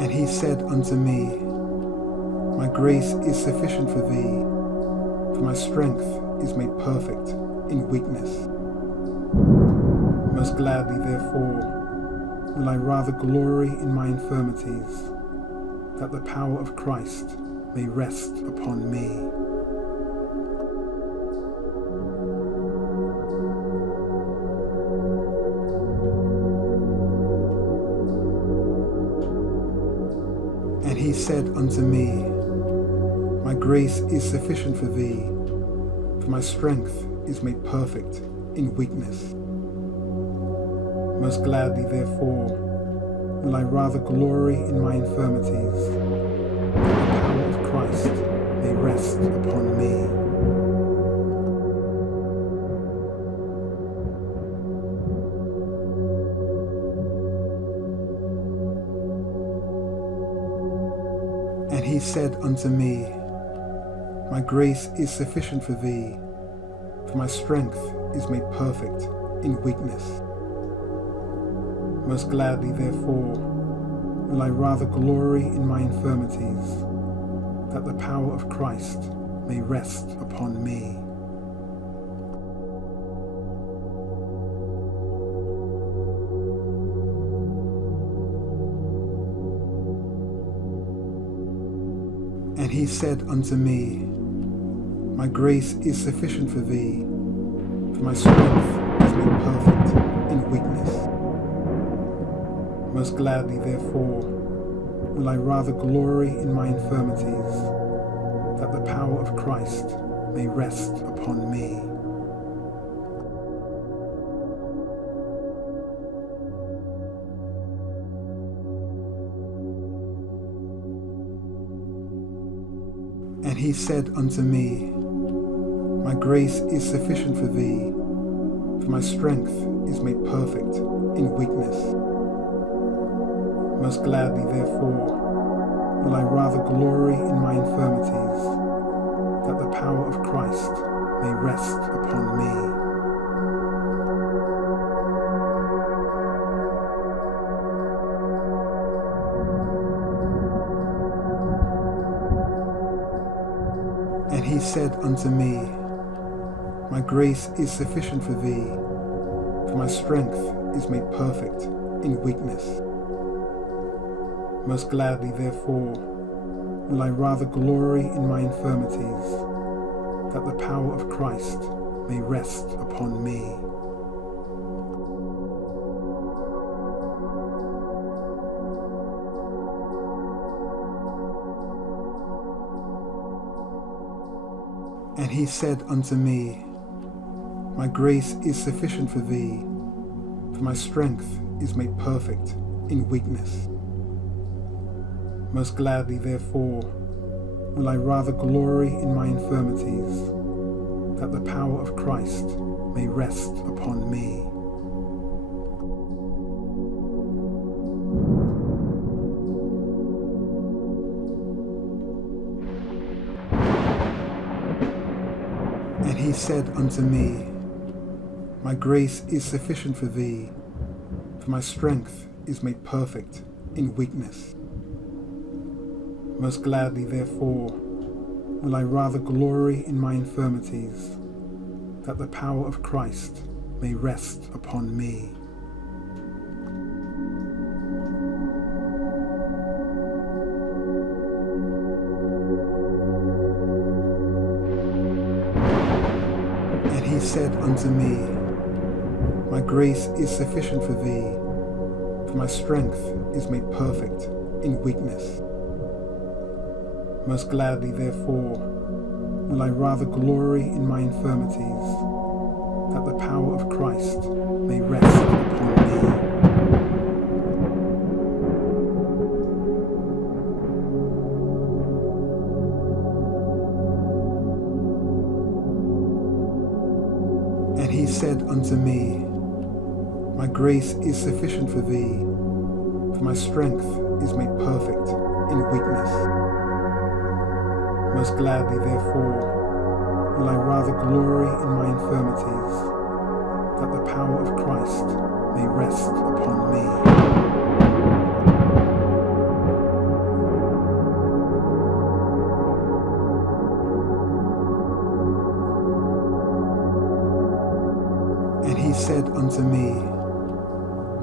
And he said unto me, My grace is sufficient for thee, for my strength is made perfect in weakness. Most gladly, therefore, will I rather glory in my infirmities, that the power of Christ may rest upon me. And he said unto me, My grace is sufficient for thee, for my strength is made perfect in weakness. Most gladly, therefore, will I rather glory in my infirmities, that the power of Christ may rest upon me. And he said unto me, My grace is sufficient for thee, for my strength is made perfect in weakness. Most gladly, therefore, will I rather glory in my infirmities, that the power of Christ may rest upon me. And he said unto me, My grace is sufficient for thee, for my strength is made perfect in weakness. Most gladly, therefore, will I rather glory in my infirmities, that the power of Christ may rest upon me. And he said unto me, My grace is sufficient for thee, for my strength is made perfect in weakness. Most gladly, therefore, will I rather glory in my infirmities, that the power of Christ may rest upon me. And he said unto me, My grace is sufficient for thee, for my strength is made perfect in weakness. Most gladly, therefore, will I rather glory in my infirmities, that the power of Christ may rest upon me. And he said unto me, My grace is sufficient for thee, for my strength is made perfect in weakness. Most gladly, therefore, will I rather glory in my infirmities, that the power of Christ may rest upon me. And he said unto me, My grace is sufficient for thee, for my strength is made perfect in weakness. Most gladly, therefore, will I rather glory in my infirmities, that the power of Christ may rest upon me. And he said unto me, My grace is sufficient for thee, for my strength is made perfect in weakness. Most gladly, therefore, will I rather glory in my infirmities, that the power of Christ may rest upon me. And he said unto me, My grace is sufficient for thee, for my strength is made perfect in weakness. Most gladly, therefore, will I rather glory in my infirmities, that the power of Christ may rest upon me.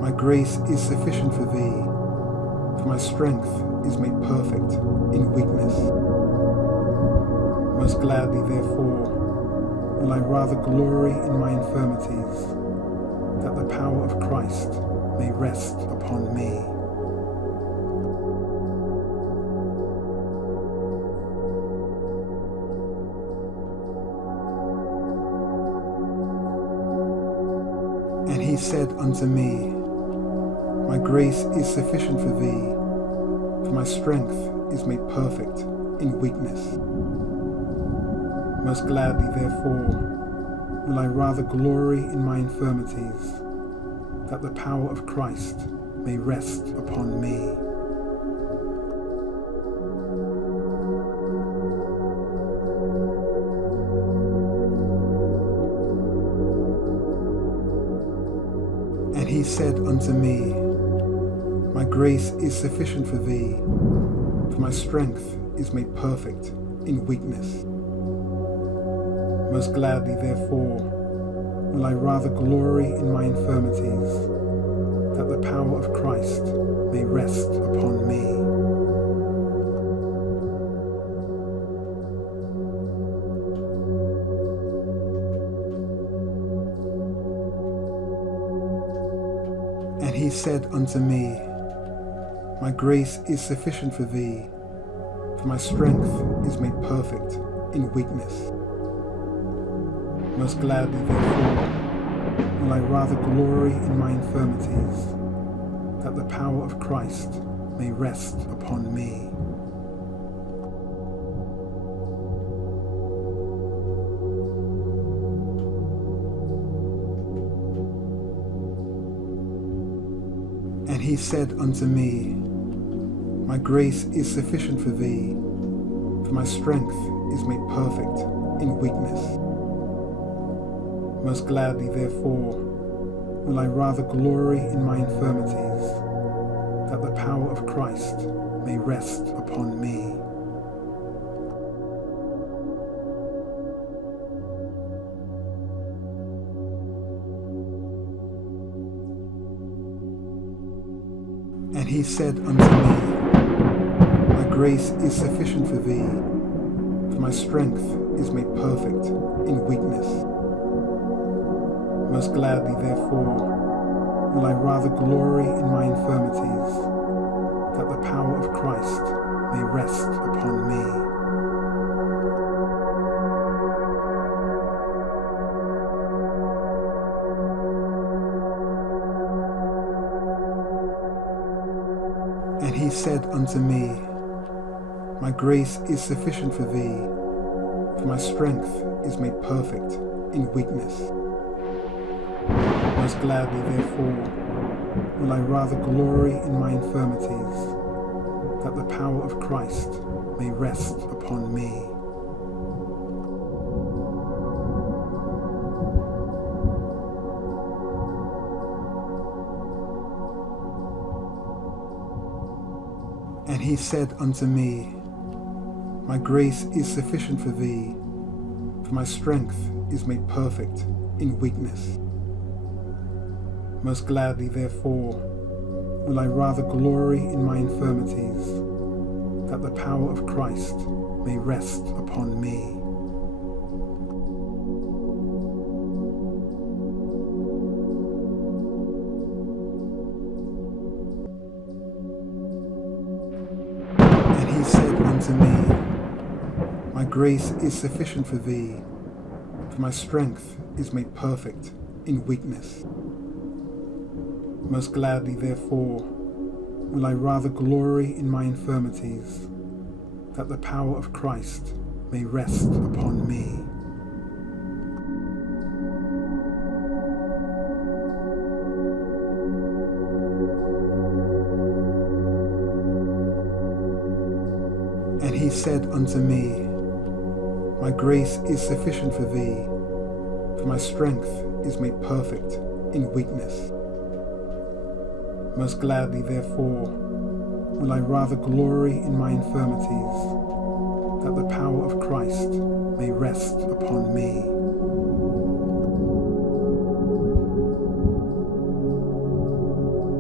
My grace is sufficient for thee, for my strength is made perfect in weakness. Most gladly, therefore, will I rather glory in my infirmities, that the power of Christ may rest upon me. And he said unto me, My grace is sufficient for thee, for my strength is made perfect in weakness. Most gladly, therefore, will I rather glory in my infirmities, that the power of Christ may rest upon me. And he said unto me, My grace is sufficient for thee, for my strength is made perfect in weakness. Most gladly, therefore, will I rather glory in my infirmities, that the power of Christ may rest upon me. And he said unto me, My grace is sufficient for thee, for my strength is made perfect in weakness. Most gladly, therefore, will I rather glory in my infirmities, that the power of Christ may rest upon me. And he said unto me, My grace is sufficient for thee, for my strength is made perfect in weakness. Most gladly, therefore, will I rather glory in my infirmities, that the power of Christ may rest upon me. And he said unto me, My grace is sufficient for thee, for my strength is made perfect in weakness. Most gladly, therefore, will I rather glory in my infirmities, that the power of Christ may rest upon me. And he said unto me, My grace is sufficient for thee, for my strength is made perfect in weakness. Most gladly, therefore, will I rather glory in my infirmities, that the power of Christ may rest upon me. And he said unto me, My grace is sufficient for thee, for my strength is made perfect in weakness. Most gladly, therefore, will I rather glory in my infirmities, that the power of Christ may rest upon me. And he said unto me, My grace is sufficient for thee, for my strength is made perfect in weakness. Most gladly, therefore, will I rather glory in my infirmities, that the power of Christ may rest upon me. And he said unto me, My grace is sufficient for thee, for my strength is made perfect in weakness. Most gladly, therefore, will I rather glory in my infirmities, that the power of Christ may rest upon me.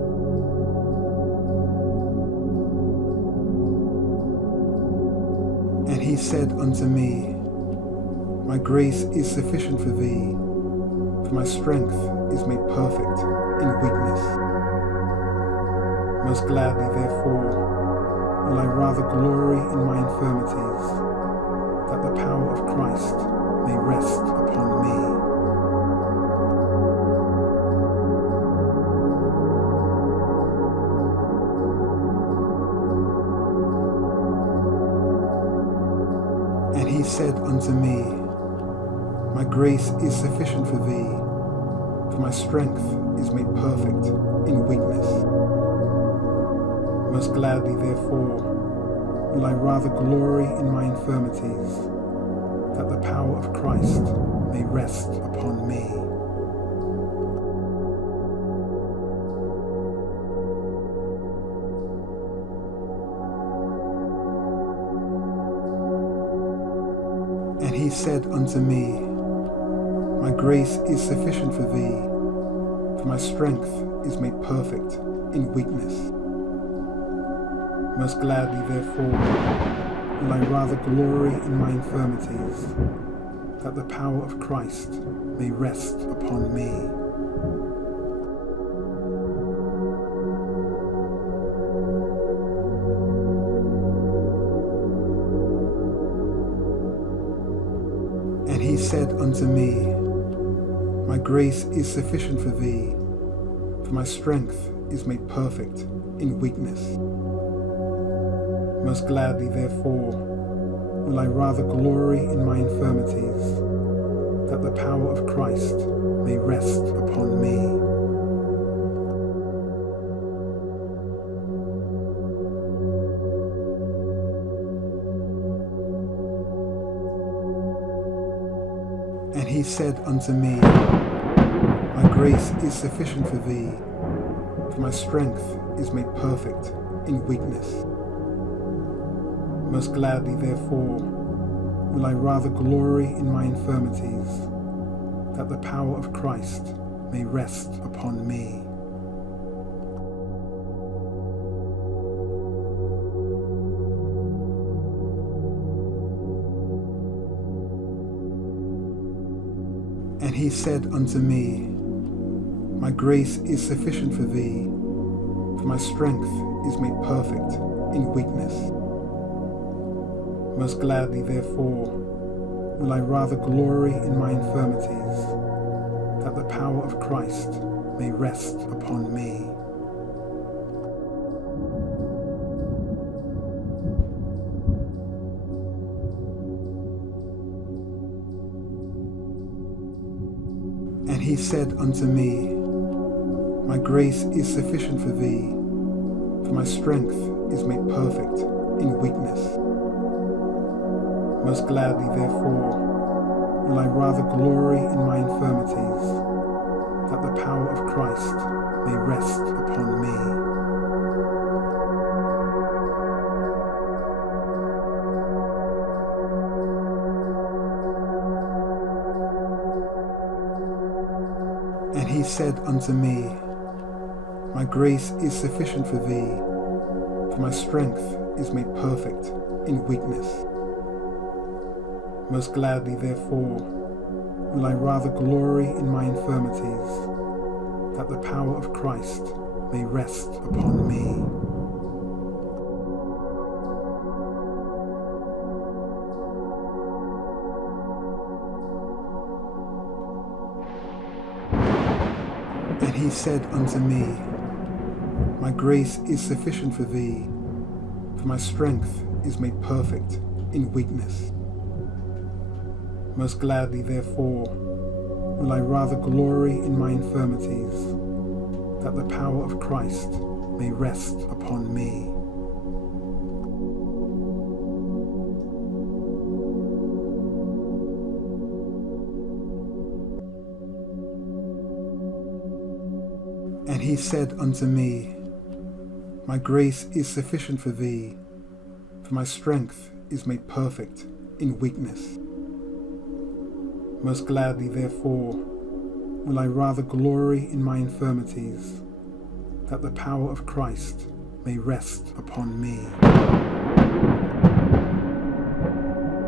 said unto me, My grace is sufficient for thee, for my strength is made perfect in weakness. Most gladly, therefore, will I rather glory in my infirmities, that the power of Christ may rest upon me. And he said unto me, My grace is sufficient for thee, for my strength is made perfect in weakness. Most gladly, therefore, will I rather glory in my infirmities, that the power of Christ may rest upon me. And he said unto me, My grace is sufficient for thee, for my strength is made perfect in weakness. Most gladly, therefore, will I rather glory in my infirmities, that the power of Christ may rest upon me. And he said unto me, My grace is sufficient for thee, for my strength is made perfect in weakness. Most gladly, therefore, will I rather glory in my infirmities, that the power of Christ may rest upon me. And he said unto me, My grace is sufficient for thee, for my strength is made perfect in weakness. Most gladly, therefore, will I rather glory in my infirmities, that the power of Christ may rest upon me. And he said unto me, My grace is sufficient for thee, for my strength is made perfect in weakness. Most gladly, therefore, will I rather glory in my infirmities, that the power of Christ may rest upon me. And he said unto me, My grace is sufficient for thee, for my strength is made perfect in weakness. Most gladly, therefore, will I rather glory in my infirmities, that the power of Christ may rest upon me. And he said unto me, My grace is sufficient for thee, for my strength is made perfect in weakness. Most gladly, therefore, will I rather glory in my infirmities, that the power of Christ may rest upon me. And he said unto me, My grace is sufficient for thee, for my strength is made perfect in weakness. Most gladly, therefore, will I rather glory in my infirmities, that the power of Christ may rest upon me. And he said unto me, My grace is sufficient for thee, for my strength is made perfect in weakness. Most gladly, therefore, will I rather glory in my infirmities, that the power of Christ may rest upon me.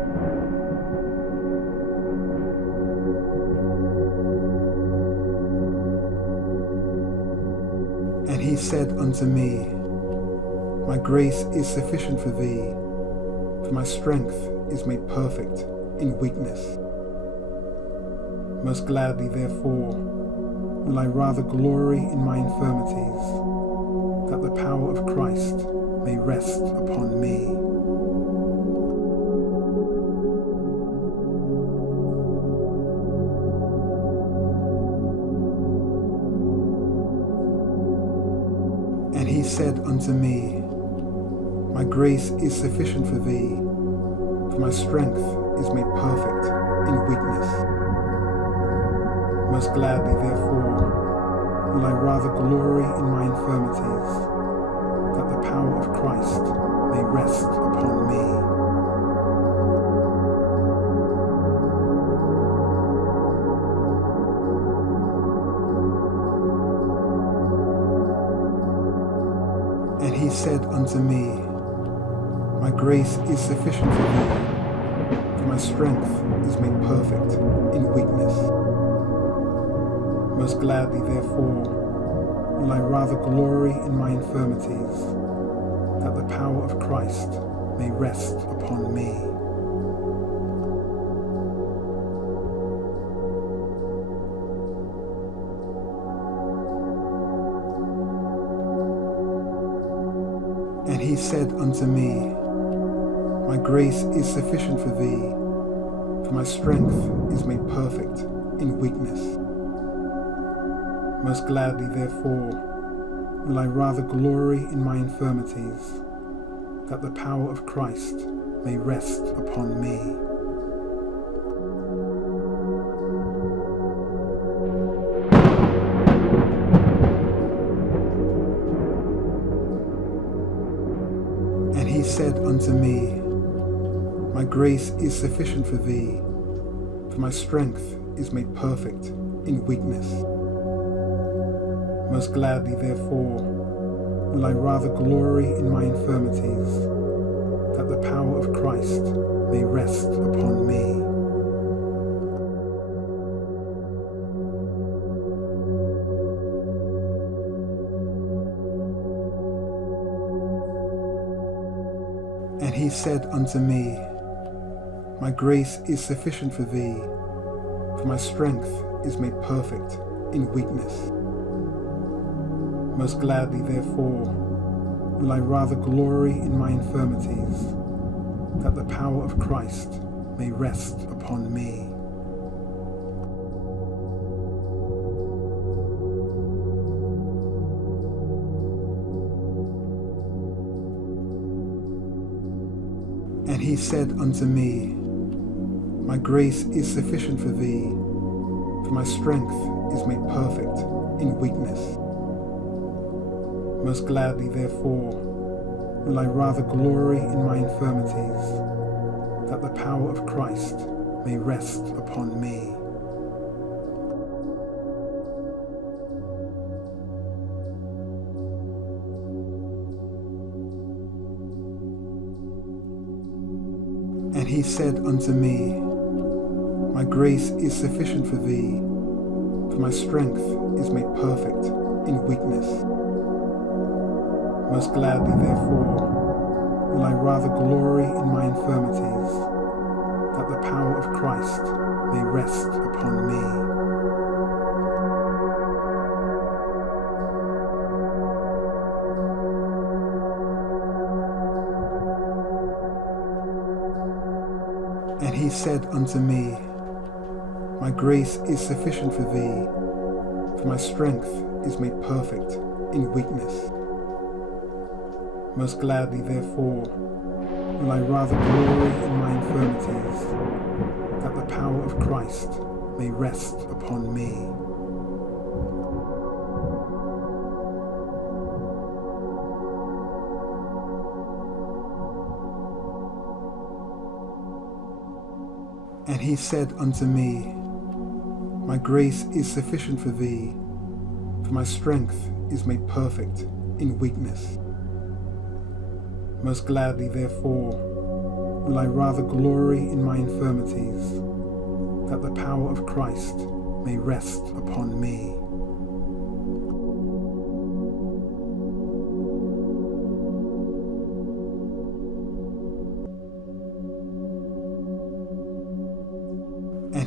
And he said unto me, My grace is sufficient for thee, for my strength is made perfect in weakness. Most gladly, therefore, will I rather glory in my infirmities, that the power of Christ may rest upon me. And he said unto me, My grace is sufficient for thee, for my strength is made perfect in weakness. Most gladly, therefore, will I rather glory in my infirmities, that the power of Christ may rest upon me. And he said unto me, My grace is sufficient for thee, for my strength is made perfect in weakness. Most gladly, therefore, will I rather glory in my infirmities, that the power of Christ may rest upon me. And he said unto me, My grace is sufficient for thee, for my strength is made perfect in weakness. Most gladly, therefore, will I rather glory in my infirmities, that the power of Christ may rest upon me. And he said unto me, My grace is sufficient for thee, for my strength is made perfect in weakness. Most gladly, therefore, will I rather glory in my infirmities, that the power of Christ may rest upon me. And he said unto me, My grace is sufficient for thee, for my strength is made perfect in weakness. Most gladly, therefore, will I rather glory in my infirmities, that the power of Christ may rest upon me. And he said unto me, My grace is sufficient for thee, for my strength is made perfect in weakness. Most gladly, therefore, will I rather glory in my infirmities, that the power of Christ may rest upon me. And he said unto me, My grace is sufficient for thee, for my strength is made perfect in weakness. Most gladly, therefore, will I rather glory in my infirmities, that the power of Christ may rest upon me. And he said unto me, My grace is sufficient for thee, for my strength is made perfect in weakness. Most gladly, therefore, will I rather glory in my infirmities, that the power of Christ may rest upon me. And he said unto me, My grace is sufficient for thee, for my strength is made perfect in weakness. Most gladly, therefore, will I rather glory in my infirmities, that the power of Christ may rest upon me.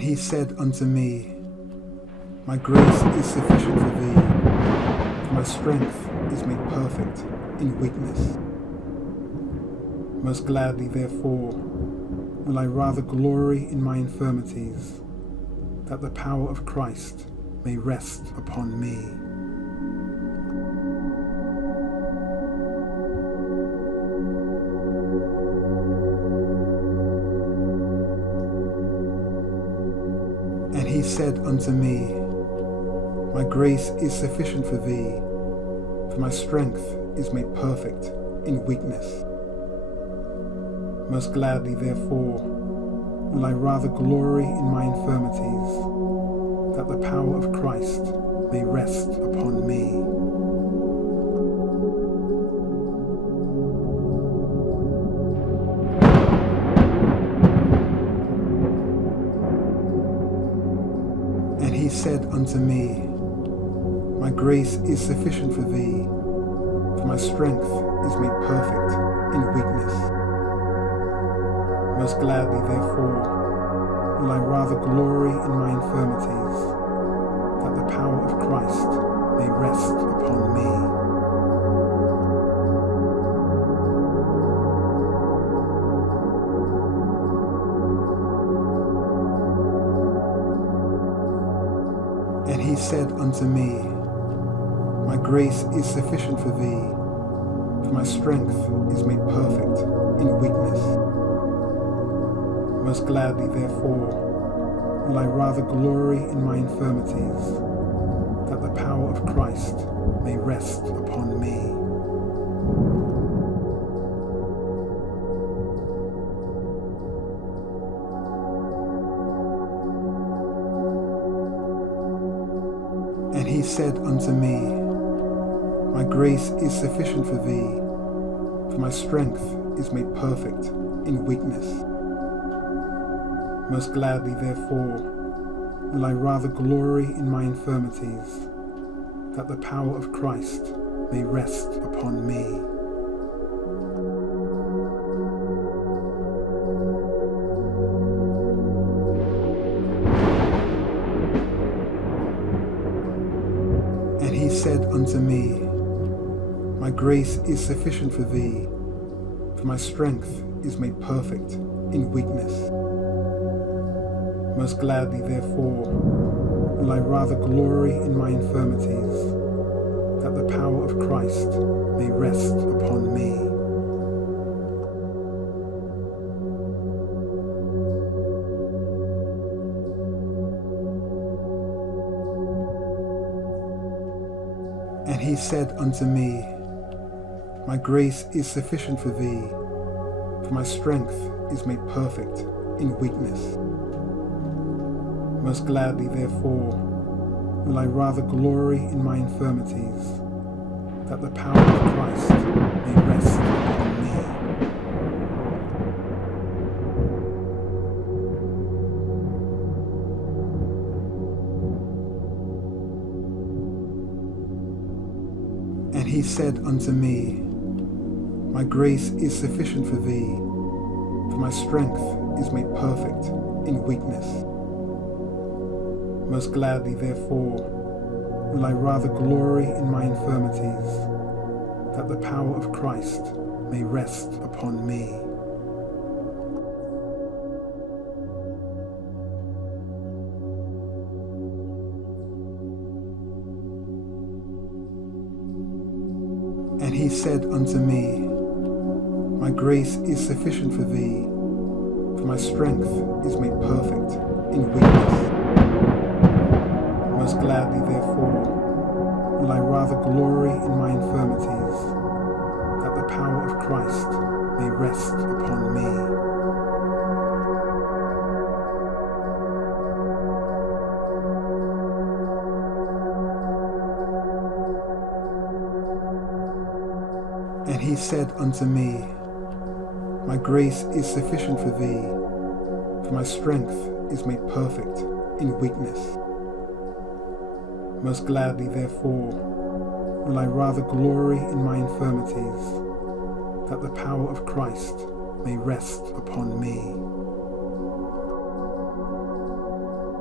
he said unto me, My grace is sufficient for thee, for my strength is made perfect in weakness. Most gladly, therefore, will I rather glory in my infirmities, that the power of Christ may rest upon me. And he said unto me, My grace is sufficient for thee, for my strength is made perfect in weakness. Most gladly, therefore, will I rather glory in my infirmities, that the power of Christ may rest upon me. And he said unto me, My grace is sufficient for thee, for my strength is made perfect in weakness. Most gladly, therefore, will I rather glory in my infirmities, that the power of Christ may rest upon me. And he said unto me, My grace is sufficient for thee, for my strength is made perfect in weakness. Most gladly, therefore, will I rather glory in my infirmities, that the power of Christ may rest upon me. And he said unto me, My grace is sufficient for thee, for my strength is made perfect in weakness. Most gladly, therefore, will I rather glory in my infirmities, that the power of Christ may rest upon me. And he said unto me, My grace is sufficient for thee, for my strength is made perfect in weakness. Most gladly, therefore, will I rather glory in my infirmities, that the power of Christ may rest upon me. And he said unto me, My grace is sufficient for thee, for my strength is made perfect in weakness. Most gladly, therefore, will I rather glory in my infirmities, that the power of Christ may rest upon me. And he said unto me, My grace is sufficient for thee, for my strength is made perfect in weakness. Most gladly, therefore, will I rather glory in my infirmities, that the power of Christ may rest upon me. And he said unto me, My grace is sufficient for thee, for my strength is made perfect in weakness. Most gladly, therefore, will I rather glory in my infirmities, that the power of Christ may rest upon me. And he said unto me, My grace is sufficient for thee, for my strength is made perfect in weakness. Most gladly, therefore, will I rather glory in my infirmities, that the power of Christ may rest upon me.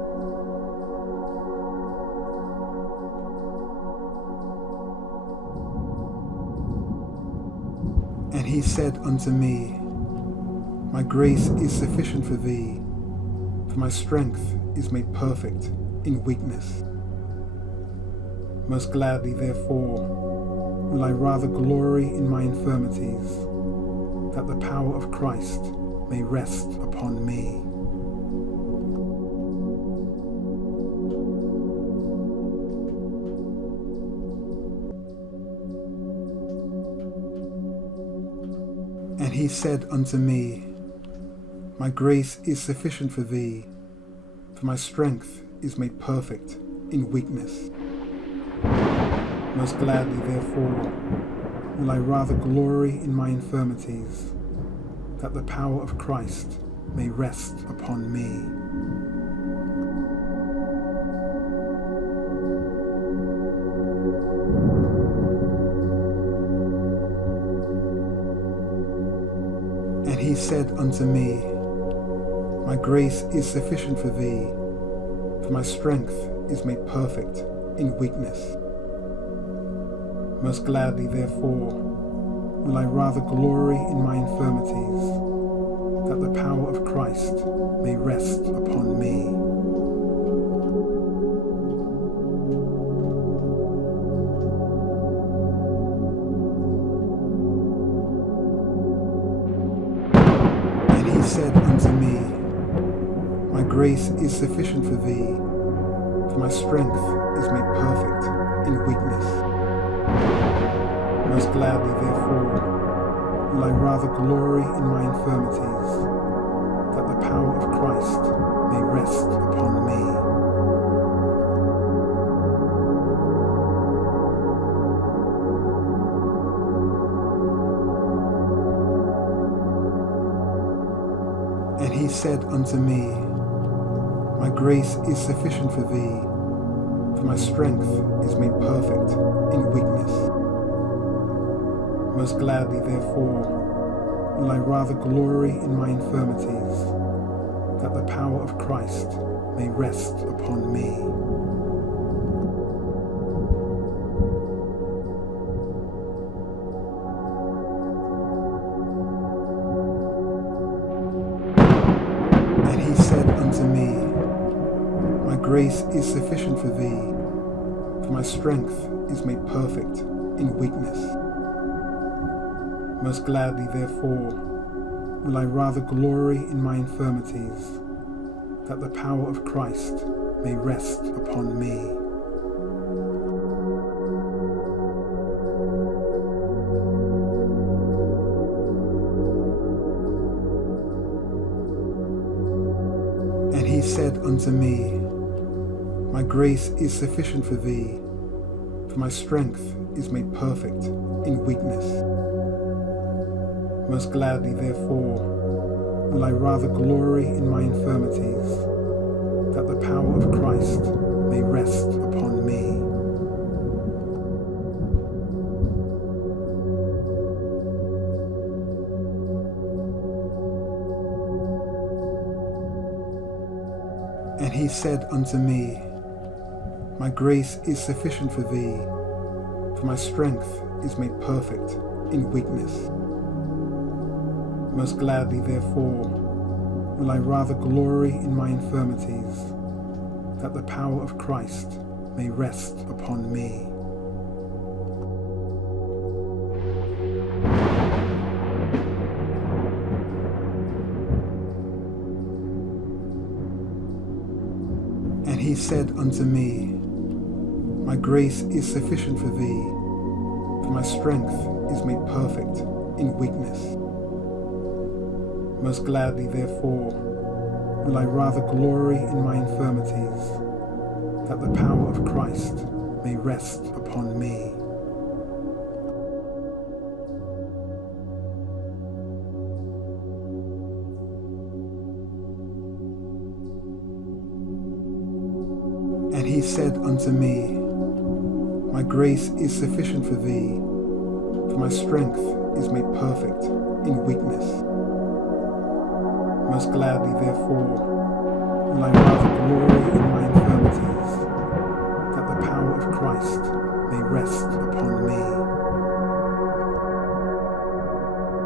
And he said unto me, My grace is sufficient for thee, for my strength is made perfect in weakness. Most gladly, therefore, will I rather glory in my infirmities, that the power of Christ may rest upon me. And he said unto me, My grace is sufficient for thee, for my strength is made perfect in weakness. Most gladly, therefore, will I rather glory in my infirmities, that the power of Christ may rest upon me. And he said unto me, My grace is sufficient for thee, for my strength is made perfect in weakness. Most gladly, therefore, will I rather glory in my infirmities, that the power of Christ may rest upon me. And he said unto me, My grace is sufficient for thee, for my strength is made perfect in weakness. Most gladly, therefore, will I rather glory in my infirmities, that the power of Christ may rest upon me. And he said unto me, My grace is sufficient for thee, for my strength is made perfect in weakness. Most gladly, therefore, will I rather glory in my infirmities, that the power of Christ may rest upon me. And he said unto me, My grace is sufficient for thee, for my strength is made perfect in weakness. Most gladly, therefore, will I rather glory in my infirmities, that the power of Christ may rest upon me. And he said unto me, My grace is sufficient for thee, for my strength is made perfect in weakness. Most gladly, therefore, will I rather glory in my infirmities, that the power of Christ may rest upon me. And he said unto me, My grace is sufficient for thee, for my strength is made perfect in weakness. Most gladly, therefore, will I rather glory in my infirmities, that the power of Christ may rest upon me. And he said unto me, My grace is sufficient for thee, for my strength is made perfect in weakness. Most gladly, therefore, will I rather glory in my infirmities, that the power of Christ may rest upon me. And he said unto me, My grace is sufficient for thee, for my strength is made perfect in weakness. Most gladly, therefore, will I rather glory in my infirmities, that the power of Christ may rest upon me.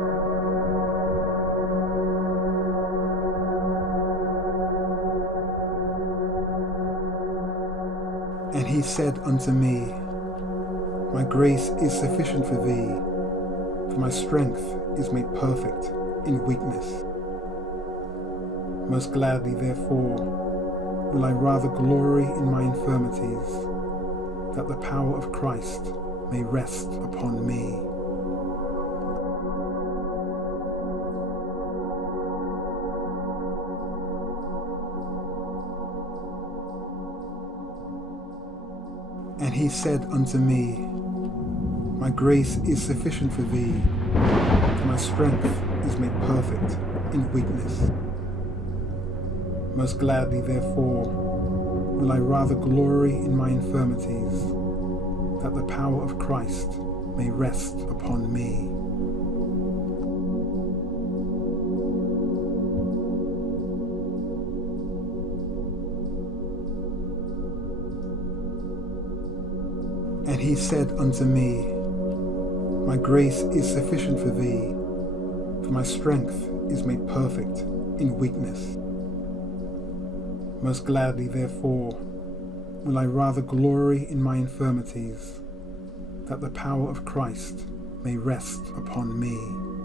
he said unto me, My grace is sufficient for thee, for my strength is made perfect in weakness. Most gladly, therefore, will I rather glory in my infirmities, that the power of Christ may rest upon me. And he said unto me, My grace is sufficient for thee, for my strength is made perfect in weakness. Most gladly, therefore, will I rather glory in my infirmities, that the power of Christ may rest upon me. And he said unto me, My grace is sufficient for thee, for my strength is made perfect in weakness. Most gladly, therefore, will I rather glory in my infirmities, that the power of Christ may rest upon me.